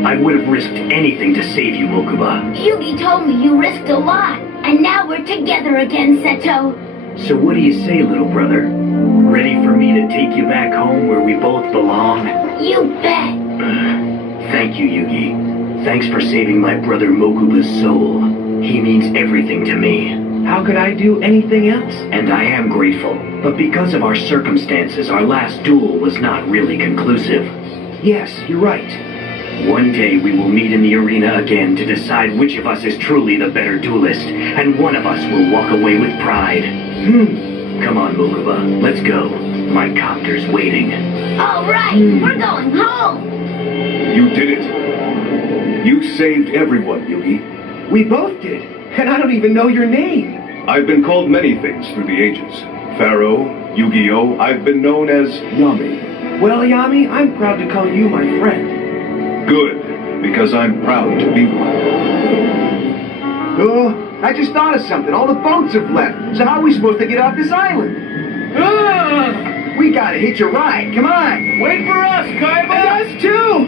I would have risked anything to save you, Mokuba. Yugi told me you risked a lot, and now we're together again, Seto. So what do you say, little brother? Ready for me to take you back home where we both belong? You bet. Thank you, Yugi. Thanks for saving my brother Mokuba's soul. He means everything to me. How could I do anything else? And I am grateful. But because of our circumstances, our last duel was not really conclusive. Yes, you're right. One day we will meet in the arena again to decide which of us is truly the better duelist, and one of us will walk away with pride. Come on, Mokuba, let's go. My copter's waiting. All right, we're going home. You did it. You saved everyone, Yugi. We both did. And I don't even know your name. I've been called many things through the ages. Pharaoh, Yu-Gi-Oh! I've been known as Yami. Well, Yami, I'm proud to call you my friend. Good, because I'm proud to be one. Oh, I just thought of something. All the boats have left. So how are we supposed to get off this island? We gotta hitch a ride. Come on. Wait for us, Kaiba. Us too.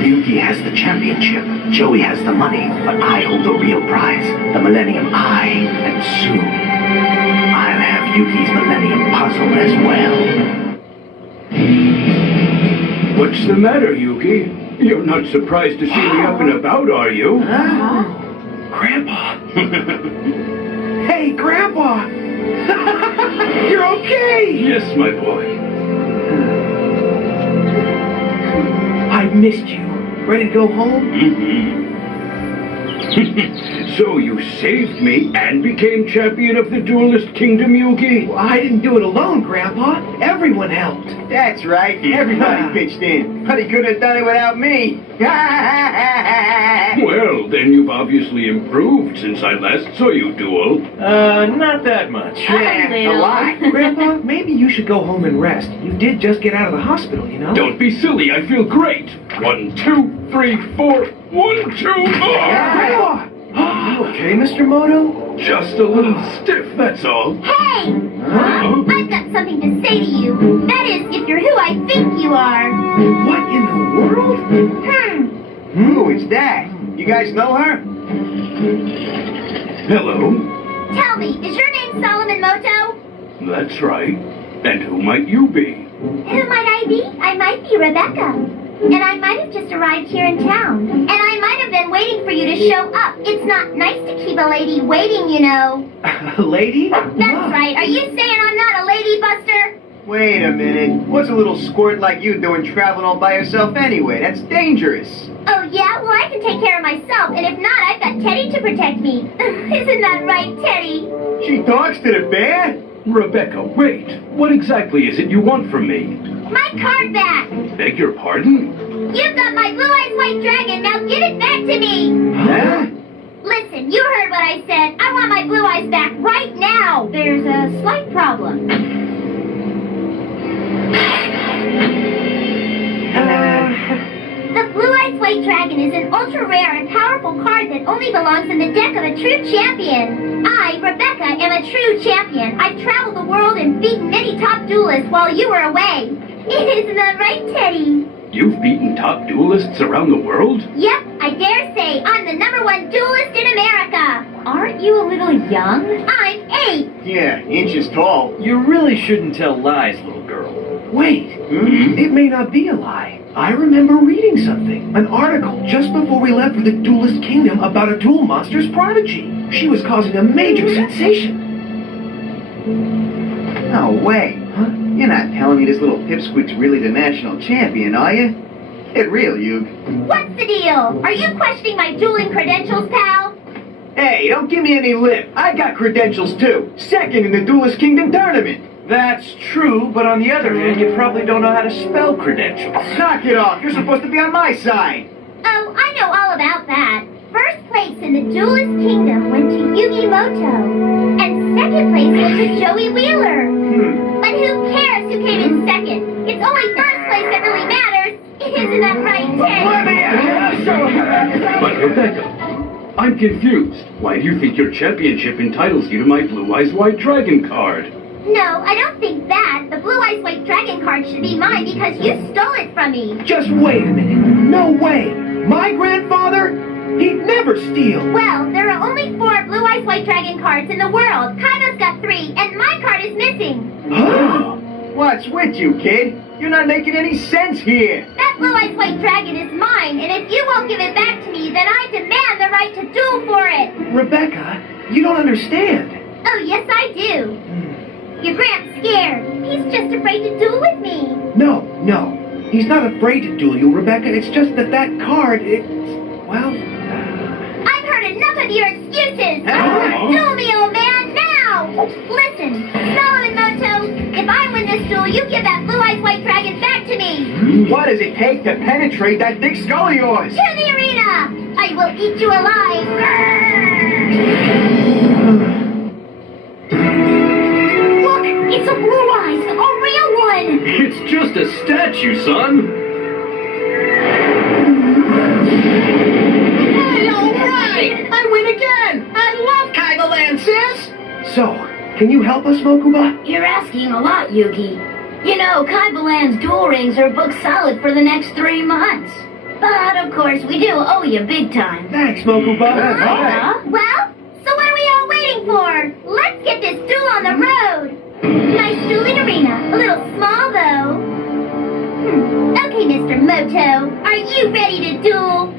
Yugi has the championship, Joey has the money, but I hold the real prize, the Millennium Eye, and soon I'll have Yugi's Millennium Puzzle as well. What's the matter, Yugi? You're not surprised to see me up and about, are you? Grandpa. Hey, Grandpa. You're okay. Yes, my boy. I've missed you. Ready to go home? So you saved me and became champion of the Duelist Kingdom, Yugi? Well, I didn't do it alone, Grandpa. Everyone helped. That's right. Everybody pitched in. But he couldn't have done it without me. Well, then you've obviously improved since I last saw you duel. Not that much. Yeah, a lot. Grandpa, maybe you should go home and rest. You did just get out of the hospital, you know? Don't be silly. I feel great. 1, 2, 3, 4. 1, 2. Grandpa! You okay, Mr. Moto? Just a little stiff, that's all. Hey! I've got something to say to you. That is, if you're who I think you are. What in the world? Who is that? You guys know her? Hello. Tell me, is your name Solomon Moto? That's right. And who might you be? Who might I be? I might be Rebecca. And I might have just arrived here in town. And I might have been waiting for you to show up. It's not nice to keep a lady waiting, you know. A lady? That's right. Are you saying I'm not a lady buster? Wait a minute. What's a little squirt like you doing traveling all by yourself anyway? That's dangerous. Oh, yeah? Well, I can take care of myself. And if not, I've got Teddy to protect me. Isn't that right, Teddy? She talks to the bear? Rebecca, wait. What exactly is it you want from me? My card back. Beg your pardon? You've got my blue-eyed white dragon. Now give it back to me. Huh? Listen, you heard what I said. I want my blue eyes back right now. There's a slight problem. The blue-eyed white dragon is an ultra-rare and powerful card that only belongs in the deck of a true champion. I, Rebecca, am a true champion. I've traveled the world and beaten many top duelists while you were away. Isn't that right, Teddy? You've beaten top duelists around the world? Yep, I dare say I'm the #1 duelist in America. Aren't you a little young? I'm 8. Yeah, inches tall. You really shouldn't tell lies, little girl. Wait, it may not be a lie. I remember reading something. An article just before we left for the Duelist Kingdom about a duel monster's prodigy. She was causing a major sensation. No way. Huh? You're not telling me this little pipsqueak's really the national champion, are you? Get real, Yug. What's the deal? Are you questioning my dueling credentials, pal? Hey, don't give me any lip. I got credentials too. Second in the Duelist Kingdom tournament. That's true, but on the other hand, you probably don't know how to spell credentials. Knock it off. You're supposed to be on my side. Oh, I know all about that. First place in the Duelist Kingdom went to Yugi Moto. And second place went to Joey Wheeler. But who cares who came in second? It's only first place that really matters. Isn't that right, Ted? But Rebecca, I'm confused. Why do you think your championship entitles you to my Blue Eyes White Dragon card? No, I don't think that. The Blue Eyes White Dragon card should be mine because you stole it from me. Just wait a minute. No way! My grandfather? He'd never steal! Well, there are only 4 Blue Eyes White Dragon cards in the world. Kaiba's got 3, and my card is missing. Huh? What's with you, kid? You're not making any sense here. That Blue Eyes White Dragon is mine, and if you won't give it back to me, then I demand the right to duel for it. Rebecca, you don't understand. Oh, yes, I do. Your Gramps scared. He's just afraid to duel with me. No. He's not afraid to duel you, Rebecca. It's just that card, well... I've heard enough of your excuses. Duel me, old man, now! Listen, Solomon Moto, if I win this duel, you give that Blue Eyes White Dragon back to me. What does it take to penetrate that big skull of yours? To the arena! I will eat you alive. Look, it's a Blue Eyes, a real one. It's just a statue, son. Hey, all right! I win again! I love Kaibaland, sis! So, can you help us, Mokuba? You're asking a lot, Yugi. You know, Kaibaland's duel rings are booked solid for the next 3 months. But, of course, we do owe you big time. Thanks, Mokuba. Well, so what are we all waiting for? Let's get this duel on the road. Nice dueling arena. A little small, though. Okay, Mr. Moto. Are you ready to duel?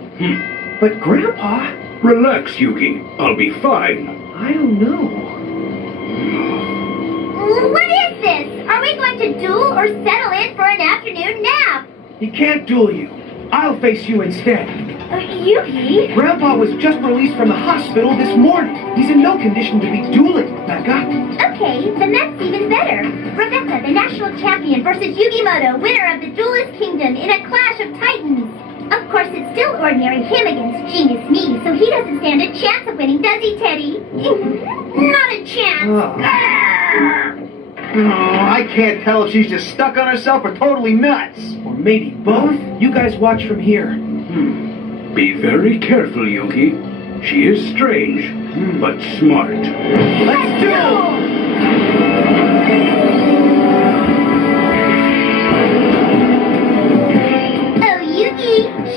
But, Grandpa... Relax, Yugi. I'll be fine. I don't know. What is this? Are we going to duel or settle in for an afternoon nap? He can't duel you. I'll face you instead. Yugi? Grandpa was just released from the hospital this morning. He's in no condition to be dueling, Rebecca. Okay, then that's even better. Rebecca, the national champion, versus Yugi Moto, winner of the Duelist Kingdom in a clash of titans. Of course, it's still ordinary him against genius me, so he doesn't stand a chance of winning, does he, Teddy? Not a chance. I can't tell if she's just stuck on herself or totally nuts. Or maybe both. You guys watch from here. Be very careful, Yugi. She is strange, but smart. Let's duel!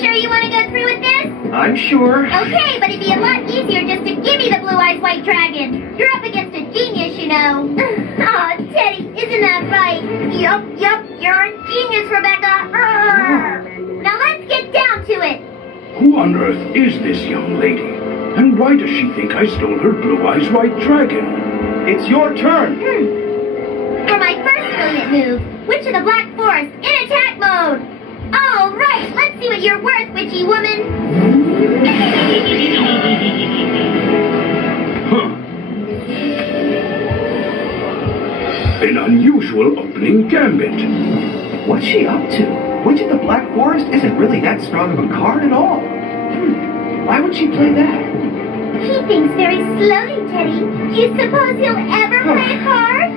Sure you want to go through with this? I'm sure. Okay, but it'd be a lot easier just to give me the Blue Eyes White Dragon. You're up against a genius, you know. Aw, Teddy, isn't that right? Yup, you're a genius, Rebecca. Now let's get down to it. Who on earth is this young lady? And why does she think I stole her Blue Eyes White Dragon? It's your turn. For my first brilliant move, Witch of the Black Forest in attack mode. All right, let's see what you're worth, witchy woman. An unusual opening gambit. What's she up to? Witch of the Black Forest isn't really that strong of a card at all. Why would she play that? He thinks very slowly, Teddy. Do you suppose he'll ever play a card?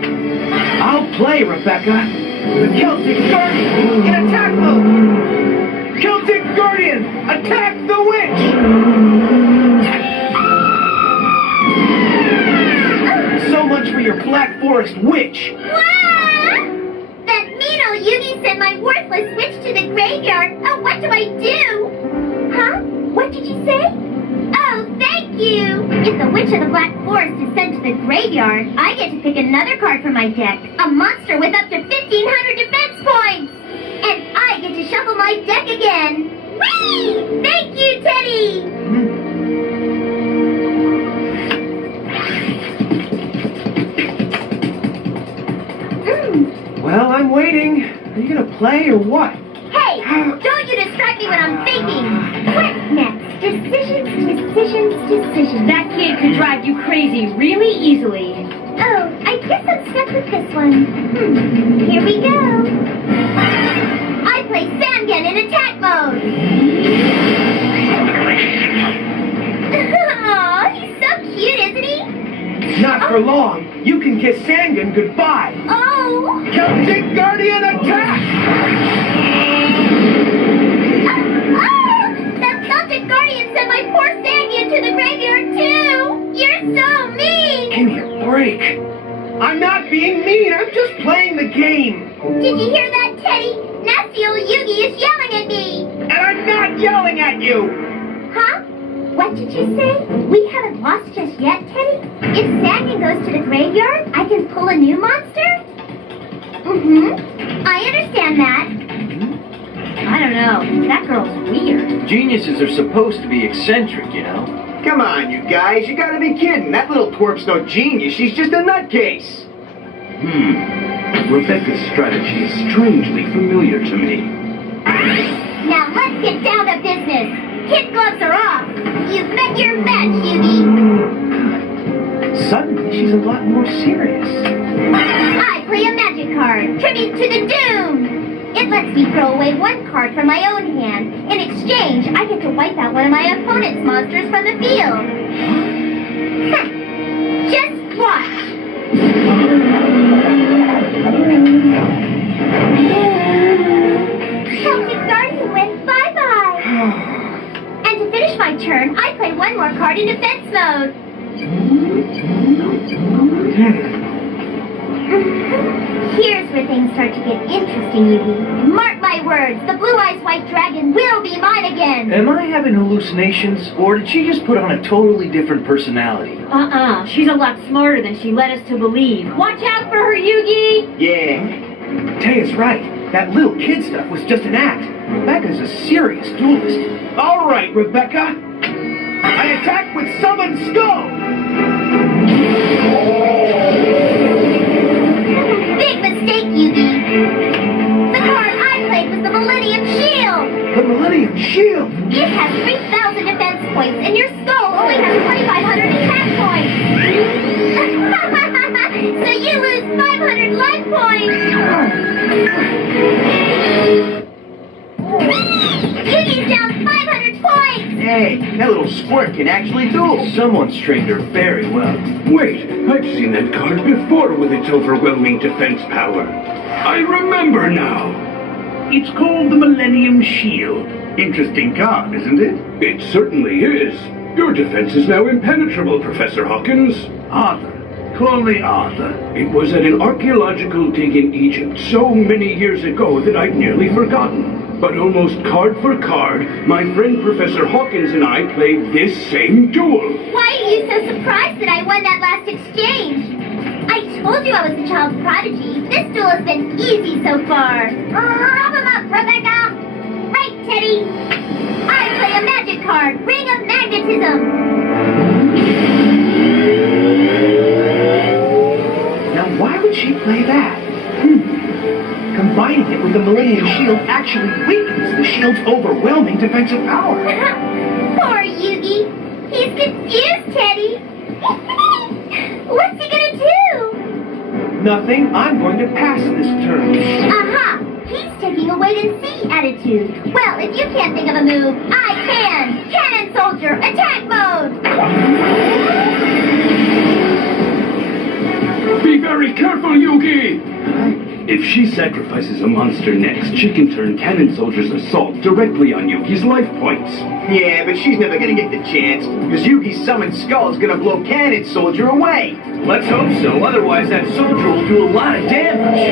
I'll play, Rebecca. The Celtic Guardian in attack mode! Celtic Guardian, attack the witch! So much for your Black Forest witch! That mean old Yugi sent my worthless witch to the graveyard. Oh, what do I do? Huh? What did you say? Oh, thank you! If the Witch of the Black Forest is sent to the graveyard, I get to pick another card from my deck. A monster with up to 1,500 defense points! And I get to shuffle my deck again! Whee! Thank you, Teddy! Well, I'm waiting. Are you gonna play or what? Hey! Don't you distract me when I'm thinking! What's next? Decisions. That kid could drive you crazy really easily. Oh, I guess I'm stuck with this one. Here we go. I play Sangen in attack mode. Aw, he's so cute, isn't he? Not for long. You can kiss Sangan goodbye. Oh! Celtic Guardian attack! That Celtic Guardian sent my poor Sangan to the graveyard, too! You're so mean! Give me a break. I'm not being mean. I'm just playing the game. Did you hear that, Teddy? Nasty old Yugi is yelling at me! And I'm not I'm yelling at you! Huh? What did you say? We haven't lost just yet, Teddy? If Smazhing goes to the graveyard, I can pull a new monster? I understand that. I don't know. That girl's weird. Geniuses are supposed to be eccentric, you know? Come on, you guys, you gotta be kidding. That little twerp's no genius, she's just a nutcase. Rebecca's strategy is strangely familiar to me. Now let's get down to business. Kid gloves are off. You've met your match, Yugi. Suddenly, she's a lot more serious. I play a magic card. Tribute to the Doom. It lets me throw away one card from my own hand. In exchange, I get to wipe out one of my opponent's monsters from the field. Just watch. Celtic Garden went bye-bye. And to finish my turn, I play one more card in defense mode. Here's where things start to get interesting, Yugi. Mark my words, the blue-eyes white dragon will be mine again. Am I having hallucinations, or did she just put on a totally different personality? She's a lot smarter than she led us to believe. Watch out for her, Yugi! Yeah. Taya's right. That little kid stuff was just an act. Rebecca's a serious duelist. All right, Rebecca. I attack with Summon Skull! Big mistake, Yugi. The card I played was the Millennium Shield. The Millennium Shield? It has 3,000 defense points, and your skull only has 2,500 attack points. So you lose 500 life points. Yugi's down 500 points. Hey, that little squirt can actually duel. Someone's trained her very well. Wait, I've seen that card before with its overwhelming defense power. I remember now. It's called the Millennium Shield. Interesting card, isn't it? It certainly is. Your defense is now impenetrable, Professor Hawkins. Arthur. Call me Arthur. It was at an archaeological dig in Egypt so many years ago that I'd nearly forgotten. But almost card for card, my friend Professor Hawkins and I played this same duel. Why are you so surprised that I won that last exchange? I told you I was a child prodigy. This duel has been easy so far. Wrap him up, Rebecca! Right, Teddy! I play a magic card, Ring of Magnetism! Now, why would she play that? Combining it with the Millennium Shield actually weakens the shield's overwhelming defensive power. Poor Yugi. He's confused, Teddy. What's he gonna do? Nothing. I'm going to pass this turn. Aha! He's taking a wait-and-see attitude. Well, if you can't think of a move, I can! Cannon Soldier, attack mode! Be very careful, Yugi! If she sacrifices a monster next, she can turn Cannon Soldier's assault directly on Yugi's life points. Yeah, but she's never gonna get the chance, because Yugi's summoned skull is gonna blow Cannon Soldier away. Let's hope so, otherwise that soldier will do a lot of damage.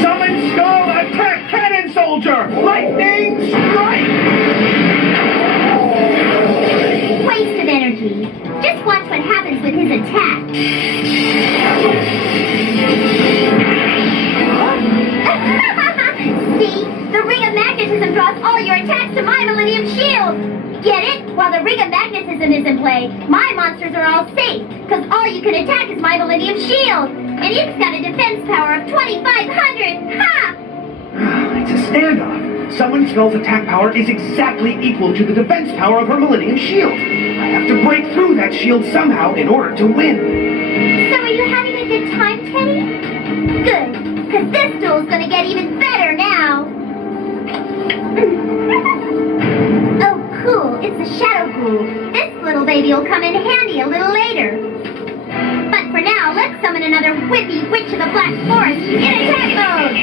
Summon skull, attack Cannon Soldier! Lightning strike! Waste of energy. Just watch what happens with his attack. See? The Ring of Magnetism draws all your attacks to my Millennium Shield! Get it? While the Ring of Magnetism is in play, my monsters are all safe, because all you can attack is my Millennium Shield! And it's got a defense power of 2,500! Ha! It's a standoff. Summoned Skull's attack power is exactly equal to the defense power of her Millennium Shield. I have to break through that shield somehow in order to win. So are you having a good time, Teddy? Good, because this duel's gonna get even better now! Oh, cool, it's a Shadow Ghoul. This little baby will come in handy a little later. But for now, let's summon another whippy Witch of the Black Forest in attack mode!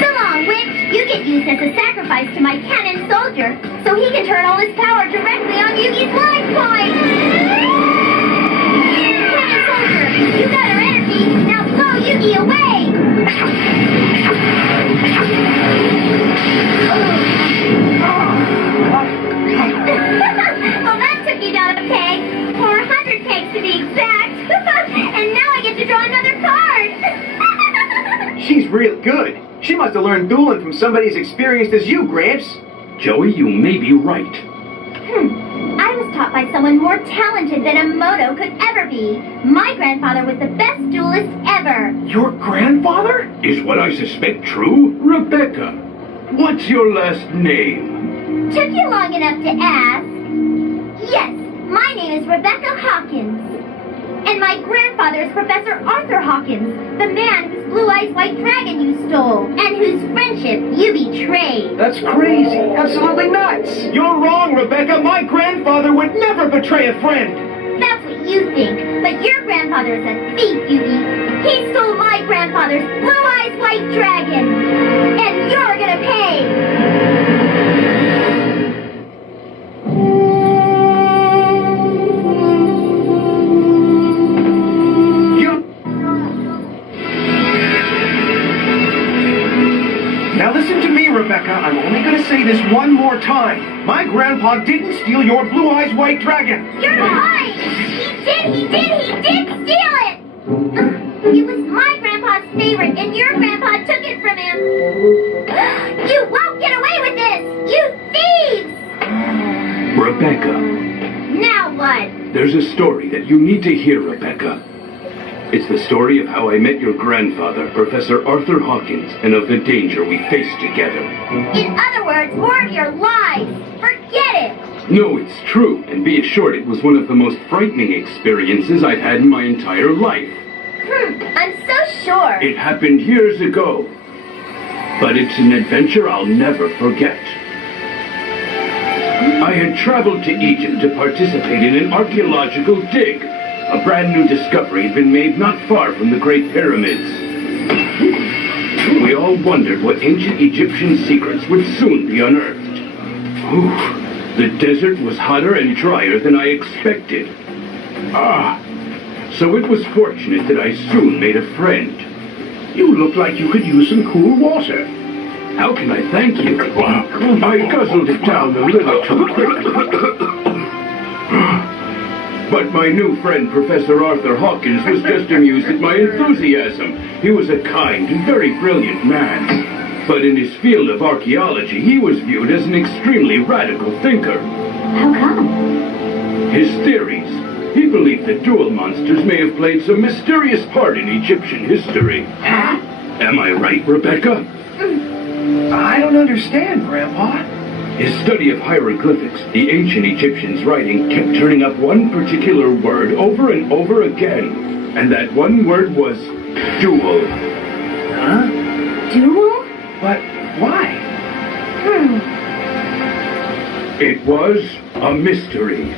So long, Witch! You get used as a sacrifice to my Cannon Soldier, so he can turn all his power directly on Yugi's life point! Cannon Soldier, you got her energy, now blow Yugi away! to learn dueling from somebody as experienced as you, Gramps. Joey, you may be right. I was taught by someone more talented than a moto could ever be. My grandfather was the best duelist ever. Your grandfather? Is what I suspect true? Rebecca, what's your last name? Took you long enough to ask. Yes, my name is Rebecca Hawkins. And my grandfather is Professor Arthur Hawkins, the man whose blue eyes white dragon you stole, and whose friendship you betrayed. That's crazy. Absolutely nuts. You're wrong, Rebecca. My grandfather would never betray a friend. That's what you think, but your grandfather is a thief, Yugi. He stole my grandfather's blue eyes white dragon. And you're gonna pay. Now listen to me, Rebecca. I'm only going to say this one more time. My grandpa didn't steal your blue eyes white dragon. You're lying! He did steal it! It was my grandpa's favorite, and your grandpa took it from him. You won't get away with this! You thieves! Rebecca, Now what? there's a story that you need to hear, Rebecca. It's the story of how I met your grandfather, Professor Arthur Hawkins, and of the danger we faced together. In other words, more of your lies. Forget it! No, it's true, and be assured it was one of the most frightening experiences I've had in my entire life. I'm so sure. It happened years ago, but it's an adventure I'll never forget. I had traveled to Egypt to participate in an archaeological dig. A brand new discovery had been made not far from the Great Pyramids. We all wondered what ancient Egyptian secrets would soon be unearthed. The desert was hotter and drier than I expected. So it was fortunate that I soon made a friend. You look like you could use some cool water. How can I thank you? I guzzled it down a little too quickly. But my new friend, Professor Arthur Hawkins, was just amused at my enthusiasm. He was a kind and very brilliant man. But in his field of archaeology, he was viewed as an extremely radical thinker. How come? His theories. He believed that duel monsters may have played some mysterious part in Egyptian history. Huh? Am I right, Rebecca? I don't understand, Grandpa. His study of hieroglyphics, the ancient Egyptians' writing, kept turning up one particular word over and over again. And that one word was duel. Huh? Duel? But why? It was a mystery.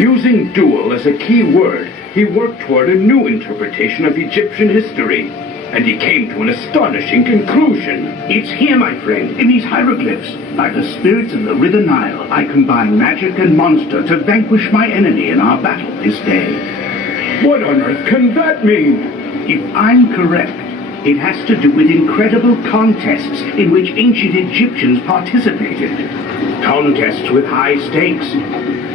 Using duel as a key word, he worked toward a new interpretation of Egyptian history. And he came to an astonishing conclusion. It's here, my friend, in these hieroglyphs. Like the spirits of the River Nile, I combine magic and monster to vanquish my enemy in our battle this day. What on earth can that mean? If I'm correct, it has to do with incredible contests in which ancient Egyptians participated. Contests with high stakes.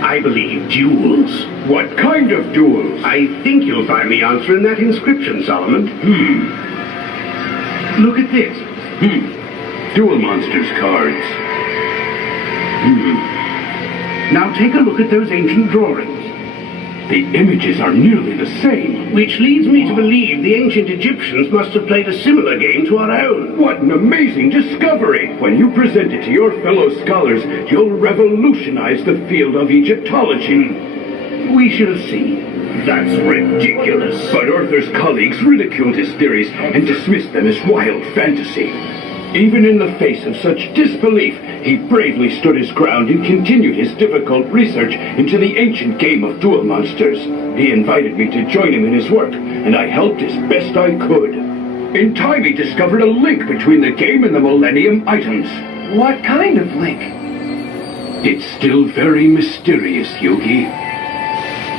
I believe duels. What kind of duels? I think you'll find the answer in that inscription, Solomon. Look at this. Duel Monsters cards. Now take a look at those ancient drawings. The images are nearly the same. Which leads me to believe the ancient Egyptians must have played a similar game to our own. What an amazing discovery! When you present it to your fellow scholars, you'll revolutionize the field of Egyptology. We shall see. That's ridiculous. But Arthur's colleagues ridiculed his theories and dismissed them as wild fantasy. Even in the face of such disbelief, he bravely stood his ground and continued his difficult research into the ancient game of duel monsters. He invited me to join him in his work, and I helped as best I could. In time, he discovered a link between the game and the Millennium items. What kind of link? It's still very mysterious, Yugi.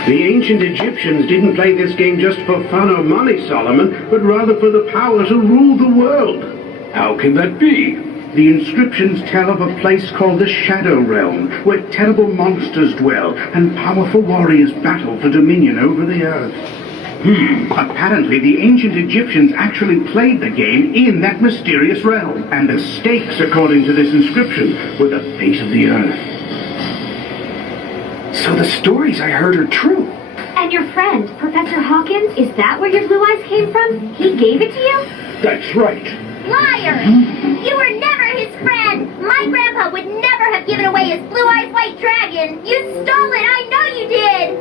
The ancient Egyptians didn't play this game just for fun or money, Solomon, but rather for the power to rule the world. How can that be? The inscriptions tell of a place called the Shadow Realm, where terrible monsters dwell and powerful warriors battle for dominion over the earth. Apparently, the ancient Egyptians actually played the game in that mysterious realm. And the stakes, according to this inscription, were the fate of the earth. So the stories I heard are true. And your friend, Professor Hawkins, is that where your blue eyes came from? He gave it to you? That's right. Liar! You were never his friend! My grandpa would never have given away his blue-eyed white dragon! You stole it! I know you did!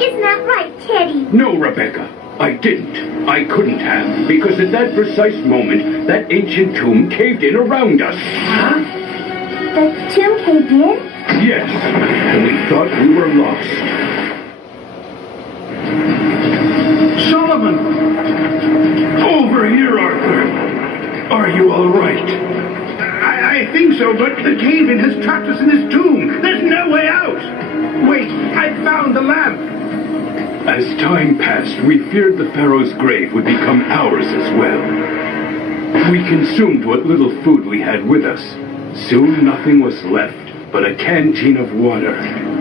Isn't that right, Teddy? No, Rebecca. I didn't. I couldn't have. Because at that precise moment, that ancient tomb caved in around us. Huh? The tomb caved in? Yes. And we thought we were lost. Solomon! Over here, Arthur. Are you all right? I think so, but the cave-in has trapped us in this tomb. There's no way out. Wait, I found the lamp. As time passed, we feared the Pharaoh's grave would become ours as well. We consumed what little food we had with us. Soon nothing was left but a canteen of water,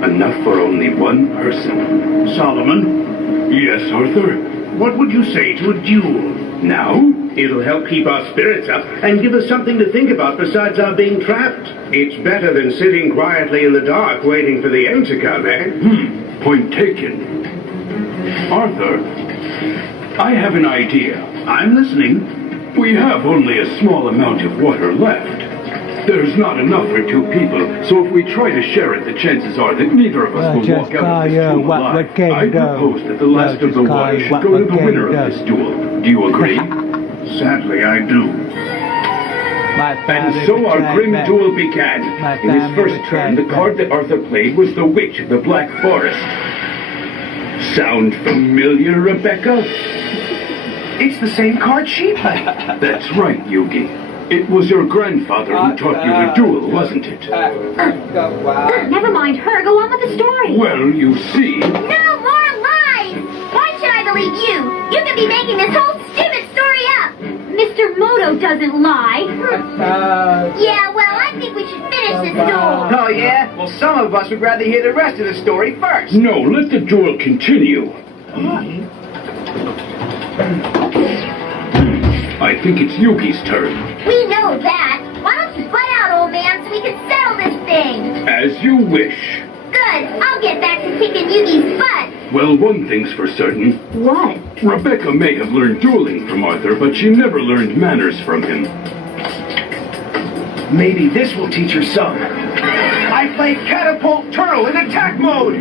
enough for only one person. Solomon? Yes, Arthur? What would you say to a duel? Now? It'll help keep our spirits up and give us something to think about besides our being trapped. It's better than sitting quietly in the dark waiting for the end to come, eh? Point taken. Arthur, I have an idea. I'm listening. We have only a small amount of water left. There's not enough for two people, so if we try to share it, the chances are that neither of us will walk out of this tomb alive. I propose that the last of the water should go to the winner of this duel. Do you agree? Sadly, I do. And so our grim duel began. In his first turn, the card that Arthur played was the Witch of the Black Forest. Sound familiar, Rebecca? It's the same card sheet? That's right, Yugi. It was your grandfather who taught you the duel, wasn't it? Never mind her. Go on with the story. Well, you see... No more lies! Why should I believe you? You could be making this whole stupid story up! Mr. Moto doesn't lie. Yeah, well, I think we should finish this duel. Oh, yeah? Well, some of us would rather hear the rest of the story first. No, let the duel continue. I think it's Yugi's turn. We know that. Why don't you butt out, old man, so we can settle this thing? As you wish. Good. I'll get back to kicking Yugi's butt. Well, one thing's for certain. What? Rebecca may have learned dueling from Arthur, but she never learned manners from him. Maybe this will teach her some. I play Catapult Turtle in attack mode!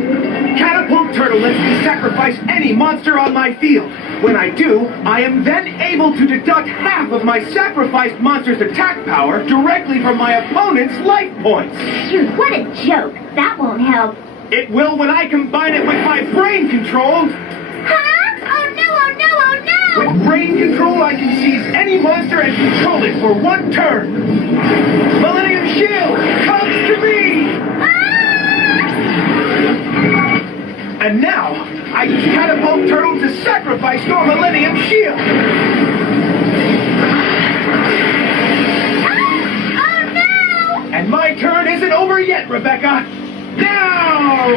Catapult Turtle lets me sacrifice any monster on my field. When I do, I am then able to deduct half of my sacrificed monster's attack power directly from my opponent's life points. Shoot, what a joke. That won't help. It will when I combine it with my brain control. Huh? Oh no, oh no, oh no! With brain control, I can seize any monster and control it for one turn. Millennium Shield comes to me! And now, I use Catapult Turtle to sacrifice your Millennium Shield! Oh no! And my turn isn't over yet, Rebecca! Now!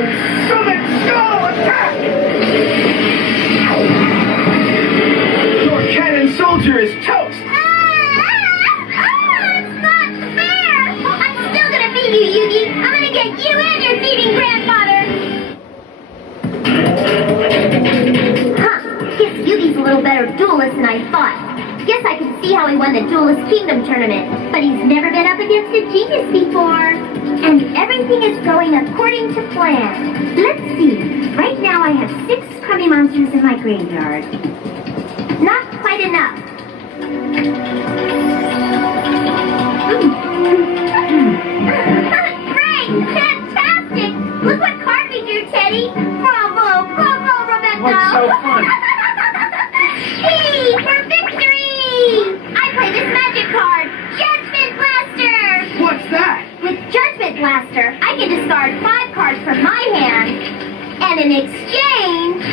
Summon Skull Attack! Your cannon soldier is toast! It's not fair! I'm still gonna beat you, Yugi! I'm gonna get you and your thieving grandfather! Huh, guess Yugi's a little better duelist than I thought. Guess I can see how he won the Duelist Kingdom tournament, but he's never been up against a genius before. And everything is going according to plan. Let's see, right now I have 6 crummy monsters in my graveyard. Not quite enough. Great! Fantastic! Look what card we drew, Teddy! Bravo! Bravo, Rebecca! What's so fun? Hey, for victory! I play this magic card, Judgment Blaster! What's that? With Judgment Blaster, I can discard 5 cards from my hand, and in exchange...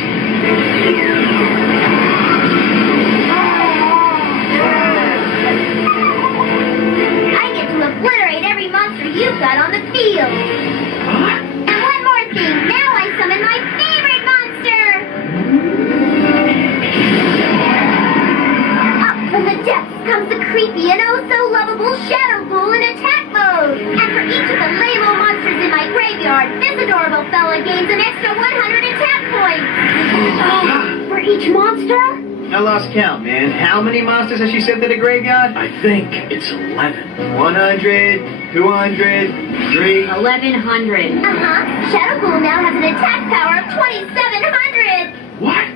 I get to obliterate every monster you've got on the field. And one more thing, now I summon my favorite monster! creepy and oh so lovable Shadow Ghoul in attack mode. And for each of the lame-o monsters in my graveyard, this adorable fella gains an extra 100 attack points. For each monster? I lost count, man. How many monsters has she sent to the graveyard? I think it's 11. 100, 200, 3... 1100. Shadow Ghoul now has an attack power of 2700. What?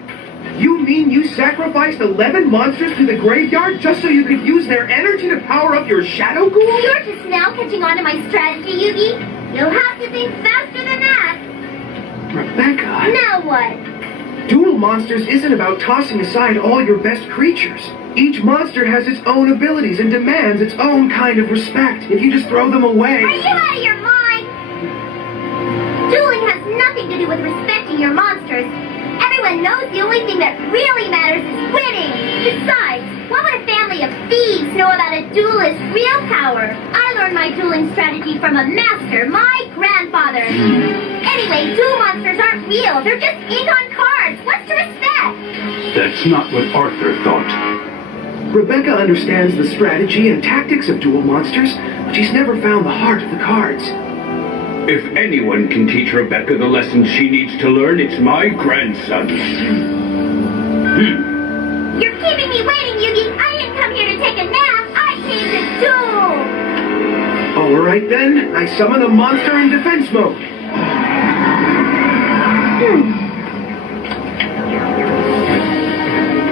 You mean you sacrificed 11 monsters to the graveyard just so you could use their energy to power up your Shadow Ghoul? You're just now catching on to my strategy, Yugi. You'll have to think faster than that. Rebecca. Now what? Duel Monsters isn't about tossing aside all your best creatures. Each monster has its own abilities and demands its own kind of respect. If you just throw them away... Are you out of your mind? Dueling has nothing to do with respecting your monsters. Everyone knows the only thing that really matters is winning. Besides, what would a family of thieves know about a duelist's real power? I learned my dueling strategy from a master, my grandfather. Anyway, duel monsters aren't real. They're just ink on cards. What's to respect? That's not what Arthur thought. Rebecca understands the strategy and tactics of duel monsters, but she's never found the heart of the cards. If anyone can teach Rebecca the lessons she needs to learn, it's my grandson. You're keeping me waiting, Yugi. I didn't come here to take a nap. I came to duel. All right then, I summon a monster in defense mode.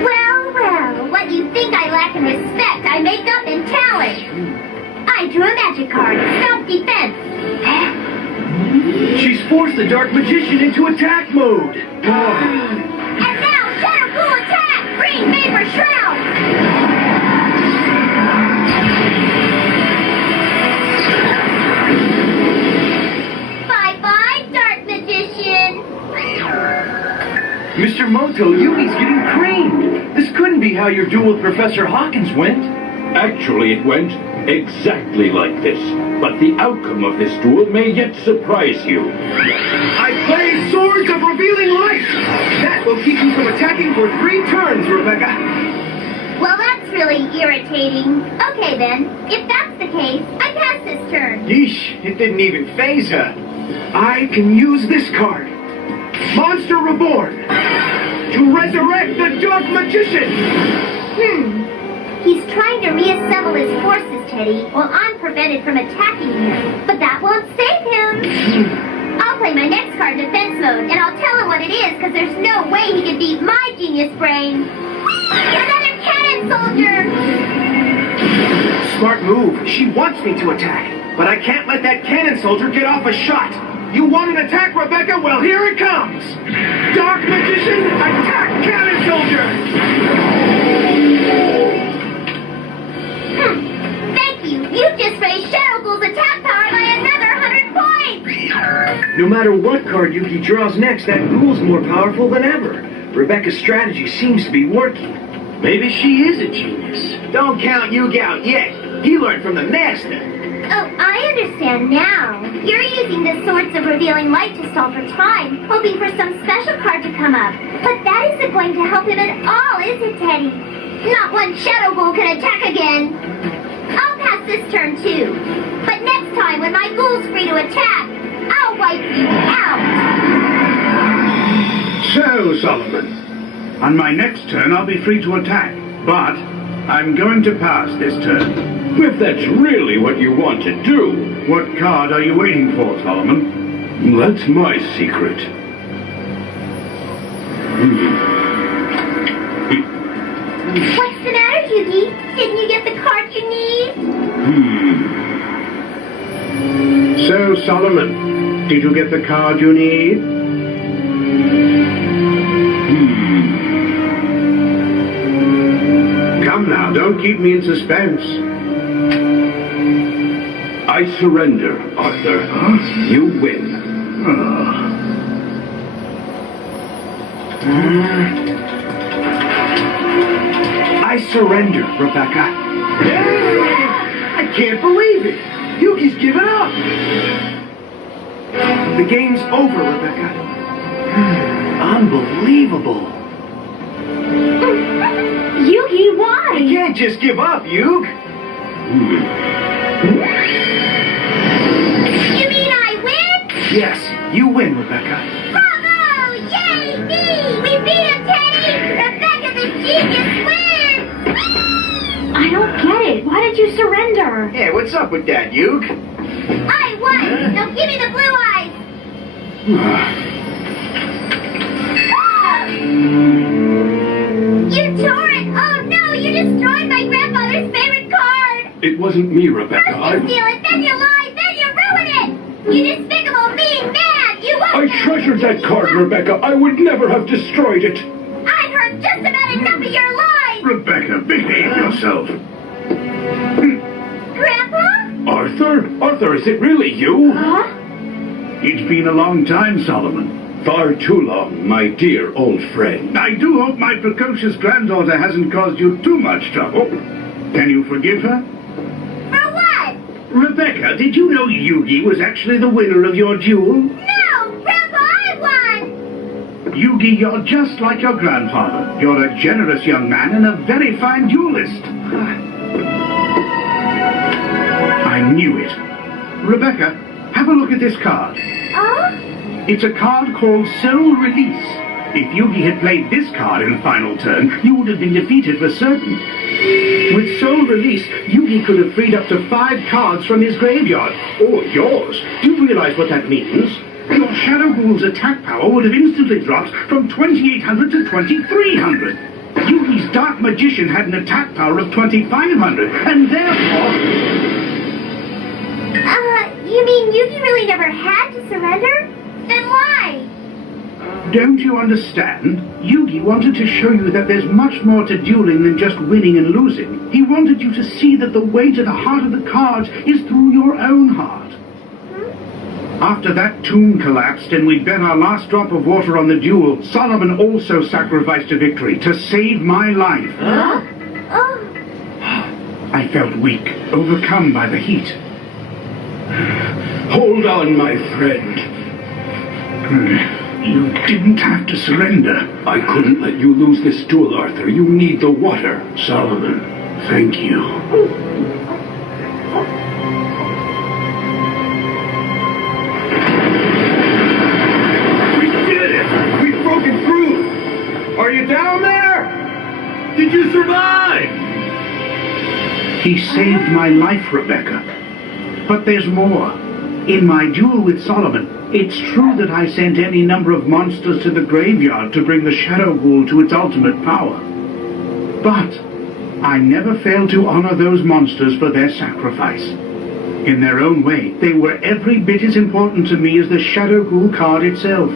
Well, what do you think I lack in respect, I make up in talent. I drew a magic card, self-defense. She's forced the Dark Magician into attack mode. And now, Shadow Ghoul attack! Green Vapor Shroud! Bye-bye, Dark Magician! Mr. Moto, Yugi's getting creamed. This couldn't be how your duel with Professor Hawkins went. Actually, it went exactly like this. But the outcome of this duel may yet surprise you. I play Swords of Revealing Light. That will keep you from attacking for 3 turns, Rebecca. Well, that's really irritating. Okay, then. If that's the case, I pass this turn. Yeesh, it didn't even faze her. I can use this card. Monster Reborn. To resurrect the Dark Magician. He's trying to reassemble his forces, Teddy, while I'm prevented from attacking him. But that won't save him. I'll play my next card in defense mode, and I'll tell him what it is, because there's no way he can beat my genius brain. Another cannon soldier! Smart move. She wants me to attack. But I can't let that cannon soldier get off a shot. You want an attack, Rebecca? Well, here it comes. Dark Magician, attack cannon soldier! Thank you! You just raised Shadow Ghoul's attack power by another 100 points! No matter what card Yuki draws next, that ghoul's more powerful than ever. Rebecca's strategy seems to be working. Maybe she is a genius. Don't count Yugi out yet. He learned from the master. Oh, I understand now. You're using the Swords of Revealing Light to stall for time, hoping for some special card to come up. But that isn't going to help him at all, is it, Teddy? Not one Shadow Ghoul can attack again. I'll pass this turn, too. But next time, when my ghoul's free to attack, I'll wipe you out. So, Solomon, on my next turn I'll be free to attack, but I'm going to pass this turn. If that's really what you want to do. What card are you waiting for, Solomon? That's my secret. What's the matter, Yugi? Didn't you get the card you need? So, Solomon, did you get the card you need? Come now, don't keep me in suspense. I surrender, Arthur. You win. I surrender, Rebecca. I can't believe it. Yuki's given up. The game's over, Rebecca. Unbelievable. Yugi, Yugi, why? You can't just give up, Yug. You mean I win? Yes, you win, Rebecca. Bravo! Yay, me! We beat him, Teddy! Rebecca the genius wins! I don't get it. Why did you surrender? Yeah, what's up with that, Yug? I won! Now give me the blue eyes! You tore it! Oh no! You destroyed my grandfather's favorite card! It wasn't me, Rebecca. First you steal it, then you lie, then you ruin it! You despicable, mean man! You won't I treasured that card, Rebecca. I would never have destroyed it. I've heard just about enough of your lies! Rebecca, behave yourself. Grandpa? Arthur, is it really you? Huh? It's been a long time, Solomon. Far too long, my dear old friend. I do hope my precocious granddaughter hasn't caused you too much trouble. Can you forgive her? For what? Rebecca, did you know Yugi was actually the winner of your duel? No! Grandpa, I won! Yugi, you're just like your grandfather. You're a generous young man and a very fine duelist. I knew it. Rebecca, have a look at this card. It's a card called Soul Release. If Yugi had played this card in the final turn, you would have been defeated for certain. With Soul Release, Yugi could have freed up to 5 cards from his graveyard, or yours. Do you realize what that means? Your Shadow Ghoul's attack power would have instantly dropped from 2,800 to 2,300. Yugi's Dark Magician had an attack power of 2,500, and therefore... You mean Yugi really never had to surrender? Then why? Don't you understand? Yugi wanted to show you that there's much more to dueling than just winning and losing. He wanted you to see that the way to the heart of the cards is through your own heart. After that tomb collapsed and we bet our last drop of water on the duel, Solomon also sacrificed a victory to save my life. I felt weak, overcome by the heat. Hold on, my friend. You didn't have to surrender. I couldn't let you lose this duel, Arthur. You need the water. Solomon, thank you. We did it! We've broken through! Are you down there? Did you survive? He saved my life, Rebecca. But there's more. In my duel with Solomon, it's true that I sent any number of monsters to the graveyard to bring the Shadow Ghoul to its ultimate power. But I never failed to honor those monsters for their sacrifice. In their own way, they were every bit as important to me as the Shadow Ghoul card itself.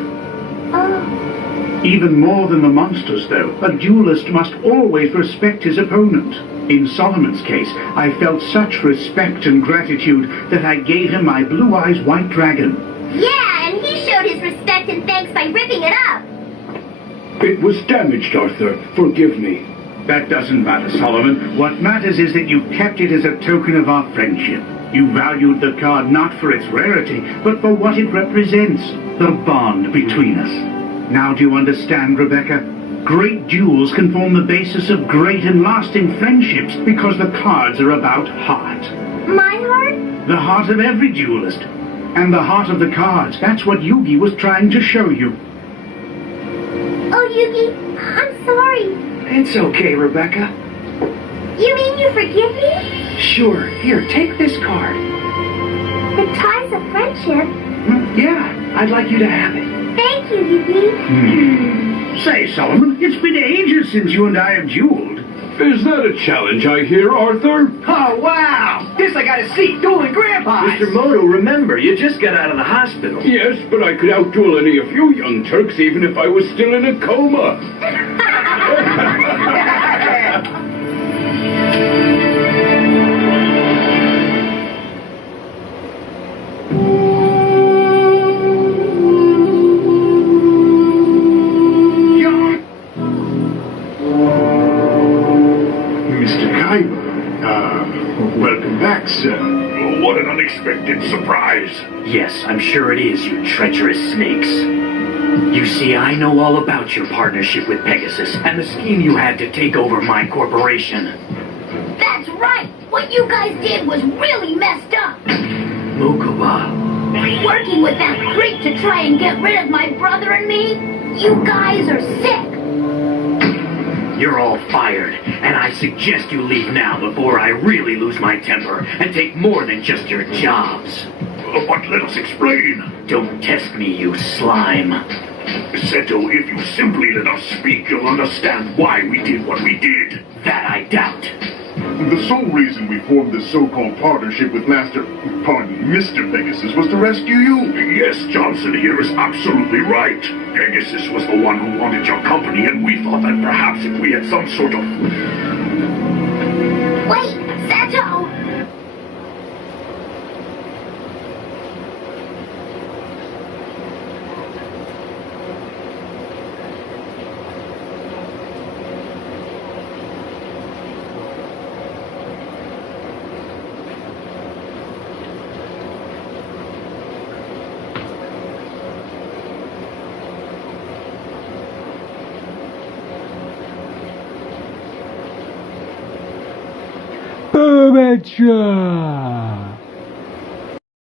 Even more than the monsters, though, a duelist must always respect his opponent. In Solomon's case, I felt such respect and gratitude that I gave him my Blue Eyes White Dragon. Yeah, and he showed his respect and thanks by ripping it up. It was damaged, Arthur. Forgive me. That doesn't matter, Solomon. What matters is that you kept it as a token of our friendship. You valued the card not for its rarity, but for what it represents, the bond between us. Now do you understand, Rebecca? Great duels can form the basis of great and lasting friendships because the cards are about heart. My heart? The heart of every duelist. And the heart of the cards. That's what Yugi was trying to show you. Oh, Yugi, I'm sorry. It's okay, Rebecca. You mean you forgive me? Sure. Here, take this card. The ties of friendship? Yeah, I'd like you to have it. Thank you, Yugi. Say, Solomon, it's been ages since you and I have dueled. Is that a challenge I hear, Arthur? Oh, wow! This I gotta see, dueling grandpas! Mr. Moto, remember, you just got out of the hospital. Yes, but I could outduel any of you young Turks even if I was still in a coma. Welcome back, sir. What an unexpected surprise. Yes, I'm sure it is, you treacherous snakes. You see, I know all about your partnership with Pegasus and the scheme you had to take over my corporation. That's right! What you guys did was really messed up! Mokuba. Working with that creep to try and get rid of my brother and me? You guys are sick! You're all fired, and I suggest you leave now before I really lose my temper and take more than just your jobs. But let us explain. Don't test me, you slime. Seto, if you simply let us speak, you'll understand why we did what we did. That I doubt. The sole reason we formed this so-called partnership with Mr. Pegasus was to rescue you. Yes, Johnson here is absolutely right. Pegasus was the one who wanted your company, and we thought that perhaps if we had some sort of... Wait, Seto! Boom and